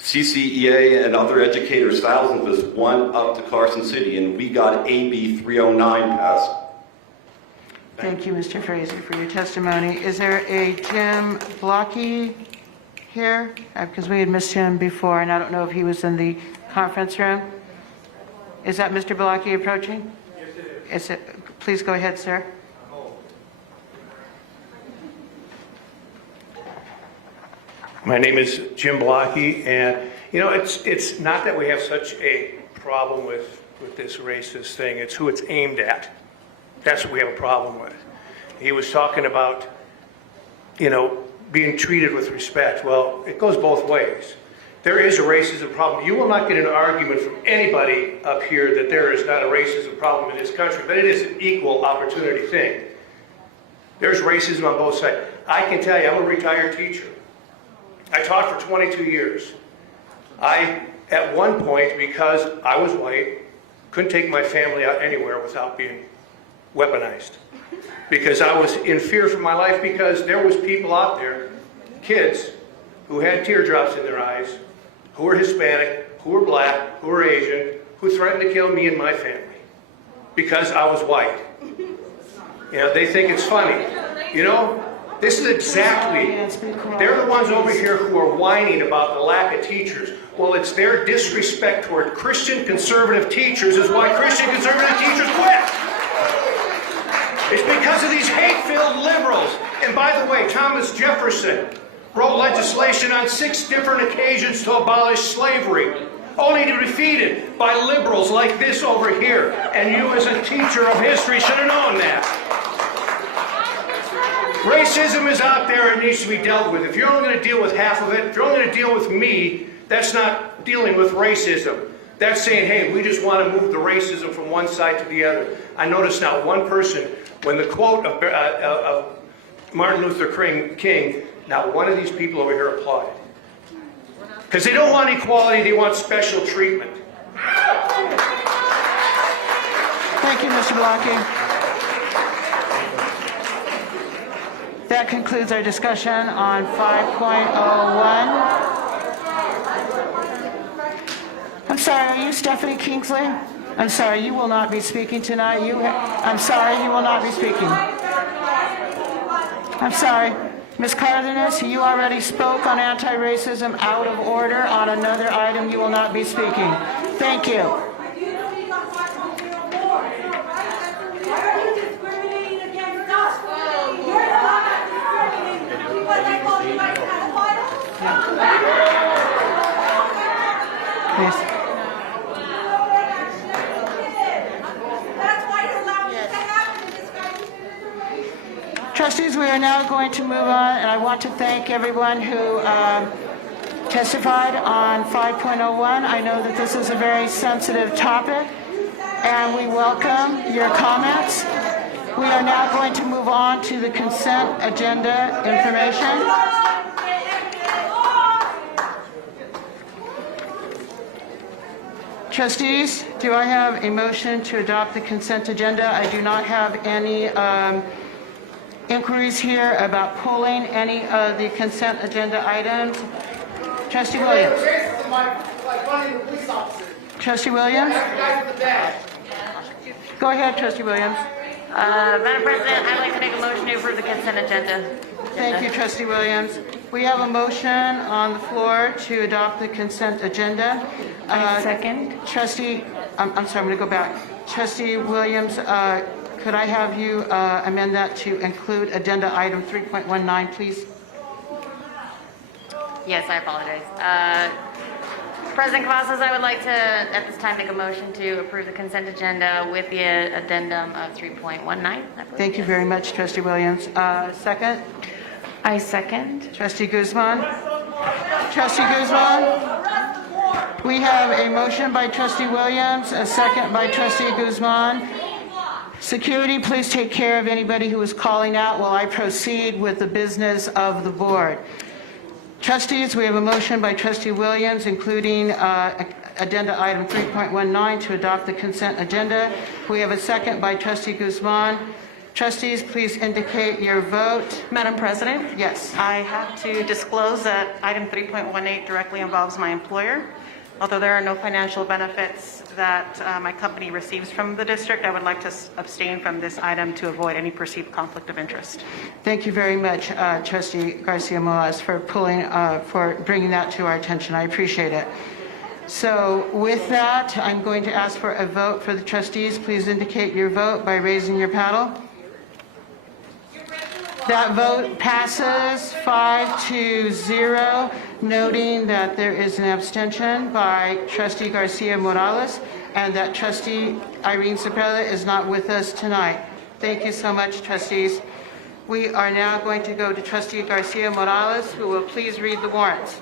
CCEA and other educators, thousands of us, went up to Carson City, and we got AB 309 passed. Thank you, Mr. Frazee, for your testimony. Is there a Jim Blocky here? Because we had missed him before, and I don't know if he was in the conference room. Is that Mr. Blocky approaching? Yes, it is. Please go ahead, sir. My name is Jim Blocky, and you know, it's not that we have such a problem with this racist thing, it's who it's aimed at. That's what we have a problem with. He was talking about, you know, being treated with respect. Well, it goes both ways. There is a racism problem. You will not get an argument from anybody up here that there is not a racism problem in this country, but it is an equal opportunity thing. There's racism on both sides. I can tell you, I'm a retired teacher. I taught for 22 years. I, at one point, because I was white, couldn't take my family out anywhere without being weaponized. Because I was in fear for my life, because there was people out there, kids, who had teardrops in their eyes, who were Hispanic, who were black, who were Asian, who threatened to kill me and my family because I was white. You know, they think it's funny. You know, this is exactly, they're the ones over here who are whining about the lack of teachers. Well, it's their disrespect toward Christian conservative teachers is why Christian conservative teachers quit. It's because of these hate-filled liberals. And by the way, Thomas Jefferson wrote legislation on 6 different occasions to abolish slavery, only to be defeated by liberals like this over here. And you as a teacher of history should have known that. Racism is out there and needs to be dealt with. If you're only going to deal with half of it, if you're only going to deal with me, that's not dealing with racism. That's saying, hey, we just want to move the racism from one side to the other. I noticed not one person, when the quote of Martin Luther King, not one of these people over here applauded. Because they don't want equality, they want special treatment. Thank you, Mr. Blocky. That concludes our discussion on 5.01. I'm sorry, are you Stephanie Kingsley? I'm sorry, you will not be speaking tonight. I'm sorry, you will not be speaking. I'm sorry. Ms. Cardenas, you already spoke on anti-racism out of order. On another item, you will not be speaking. Thank you. Please. Trustees, we are now going to move on, and I want to thank everyone who testified on 5.01. I know that this is a very sensitive topic, and we welcome your comments. We are now going to move on to the consent agenda information. Trustees, do I have a motion to adopt the consent agenda? I do not have any inquiries here about pulling any of the consent agenda items. Trustee Williams. Trustee Williams? Go ahead, Trustee Williams. Madam President, I'd like to make a motion to approve the consent agenda. Thank you, Trustee Williams. We have a motion on the floor to adopt the consent agenda. Second. Trustee, I'm sorry, I'm going to go back. Trustee Williams, could I have you amend that to include agenda item 3.19, please? Yes, I apologize. President Cavazos, I would like to, at this time, make a motion to approve the consent agenda with the addendum of 3.19. Thank you very much, Trustee Williams. Second? I second. Trustee Guzman? Trustee Guzman? We have a motion by Trustee Williams, a second by Trustee Guzman. Security, please take care of anybody who is calling out while I proceed with the business of the board. Trustees, we have a motion by Trustee Williams, including addenda item 3.19 to adopt the consent agenda. We have a second by Trustee Guzman. Trustees, please indicate your vote. Madam President? Yes. I have to disclose that item 3.18 directly involves my employer. Although there are no financial benefits that my company receives from the district, I would like to abstain from this item to avoid any perceived conflict of interest. Thank you very much, Trustee Garcia-Moaz, for bringing that to our attention. I appreciate it. So with that, I'm going to ask for a vote for the trustees. Please indicate your vote by raising your paddle. That vote passes 5-0, noting that there is an abstention by Trustee Garcia Morales and that Trustee Irene Cepeda is not with us tonight. Thank you so much, trustees. We are now going to go to Trustee Garcia Morales, who will please read the warrants.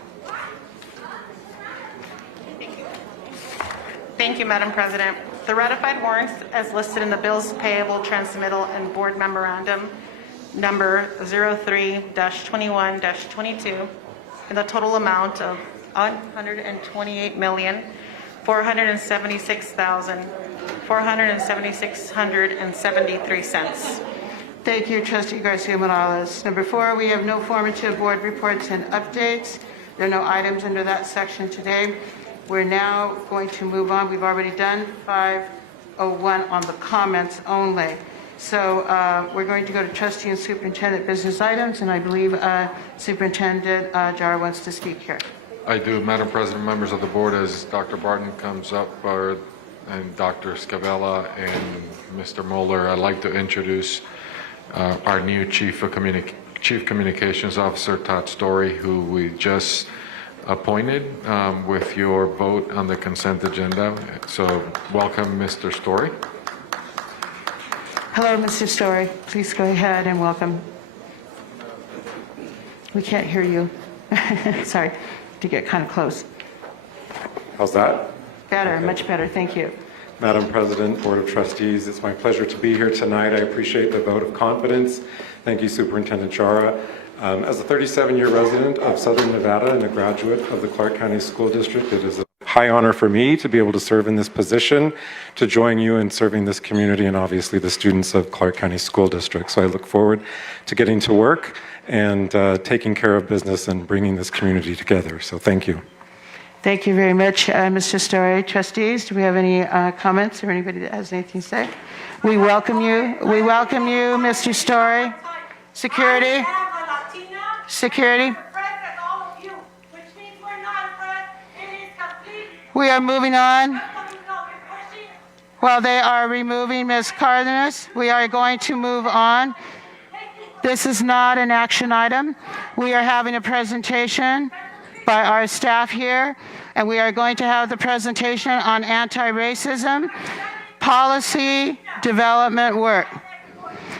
Thank you, Madam President. The ratified warrants as listed in the bills payable transmittal and board memorandum number 03-21-22, in the total amount of $128,476,476.73. Thank you, Trustee Garcia Morales. Number 4, we have no formative board reports and updates. There are no items under that section today. We're now going to move on. We've already done 501 on the comments only. So we're going to go to Trustee and Superintendent business items, and I believe Superintendent Jara wants to speak here. I do, Madam President, members of the board, as Dr. Barton comes up, and Dr. Scavella and Mr. Moeller, I'd like to introduce our new Chief Communications Officer, Todd Story, who we just appointed with your vote on the consent agenda. So welcome, Mr. Story. Hello, Mr. Story. Please go ahead and welcome. We can't hear you. Sorry, to get kind of close. How's that? Better, Okay. much better. Thank you. Madam President, Board of Trustees, it's my pleasure to be here tonight. I appreciate the vote of confidence. Thank you, Superintendent Jara. As a 37-year resident of Southern Nevada and a graduate of the Clark County School District, it is a high honor for me to be able to serve in this position, to join you in serving this community and obviously the students of Clark County School District. So I look forward to getting to work and taking care of business and bringing this community together. So thank you. Thank you very much, Mr. Story. Trustees, do we have any comments or anybody that has anything to say? We welcome you. We welcome you, Mr. Story. Security. Security. We are moving on. While they are removing Ms. Cardenas, we are going to move on. This is not an action item. We are having a presentation by our staff here, and we are going to have the presentation on anti-racism policy development work.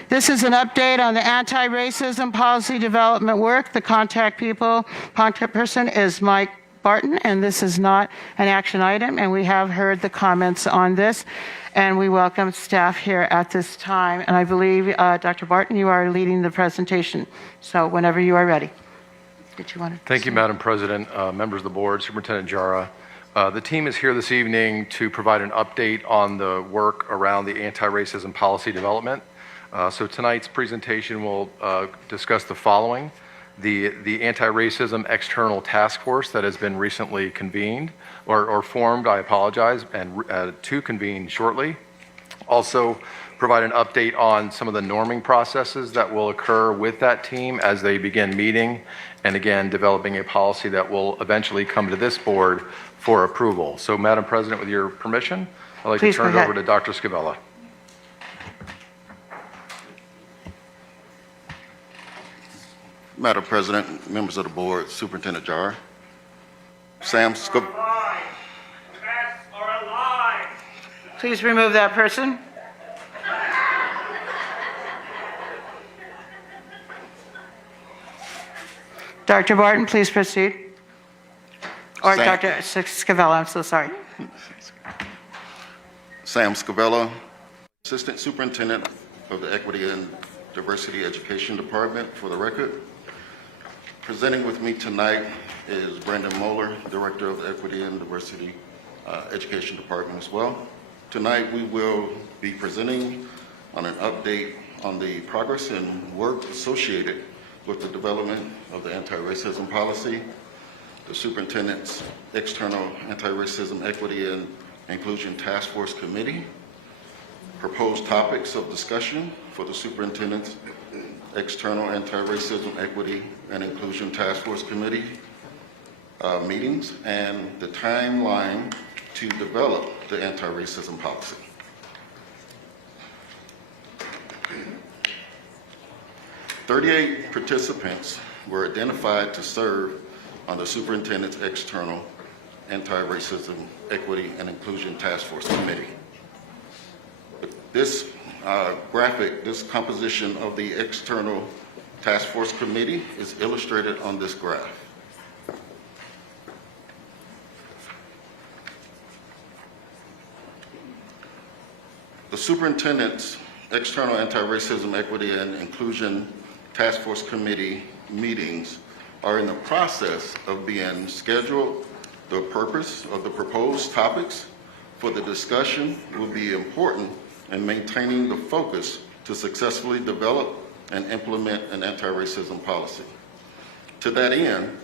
This is an update on the anti-racism policy development work. The contact person is Mike Barton, and this is not an action item, and we have heard the comments on this, and we welcome staff here at this time. And I believe, Dr. Barton, you are leading the presentation, so whenever you are ready. Did you want to? Thank you, Madam President, members of the board, Superintendent Jara. The team is here this evening to provide an update on the work around the anti-racism policy development. So tonight's presentation will discuss the following: the anti-racism external task force that has been recently convened or formed, I apologize, and to convene shortly. Also provide an update on some of the norming processes that will occur with that team as they begin meeting, and again, developing a policy that will eventually come to this board for approval. So, Madam President, with your permission, I'd like to turn it over to Dr. Scavella. Madam President, members of the board, Superintendent Jara, Please remove that person. Dr. Barton, please proceed. Or Dr. Scavella, I'm so sorry. Sam Scavella, Assistant Superintendent of the Equity and Diversity Education Department, for the record. Presenting with me tonight is Brandon Moeller, Director of the Equity and Diversity Education Department as well. Tonight we will be presenting on an update on the progress and work associated with the development of the anti-racism policy, the Superintendent's External Anti-Racism Equity and Inclusion Task Force Committee, proposed topics of discussion for the Superintendent's External Anti-Racism Equity and Inclusion Task Force Committee meetings, and the timeline to develop the anti-racism policy. "38 participants were identified to serve on the Superintendent's External Anti-Racism Equity and Inclusion Task Force Committee. This graphic, this composition of the External Task Force Committee is illustrated on this graph. The Superintendent's External Anti-Racism Equity and Inclusion Task Force Committee meetings are in the process of being scheduled. The purpose of the proposed topics for the discussion will be important in maintaining the focus to successfully develop and implement an anti-racism policy. To that end,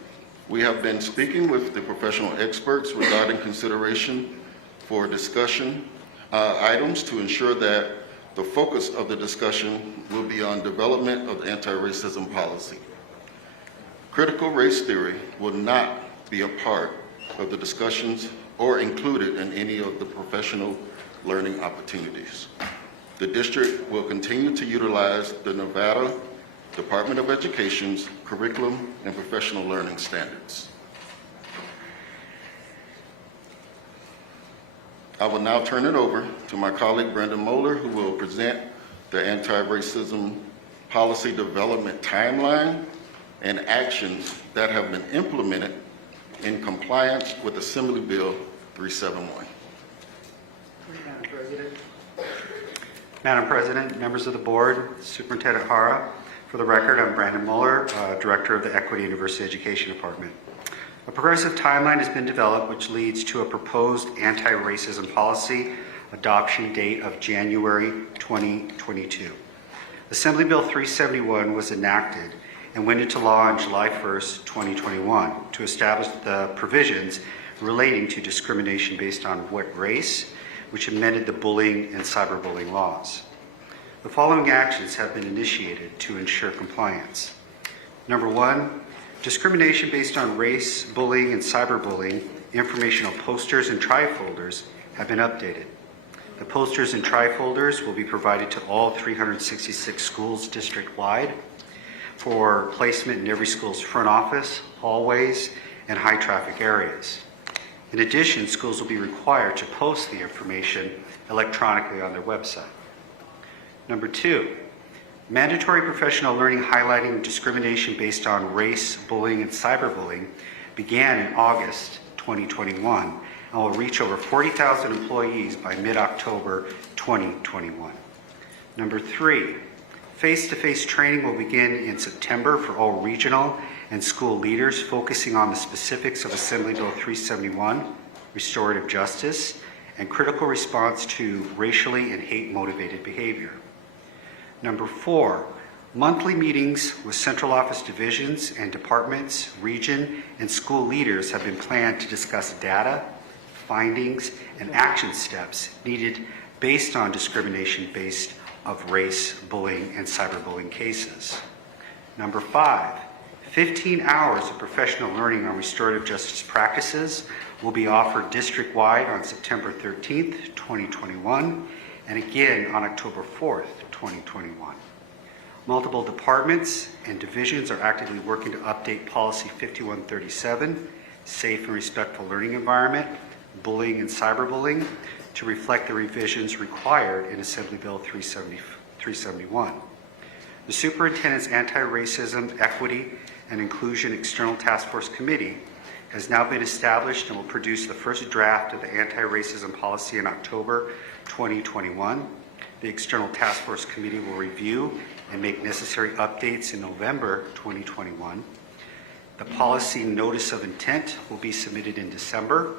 we have been speaking with the professional experts regarding consideration for discussion items to ensure that the focus of the discussion will be on development of anti-racism policy. Critical race theory will not be a part of the discussions or included in any of the professional learning opportunities. The district will continue to utilize the Nevada Department of Education's curriculum and professional learning standards. I will now turn it over to my colleague Brendan Moeller, who will present the anti-racism policy development timeline and actions that have been implemented in compliance with Assembly Bill 371. Madam President, members of the board, Superintendent Hara, for the record, I'm Brandon Mueller, Director of the Equity University Education Department. A progressive timeline has been developed which leads to a proposed anti-racism policy adoption date of January 2022. Assembly Bill 371 was enacted and went into law on July 1st, 2021 to establish the provisions relating to discrimination based on what race, which amended the bullying and cyberbullying laws. The following actions have been initiated to ensure compliance. Number one, discrimination based on race, bullying, and cyberbullying informational posters and trifolders have been updated. The posters and trifolders will be provided to all 366 schools district-wide for placement in every school's front office, hallways, and high-traffic areas. In addition, schools will be required to post the information electronically on their website. Number two, mandatory professional learning highlighting discrimination based on race, bullying, and cyberbullying began in August 2021 and will reach over 40,000 employees by mid-October 2021. Number three, face-to-face training will begin in September for all regional and school leaders, focusing on the specifics of Assembly Bill 371, restorative justice, and critical response to racially and hate-motivated behavior. Number four, monthly meetings with central office divisions and departments, region, and school leaders have been planned to discuss data, findings, and action steps needed based on discrimination based of race, bullying, and cyberbullying cases. Number five, 15 hours of professional learning on restorative justice practices will be offered district-wide on September 13th, 2021, and again on October 4th, 2021. Multiple departments and divisions are actively working to update Policy 5137, Safe and Respectful Learning Environment, Bullying and Cyberbullying, to reflect the revisions required in Assembly Bill 371. The Superintendent's Anti-Racism, Equity, and Inclusion External Task Force Committee has now been established and will produce the first draft of the anti-racism policy in October 2021. The External Task Force Committee will review and make necessary updates in November 2021. The policy notice of intent will be submitted in December,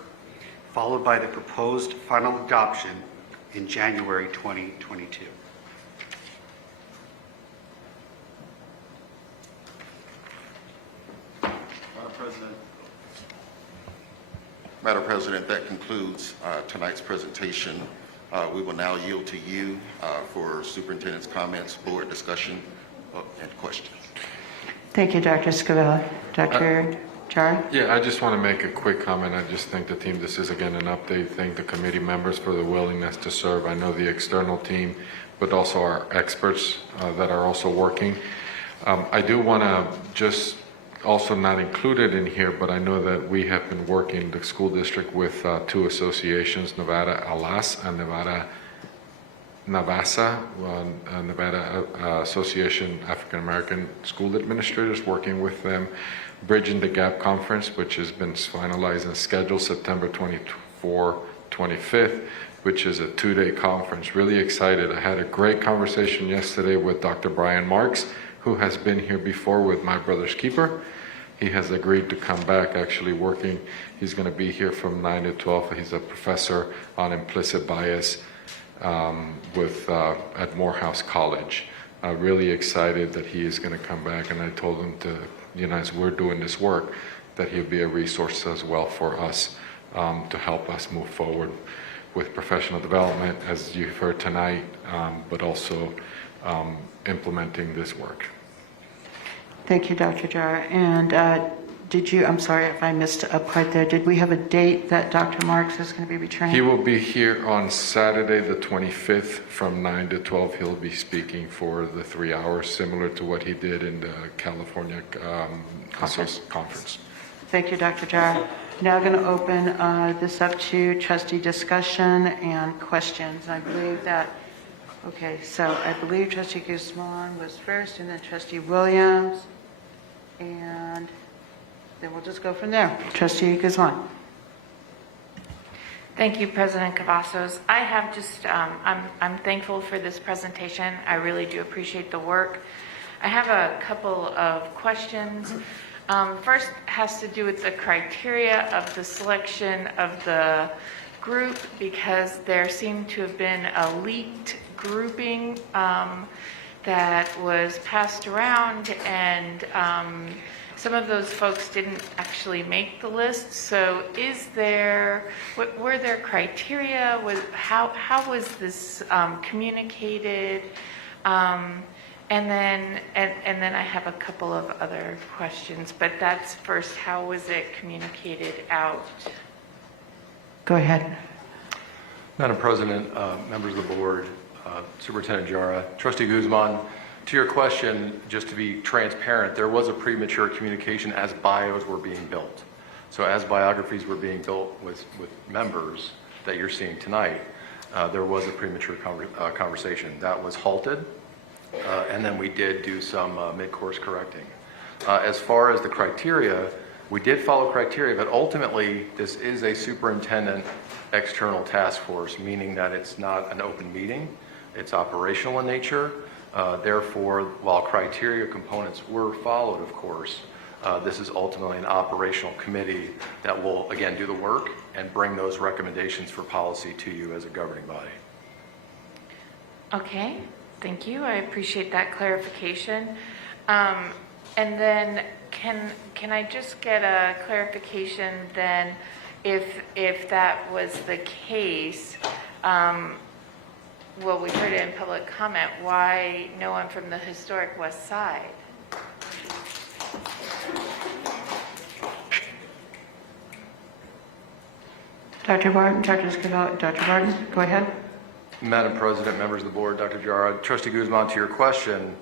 followed by the proposed final adoption in January 2022. Madam President, that concludes tonight's presentation. We will now yield to you for superintendent's comments, board discussion, and questions. Thank you, Dr. Scavella. Dr. Jara? Yeah, I just want to make a quick comment. I just thank the team. This is again an update. Thank the committee members for the willingness to serve. I know the external team, but also our experts that are also working. I do want to just also not included in here, but I know that we have been working, the school district, with two associations, Nevada ALAS and Nevada NAVASA, Nevada Association African American School Administrators, working with them, Bridging the Gap Conference, which has been finalized and scheduled September 24-25th, which is a 2-day conference. Really excited. I had a great conversation yesterday with Dr. Brian Marks, who has been here before with My Brother's Keeper, He has agreed to come back, actually working. He's going to be here from 9 to 12. He's a professor on implicit bias at Morehouse College. Really excited that he is going to come back, and I told him to, as we're doing this work, that he'll be a resource as well for us to help us move forward with professional development, as you've heard tonight, but also implementing this work. Thank you, Dr. Jara. And I'm sorry if I missed a part there, did we have a date that Dr. Marks is going to be returning? He will be here on Saturday the 25th from 9 to 12. He'll be speaking for the 3 hours, similar to what he did in the California conference. Thank you, Dr. Jara. Now going to open this up to trustee discussion and questions. I believe that, okay, so I believe trustee Guzman was first, and then trustee Williams, and then we'll just go from there. Trustee Guzman. Thank you, President Cavazos. I have just, I'm thankful for this presentation. I really do appreciate the work. I have a couple of questions. First has to do with the criteria of the selection of the group, because there seemed to have been a leaked grouping that was passed around, and some of those folks didn't actually make the list. So were there criteria? How was this communicated? And then I have a couple of other questions, but that's first, how was it communicated out? Go ahead. Madam President, members of the board, Superintendent Jara, Trustee Guzman, to your question, just to be transparent, there was a premature communication as bios were being built. So as biographies were being built with members that you're seeing tonight, there was a premature conversation. That was halted. And then we did do some mid-course correcting. As far as the criteria, we did follow criteria, but ultimately this is a superintendent external task force, meaning that it's not an open meeting, it's operational in nature. Therefore, while criteria components were followed, of course, this is ultimately an operational committee that will, again, do the work and bring those recommendations for policy to you as a governing body. Okay. Thank you. I appreciate that clarification. And then can I just get a clarification then, if that was the case, well, we heard it in public comment, why no one from the historic West Side? Dr. Barton, Dr. Barton, go ahead. Madam President, members of the board, Dr. Jara, Trustee Guzman, to your question,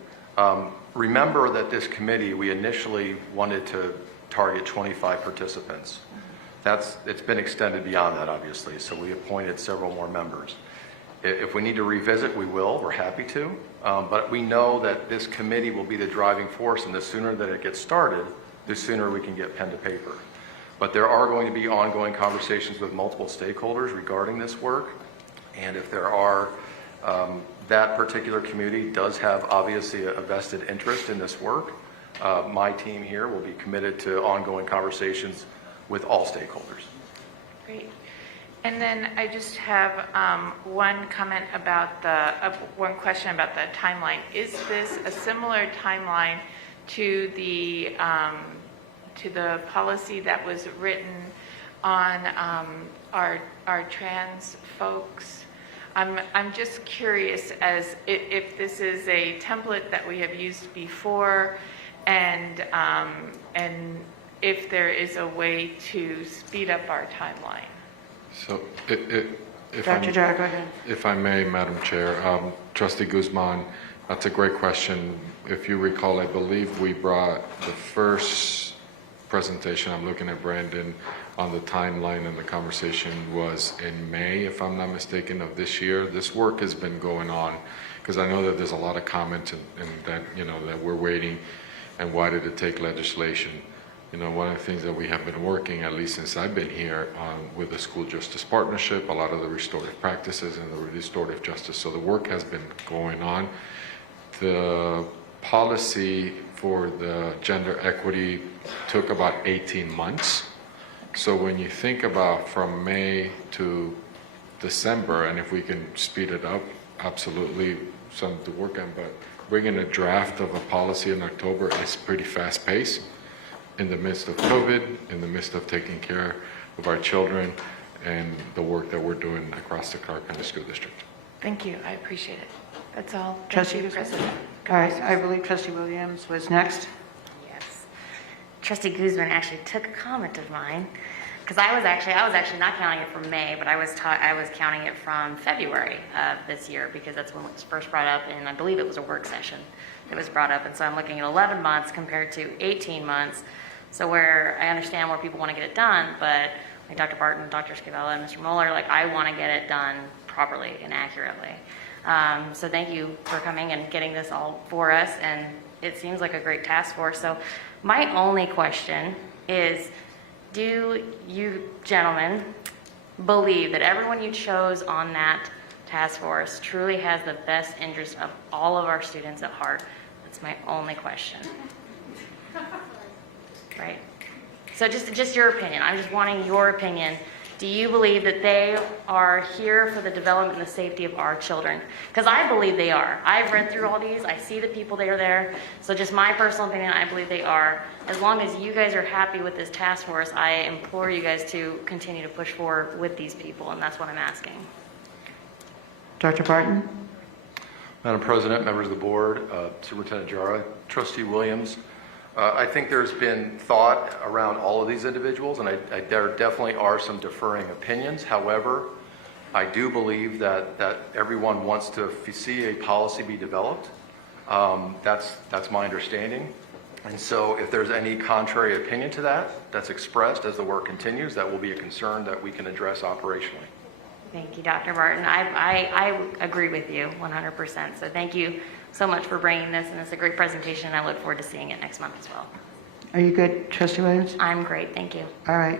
remember that this committee, we initially wanted to target 25 participants. It's been extended beyond that, obviously, so we appointed several more members. If we need to revisit, we will. We're happy to. But we know that this committee will be the driving force, and the sooner that it gets started, the sooner we can get pen to paper. But there are going to be ongoing conversations with multiple stakeholders regarding this work. And if there are, that particular community does have obviously a vested interest in this work. My team here will be committed to ongoing conversations with all stakeholders. Great. And then I just have one comment about one question about the timeline. Is this a similar timeline to the policy that was written on our trans folks? I'm just curious as if this is a template that we have used before, and if there is a way to speed up our timeline. So Dr. Jara, go ahead. If I may, Madam Chair, Trustee Guzman, that's a great question. If you recall, I believe we brought the first presentation, I'm looking at Brandon, on the timeline, and the conversation was in May, if I'm not mistaken, of this year. This work has been going on, because I know that there's a lot of comments and that, that we're waiting, and why did it take legislation? One of the things that we have been working, at least since I've been here, with the School Justice Partnership, a lot of the restorative practices and the restorative justice. So the work has been going on. The policy for the gender equity took about 18 months. So when you think about from May to December, and if we can speed it up, absolutely something to work on, but bringing a draft of a policy in October is pretty fast paced in the midst of COVID, in the midst of taking care of our children and the work that we're doing across the Clark County School District. Thank you, I appreciate it. That's all. Thank Trustee you, Guzman? President. All right, I believe Trustee Williams was next. Yes. Trustee Guzman actually took a comment of mine, because I was actually not counting it from May, but I was counting it from February of this year, because that's when it was first brought up, and I believe it was a work session that was brought up, and so I'm looking at 11 months compared to 18 months. So where I understand where people want to get it done, but like Dr. Barton, Dr. Scavella, and Mr. Moeller, like I want to get it done properly and accurately. So thank you for coming and getting this all for us, and it seems like a great task force. So my only question is, do you gentlemen believe that everyone you chose on that task force truly has the best interest of all of our students at heart? That's my only question. Right? So just your opinion. I'm just wanting your opinion. Do you believe that they are here for the development and the safety of our children? Because I believe they are. I've read through all these. I see the people that are there. So just my personal opinion, I believe they are. As long as you guys are happy with this task force, I implore you guys to continue to push forward with these people, and that's what I'm asking. Dr. Barton? Madam President, members of the board, Superintendent Jara, Trustee Williams, I think there's been thought around all of these individuals, and there definitely are some differing opinions. However, I do believe that everyone wants to see a policy be developed. That's my understanding. And so if there's any contrary opinion to that, that's expressed as the work continues, that will be a concern that we can address operationally. Thank you, Dr. Barton. I agree with you 100%. So thank you so much for bringing this, and it's a great presentation. I look forward to seeing it next month as well. Are you good, Trustee Williams? I'm great, thank you. All right.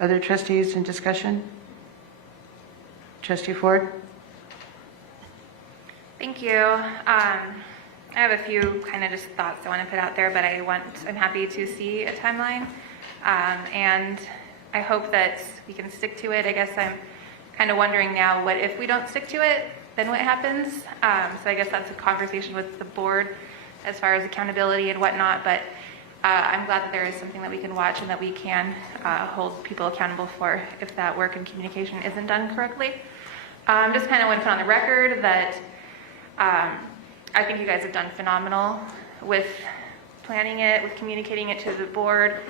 Other trustees in discussion? Trustee Ford? Thank you. I have a few kind of just thoughts I want to put out there, but I'm happy to see a timeline, and I hope that we can stick to it. I guess I'm kind of wondering now, what if we don't stick to it? Then what happens? So I guess that's a conversation with the board as far as accountability and whatnot, but I'm glad that there is something that we can watch and that we can hold people accountable for if that work and communication isn't done correctly. Just kind of want to put on the record that I think you guys have done phenomenal with planning it, with communicating it to the board,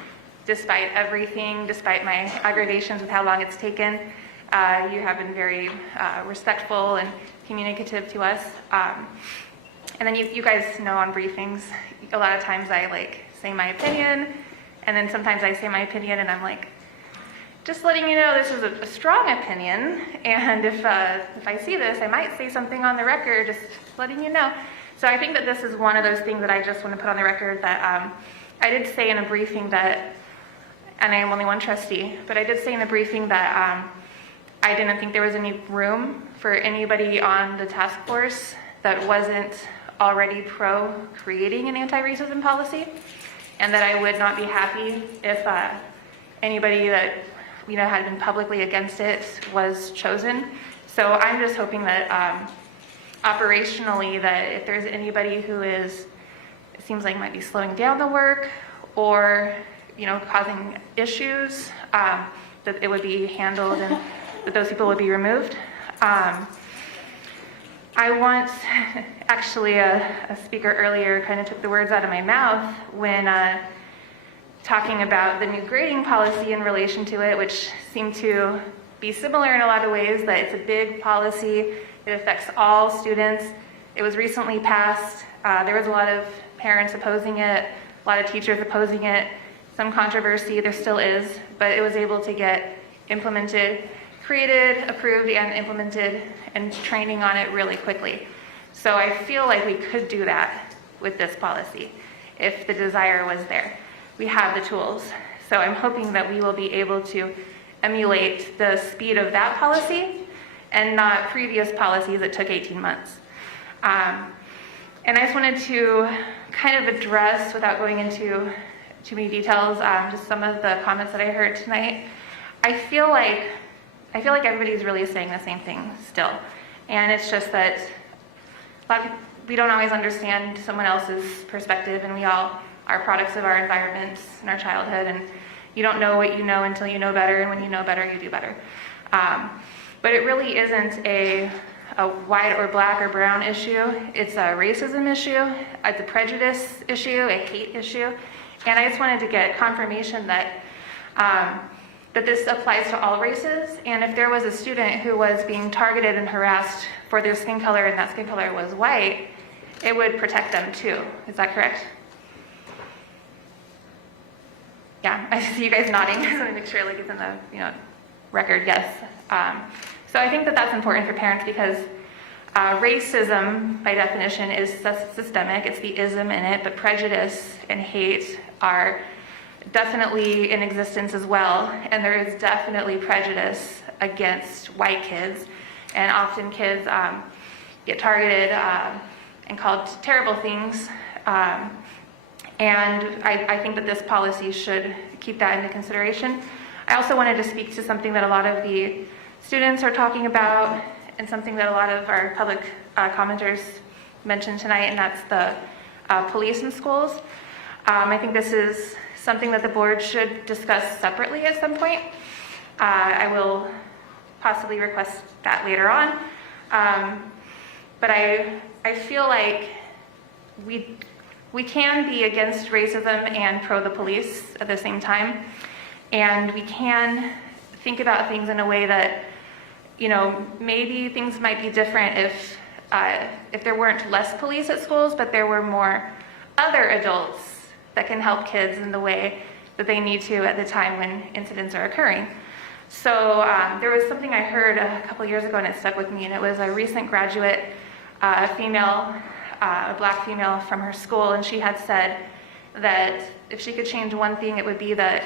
despite everything, despite my aggravations with how long it's taken. You have been very respectful and communicative to us. And then you guys know on briefings, a lot of times I say my opinion, and then sometimes I say my opinion and I'm like, just letting you know this is a strong opinion, and if I see this, I might say something on the record, just letting you know. So I think that this is one of those things that I just want to put on the record that I did say in a briefing that, and I am only one trustee, but I did say in the briefing that I didn't think there was any room for anybody on the task force that wasn't already pro creating an anti-racism policy, and that I would not be happy if anybody that had been publicly against it was chosen. So I'm just hoping that operationally, that if there's anybody who it seems like might be slowing down the work or causing issues, that it would be handled and that those people would be removed. I want, actually, a speaker earlier kind of took the words out of my mouth when talking about the new grading policy in relation to it, which seemed to be similar in a lot of ways, that it's a big policy. It affects all students. It was recently passed. There was a lot of parents opposing it, a lot of teachers opposing it, some controversy, there still is, but it was able to get implemented, created, approved, and implemented, and training on it really quickly. So I feel like we could do that with this policy if the desire was there. We have the tools. So I'm hoping that we will be able to emulate the speed of that policy and not previous policies that took 18 months. And I just wanted to kind of address, without going into too many details, just some of the comments that I heard tonight. I feel like everybody's really saying the same thing still. And it's just that we don't always understand someone else's perspective, and we all are products of our environments and our childhood, and you don't know what you know until you know better, and when you know better, you do better. But it really isn't a white or black or brown issue. It's a racism issue, it's a prejudice issue, a hate issue. And I just wanted to get confirmation that that this applies to all races. And if there was a student who was being targeted and harassed for their skin color and that skin color was white, it would protect them too. Is that correct? Yeah, I see you guys nodding. I want to make sure like it's in the record. Yes. So I think that that's important for parents because racism, by definition, is systemic. It's the ism in it, but prejudice and hate are definitely in existence as well. And there is definitely prejudice against white kids, and often kids get targeted and called terrible things. And I think that this policy should keep that into consideration. I also wanted to speak to something that a lot of the students are talking about and something that a lot of our public commenters mentioned tonight, and that's the police in schools. I think this is something that the board should discuss separately at some point. I will possibly request that later on. But I feel like we can be against racism and pro the police at the same time. And we can think about things in a way that, maybe things might be different if there weren't less police at schools, but there were more other adults that can help kids in the way that they need to at the time when incidents are occurring. So there was something I heard a couple years ago and it stuck with me, and it was a recent graduate, a black female from her school, and she had said that if she could change one thing, it would be that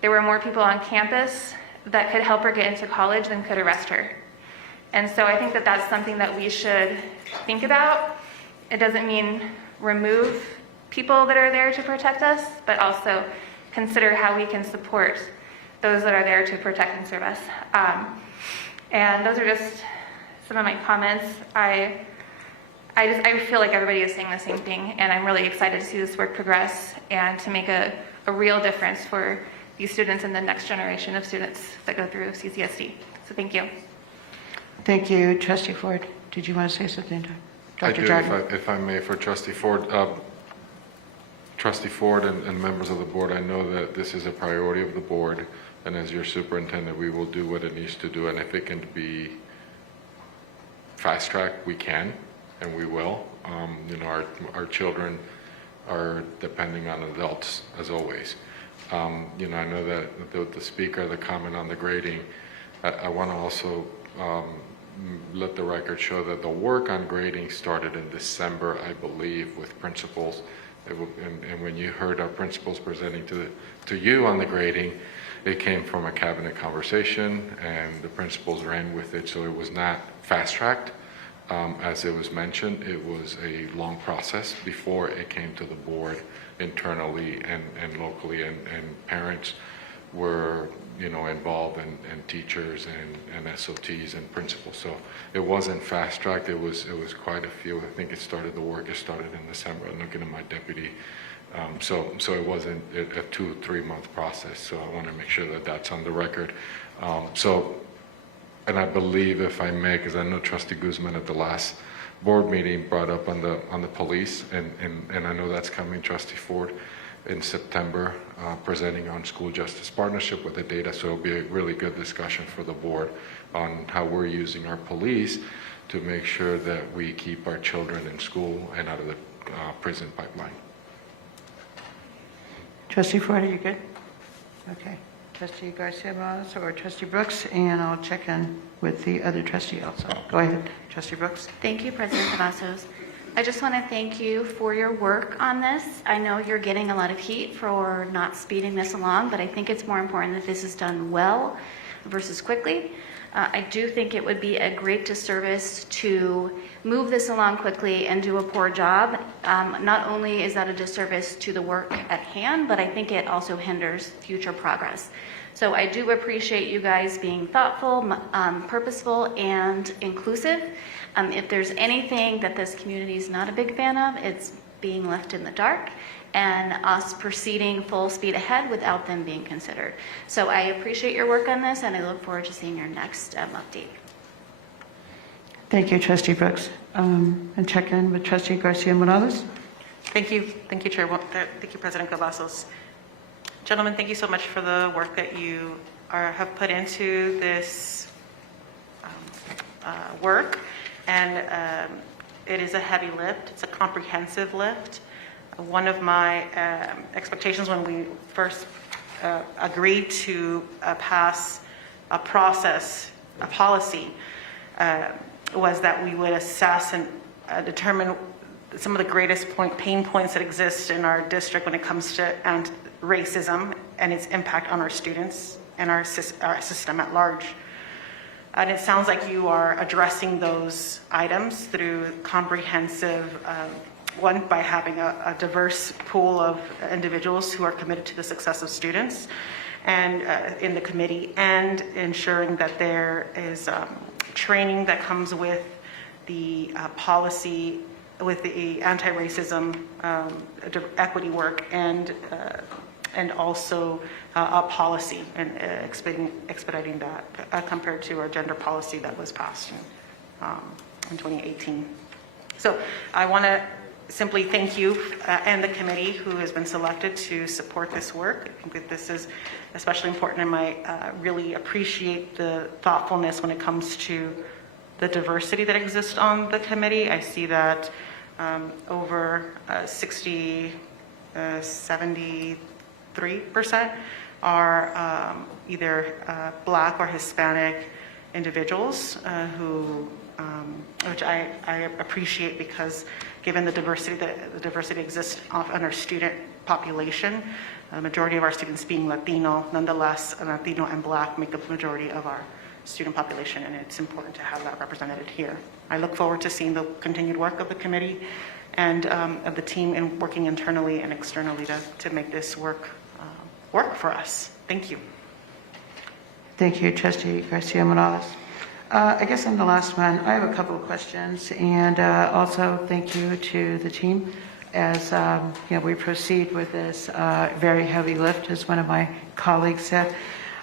there were more people on campus that could help her get into college than could arrest her. And so I think that that's something that we should think about. It doesn't mean remove people that are there to protect us, but also consider how we can support those that are there to protect and serve us. And those are just some of my comments. I feel like everybody is saying the same thing, and I'm really excited to see this work progress and to make a real difference for these students and the next generation of students that go through CCSD. So thank you. Thank you. Trustee Ford, did you want to say something? I Dr. do, Jordan? if I may, for Trustee Ford. Trustee Ford and members of the board, I know that this is a priority of the board, and as your superintendent, we will do what it needs to do, and if it can be fast-tracked, we can, and we will. Our children are depending on adults, as always. I know that the speaker, the comment on the grading, I want to also let the record show that the work on grading started in December, I believe, with principals. And when you heard our principals presenting to you on the grading, it came from a cabinet conversation, and the principals ran with it, so it was not fast-tracked. As it was mentioned, it was a long process before it came to the board internally and locally, and parents were involved, and teachers and SOTs and principals. So it wasn't fast-tracked. It was quite a few. I think the work started in December. I'm looking at my deputy. So it wasn't a 2-3 month process. So I want to make sure that that's on the record. And I believe, if I may, because I know Trustee Guzman at the last board meeting brought up on the police, and I know that's coming, Trustee Ford, in September, presenting on school justice partnership with the data. So it'll be a really good discussion for the board on how we're using our police to make sure that we keep our children in school and out of the prison pipeline. Trustee Ford, are you good? Okay. Trustee Garcia-Morales or Trustee Brooks, and I'll check in with the other trustee also. Go ahead, Trustee Brooks. Thank you, President Cavazos. I just want to thank you for your work on this. I know you're getting a lot of heat for not speeding this along, but I think it's more important that this is done well versus quickly. I do think it would be a great disservice to move this along quickly and do a poor job. Not only is that a disservice to the work at hand, but I think it also hinders future progress. So I do appreciate you guys being thoughtful, purposeful, and inclusive. If there's anything that this community is not a big fan of, it's being left in the dark and us proceeding full speed ahead without them being considered. So I appreciate your work on this, and I look forward to seeing your next update. Thank you, Trustee Brooks. And check in with Trustee Garcia-Morales. Thank you. Thank you, Chair. Thank you, President Cavazos. Gentlemen, thank you so much for the work that you have put into this work. And it is a heavy lift. It's a comprehensive lift. One of my expectations when we first agreed to pass a policy, was that we would assess and determine some of the greatest pain points that exist in our district when it comes to racism and its impact on our students and our system at large. And it sounds like you are addressing those items through comprehensive, one, by having a diverse pool of individuals who are committed to the success of students and in the committee, and ensuring that there is training that comes with the policy, with the anti-racism equity work, and also a policy and expediting that compared to our gender policy that was passed in 2018. So I want to simply thank you and the committee who has been selected to support this work. I think that this is especially important, and I really appreciate the thoughtfulness when it comes to the diversity that exists on the committee. I see that over 73% are either Black or Hispanic individuals which I appreciate, because given the diversity exists on our student population, the majority of our students being Latino, nonetheless, Latino and Black make up the majority of our student population, and it's important to have that represented here. I look forward to seeing the continued work of the committee and of the team in working internally and externally to make this work for us. Thank you. Thank you, Trustee Garcia-Morales. I guess I'm the last one. I have a couple of questions, and also thank you to the team as we proceed with this very heavy lift, as one of my colleagues said.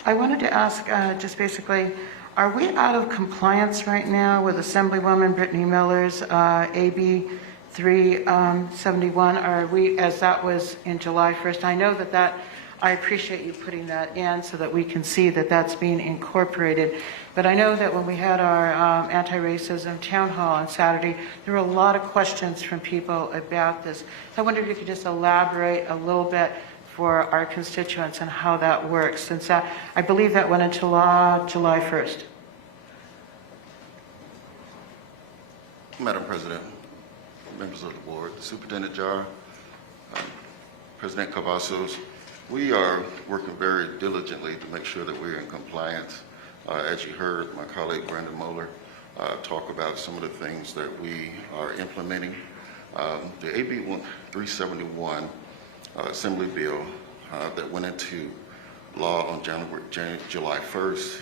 I wanted to ask just basically, are we out of compliance right now with Assemblywoman Brittany Miller's AB 371? Are we, as that was in July 1st? I know that I appreciate you putting that in so that we can see that that's being incorporated. But I know that when we had our anti-racism town hall on Saturday, there were a lot of questions from people about this. So I wonder if you could just elaborate a little bit for our constituents on how that works, since I believe that went into law July 1st. Madam President, members of the board, Superintendent Jara, President Cavazos, we are working very diligently to make sure that we're in compliance. As you heard my colleague Brandon Moeller talk about some of the things that we are implementing. The AB 371 Assembly bill that went into law on July 1st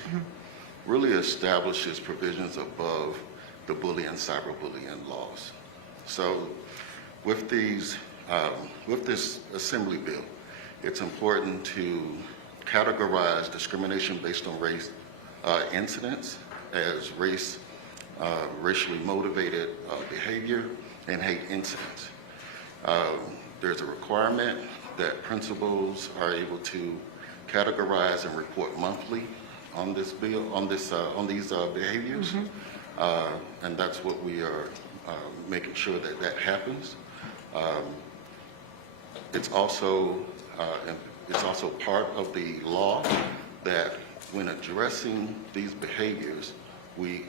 really establishes provisions above the bullying and cyberbullying laws. So with this Assembly bill, it's important to categorize discrimination based on race incidents as racially motivated behavior and hate incidents. There's a requirement that principals are able to categorize and report monthly on this bill, on these behaviors, and that's what we are making sure that happens. It's also part of the law that when addressing these behaviors, we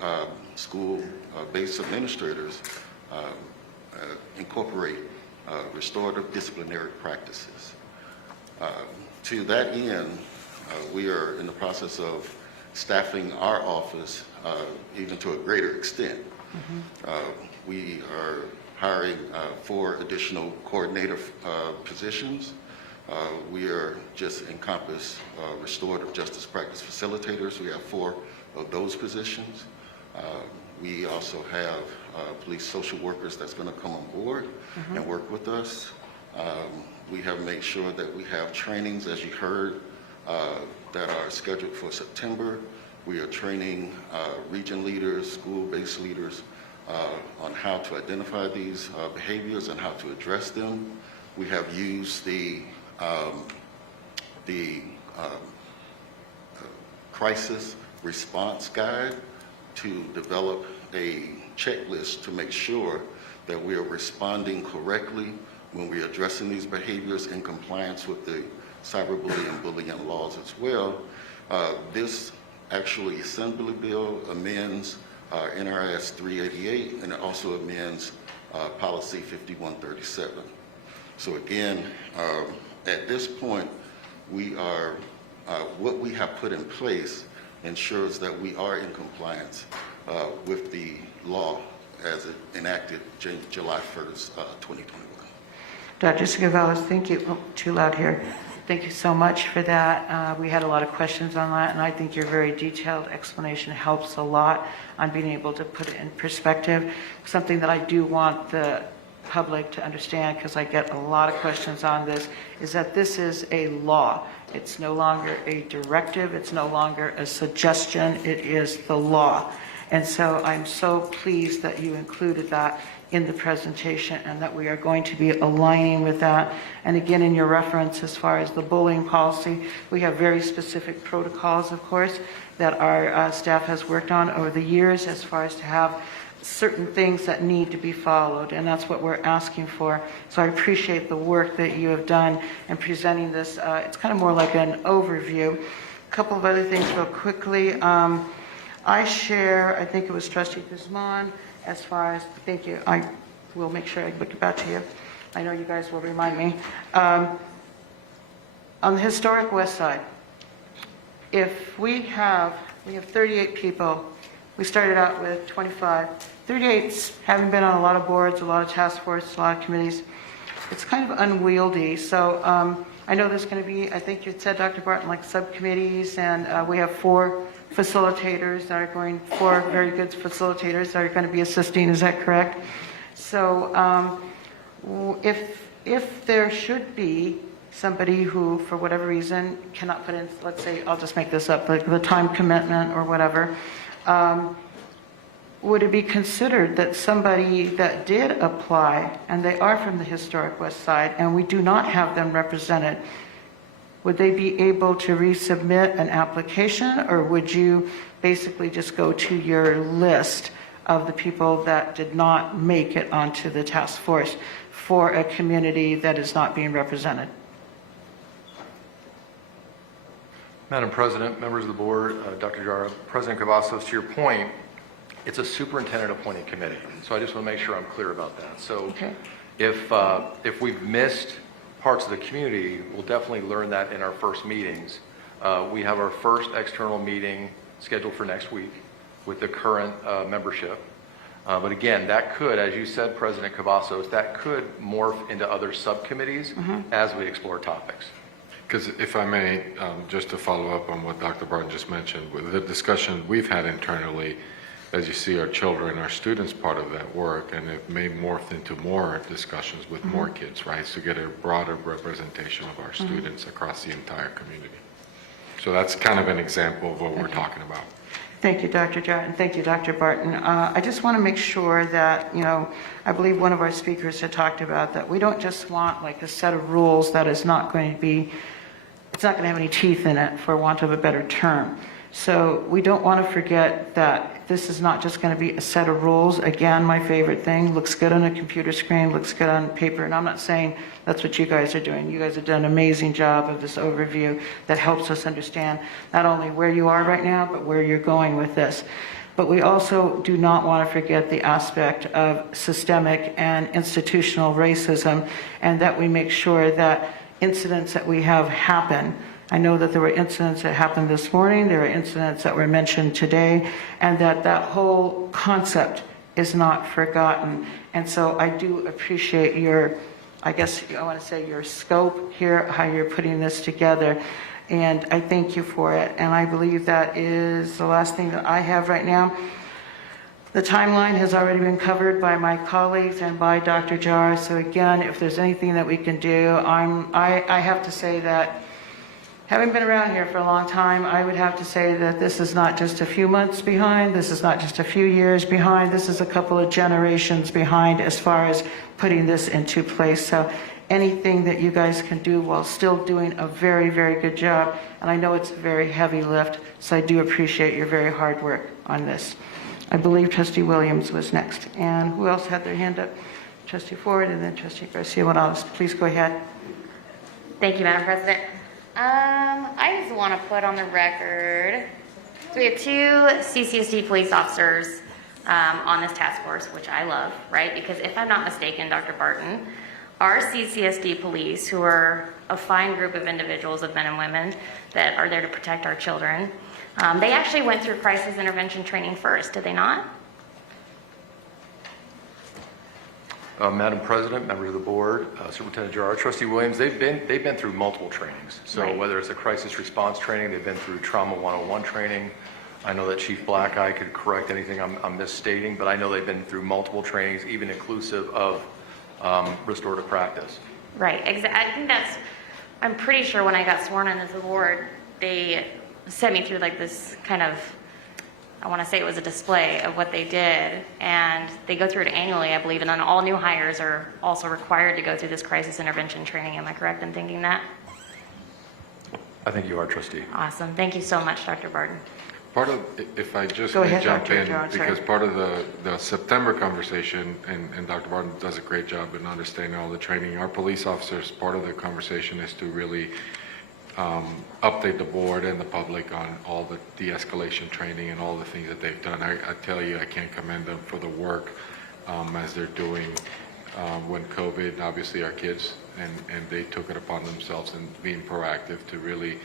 school-based administrators incorporate restorative disciplinary practices. To that end, we are in the process of staffing our office even to a greater extent. We are hiring 4 additional coordinator positions. We are just encompass restorative justice practice facilitators. We have 4 of those positions. We also have police social workers that's going to come on board and work with us. We have made sure that we have trainings, as you heard, that are scheduled for September. We are training region leaders, school-based leaders on how to identify these behaviors and how to address them. We have used the crisis response guide to develop a checklist to make sure that we are responding correctly when we are addressing these behaviors in compliance with the cyberbullying and bullying laws as well. This actually Assembly bill amends NRS 388 and it also amends policy 5137. So again, at this point, we are, what we have put in place ensures that we are in compliance with the law as it enacted July 1st, 2021. Dr. Scavellas, thank you. Oh, too loud here. Thank you so much for that. We had a lot of questions on that, and I think your very detailed explanation helps a lot on being able to put it in perspective. Something that I do want the public to understand, because I get a lot of questions on this, is that this is a law. It's no longer a directive. It's no longer a suggestion. It is the law. And so I'm so pleased that you included that in the presentation and that we are going to be aligning with that. And again, in your reference as far as the bullying policy, we have very specific protocols, of course, that our staff has worked on over the years as far as to have certain things that need to be followed, and that's what we're asking for. So I appreciate the work that you have done in presenting this. It's kind of more like an overview. A couple of other things real quickly. I share, I think it was Trustee Guzman, as far as, thank you, I will make sure I look it back to you. I know you guys will remind me. On the historic west side, if we have 38 people, we started out with 25. 38 haven't been on a lot of boards, a lot of task forces, a lot of committees. It's kind of unwieldy. So I know there's going to be, I think you said, Dr. Barton, like subcommittees, and we have 4 facilitators that are going, 4 very good facilitators that are going to be assisting. Is that correct? So if there should be somebody who, for whatever reason, cannot put in, let's say, I'll just make this up, like the time commitment or whatever, would it be considered that somebody that did apply, and they are from the historic west side, and we do not have them represented, would they be able to resubmit an application, or would you basically just go to your list of the people that did not make it onto the task force for a community that is not being represented? Madam President, members of the board, Dr. Jara, President Cavazos, to your point, it's a superintendent-appointed committee. So I just want to make sure I'm clear about that. So if we've missed parts of the community, we'll definitely learn that in our first meetings. We have our first external meeting scheduled for next week with the current membership. But again, that could, as you said, President Cavazos, that could morph into other subcommittees as we explore topics. Because if I may, just to follow up on what Dr. Barton just mentioned, with the discussion we've had internally, as you see, our children, our students part of that work, and it may morph into more discussions with more kids, right? So get a broader representation of our students across the entire community. So that's kind of an example of what we're talking about. Thank you, Dr. Jarrett, and thank you, Dr. Barton. I just want to make sure that, I believe one of our speakers had talked about that we don't just want like a set of rules that is not going to be, it's not going to have any teeth in it, for want of a better term. So we don't want to forget that this is not just going to be a set of rules. Again, my favorite thing, looks good on a computer screen, looks good on paper, and I'm not saying that's what you guys are doing. You guys have done an amazing job of this overview that helps us understand not only where you are right now, but where you're going with this. But we also do not want to forget the aspect of systemic and institutional racism, and that we make sure that incidents that we have happen I know that there were incidents that happened this morning, there were incidents that were mentioned today, and that whole concept is not forgotten. And so I do appreciate your, I guess I want to say your scope here, how you're putting this together. And I thank you for it. And I believe that is the last thing that I have right now. The timeline has already been covered by my colleagues and by Dr. Jara. So again, if there's anything that we can do, I have to say that having been around here for a long time, I would have to say that this is not just a few months behind, this is not just a few years behind, this is a couple of generations behind as far as putting this into place. So anything that you guys can do while still doing a very, very good job, and I know it's a very heavy lift, so I do appreciate your very hard work on this. I believe Trustee Williams was next. And who else had their hand up? Trustee Ford and then Trustee Garcia. What else? Please go ahead. Thank you, Madam President. I just want to put on the record, so we have 2 CCSD police officers on this task force, which I love, right? Because if I'm not mistaken, Dr. Barton, our CCSD police, who are a fine group of individuals, of men and women that are there to protect our children, they actually went through crisis intervention training first, did they not? Madam President, members of the board, Superintendent Jara, Trustee Williams, they've been through multiple trainings. So Right. whether it's a crisis response training, they've been through Trauma 101 training. I know that Chief Blackeye could correct anything I'm misstating, but I know they've been through multiple trainings, even inclusive of restorative practice. Right, I think that's, I'm pretty sure when I got sworn in as the board, they sent me through like this kind of, I want to say it was a display of what they did, and they go through it annually, I believe, and then all new hires are also required to go through this crisis intervention training. Am I correct in thinking that? I think you are, Trustee. Awesome. Thank you so much, Dr. Barton. Part of, if I just Go may ahead, jump Dr. in, John, sorry. because part of the September conversation, and Dr. Barton does a great job in understanding all the training. Our police officers, part of the conversation is to really update the board and the public on all the de-escalation training and all the things that they've done. I tell you, I can't commend them for the work as they're doing when COVID, obviously our kids, and they took it upon themselves and being proactive to really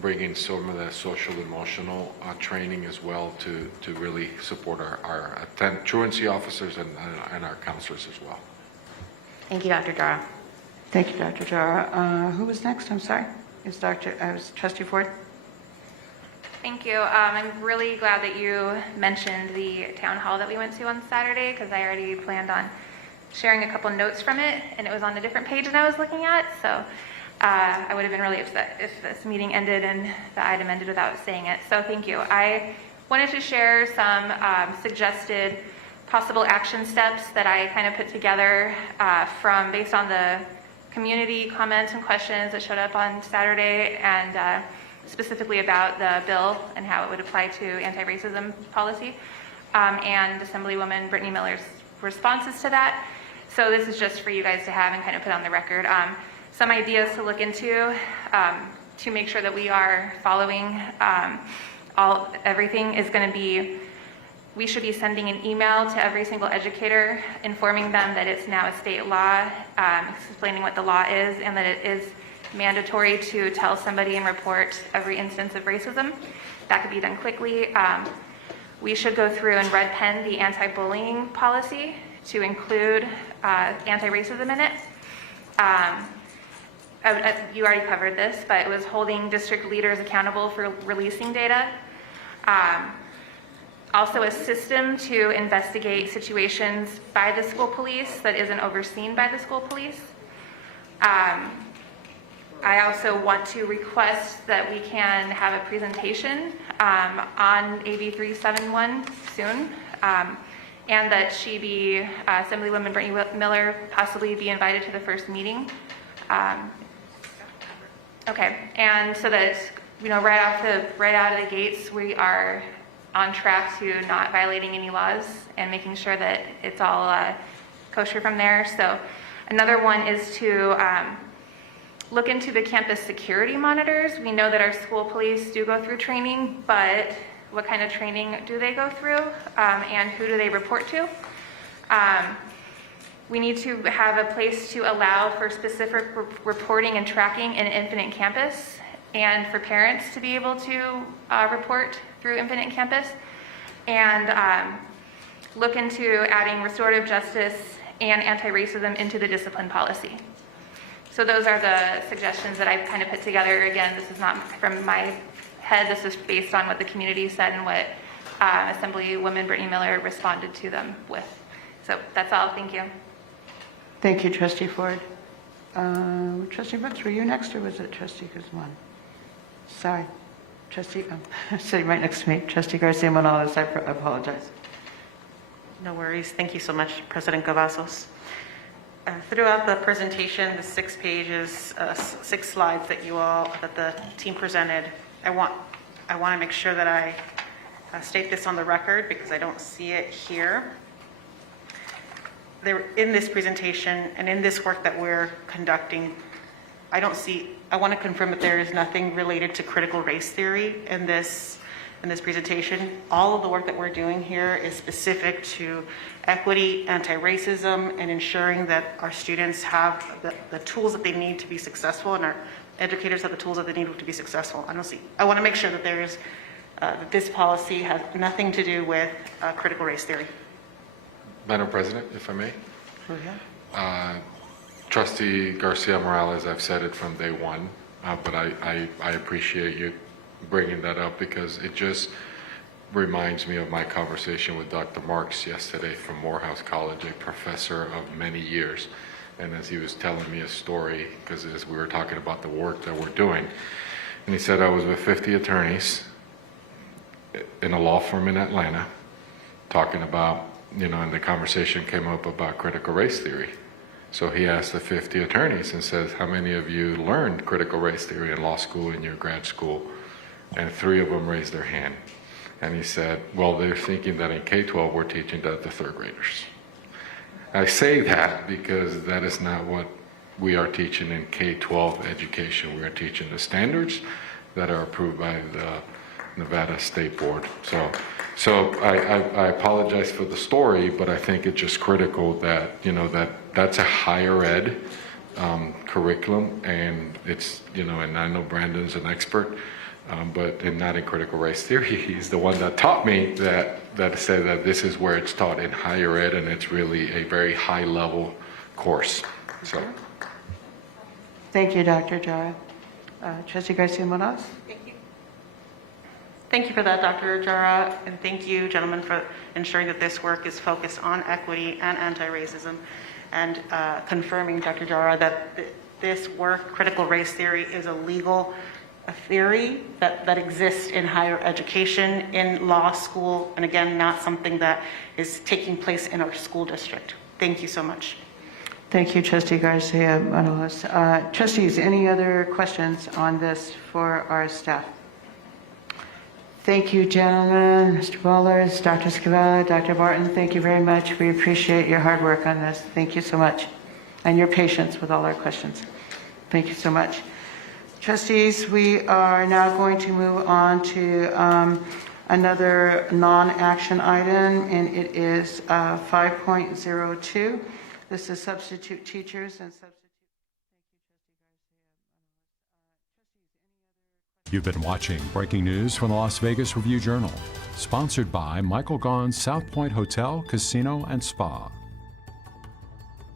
bring in some of the social emotional training as well to really support our truancy officers and our counselors as well. Thank you, Dr. Jara. Thank you, Dr. Jara. Who was next? I'm sorry. Is was Trustee Ford? Thank you. I'm really glad that you mentioned the town hall that we went to on Saturday, because I already planned on sharing a couple notes from it, and it was on a different page than I was looking at, so I would have been really upset if this meeting ended and the item ended without saying it. So thank you. I wanted to share some suggested possible action steps that I kind of put together based on the community comments and questions that showed up on Saturday, and specifically about the bill and how it would apply to anti-racism policy, and Assemblywoman Brittany Miller's responses to that. So this is just for you guys to have and kind of put on the record. Some ideas to look into to make sure that we are following everything is going to be, we should be sending an email to every single educator informing them that it's now a state law, explaining what the law is, and that it is mandatory to tell somebody and report every instance of racism. That could be done quickly. We should go through and red pen the anti-bullying policy to include anti-racism in it. You already covered this, but it was holding district leaders accountable for releasing data. Also a system to investigate situations by the school police that isn't overseen by the school police. I also want to request that we can have a presentation on AB 371 soon, and that Assemblywoman Brittany Miller possibly be invited to the first meeting. Okay, and so that, right out of the gates, we are on track to not violating any laws and making sure that it's all kosher from there. So another one is to look into the campus security monitors. We know that our school police do go through training, but what kind of training do they go through, and who do they report to? We need to have a place to allow for specific reporting and tracking in Infinite Campus, and for parents to be able to report through Infinite Campus, and look into adding restorative justice and anti-racism into the discipline policy. So those are the suggestions that I've kind of put together. Again, this is not from my head, this is based on what the community said and what Assemblywoman Brittany Miller responded to them with. So that's all, thank you. Thank you, Trustee Ford. Trustee Brooks, were you next or was it Trustee Guzman? Sorry, Trustee, sitting right next to me, Trustee Garcia Morales, I apologize. No worries. Thank you so much, President Cavazos. Throughout the presentation, the 6 pages, 6 slides that the team presented, I want to make sure that I state this on the record because I don't see it here. In this presentation and in this work that we're conducting, I want to confirm that there is nothing related to critical race theory in this presentation. All of the work that we're doing here is specific to equity, anti-racism, and ensuring that our students have the tools that they need to be successful and our educators have the tools that they need to be successful. I want to make sure that that this policy has nothing to do with critical race theory. Madam President, if I may. Oh, yeah. Trustee Garcia Morales, I've said it from day one, but I appreciate you bringing that up because it just reminds me of my conversation with Dr. Marks yesterday from Morehouse College, a professor of many years. And as he was telling me a story, because as we were talking about the work that we're doing, and he said, I was with 50 attorneys in a law firm in Atlanta talking about, and the conversation came up about critical race theory. So he asked the 50 attorneys and says, how many of you learned critical race theory in law school, in your grad school? And 3 of them raised their hand. And he said, well, they're thinking that in K-12 we're teaching that to 3rd graders. I say that because that is not what we are teaching in K-12 education. We are teaching the standards that are approved by the Nevada State Board. So I apologize for the story, but I think it's just critical that, that's a higher ed curriculum, and it's, and I know Brandon's an expert, but not in critical race theory. He's the one that taught me that said that this is where it's taught in higher ed, and it's really a very high level course. So. Thank you, Dr. Jara. Trustee Garcia Morales? Thank you for that, Dr. Jara, and thank you, gentlemen, for ensuring that this work is focused on equity and anti-racism, and confirming, Dr. Jara, that this work, critical race theory, is a legal theory that exists in higher education, in law school, and again, not something that is taking place in our school district. Thank you so much. Thank you, Trustee Garcia Morales. Trustees, any other questions on this for our staff? Thank you, gentlemen, Mr. Bowlers, Dr. Scavella, Dr. Barton. Thank you very much. We appreciate your hard work on this. Thank you so much. And your patience with all our questions. Thank you so much. Trustees, we are now going to move on to another non-action item, and it is 5.02. This is substitute teachers and substitute. You've been watching breaking news from the Las Vegas Review-Journal, sponsored by Michael Gaughan's South Point Hotel, Casino, and Spa.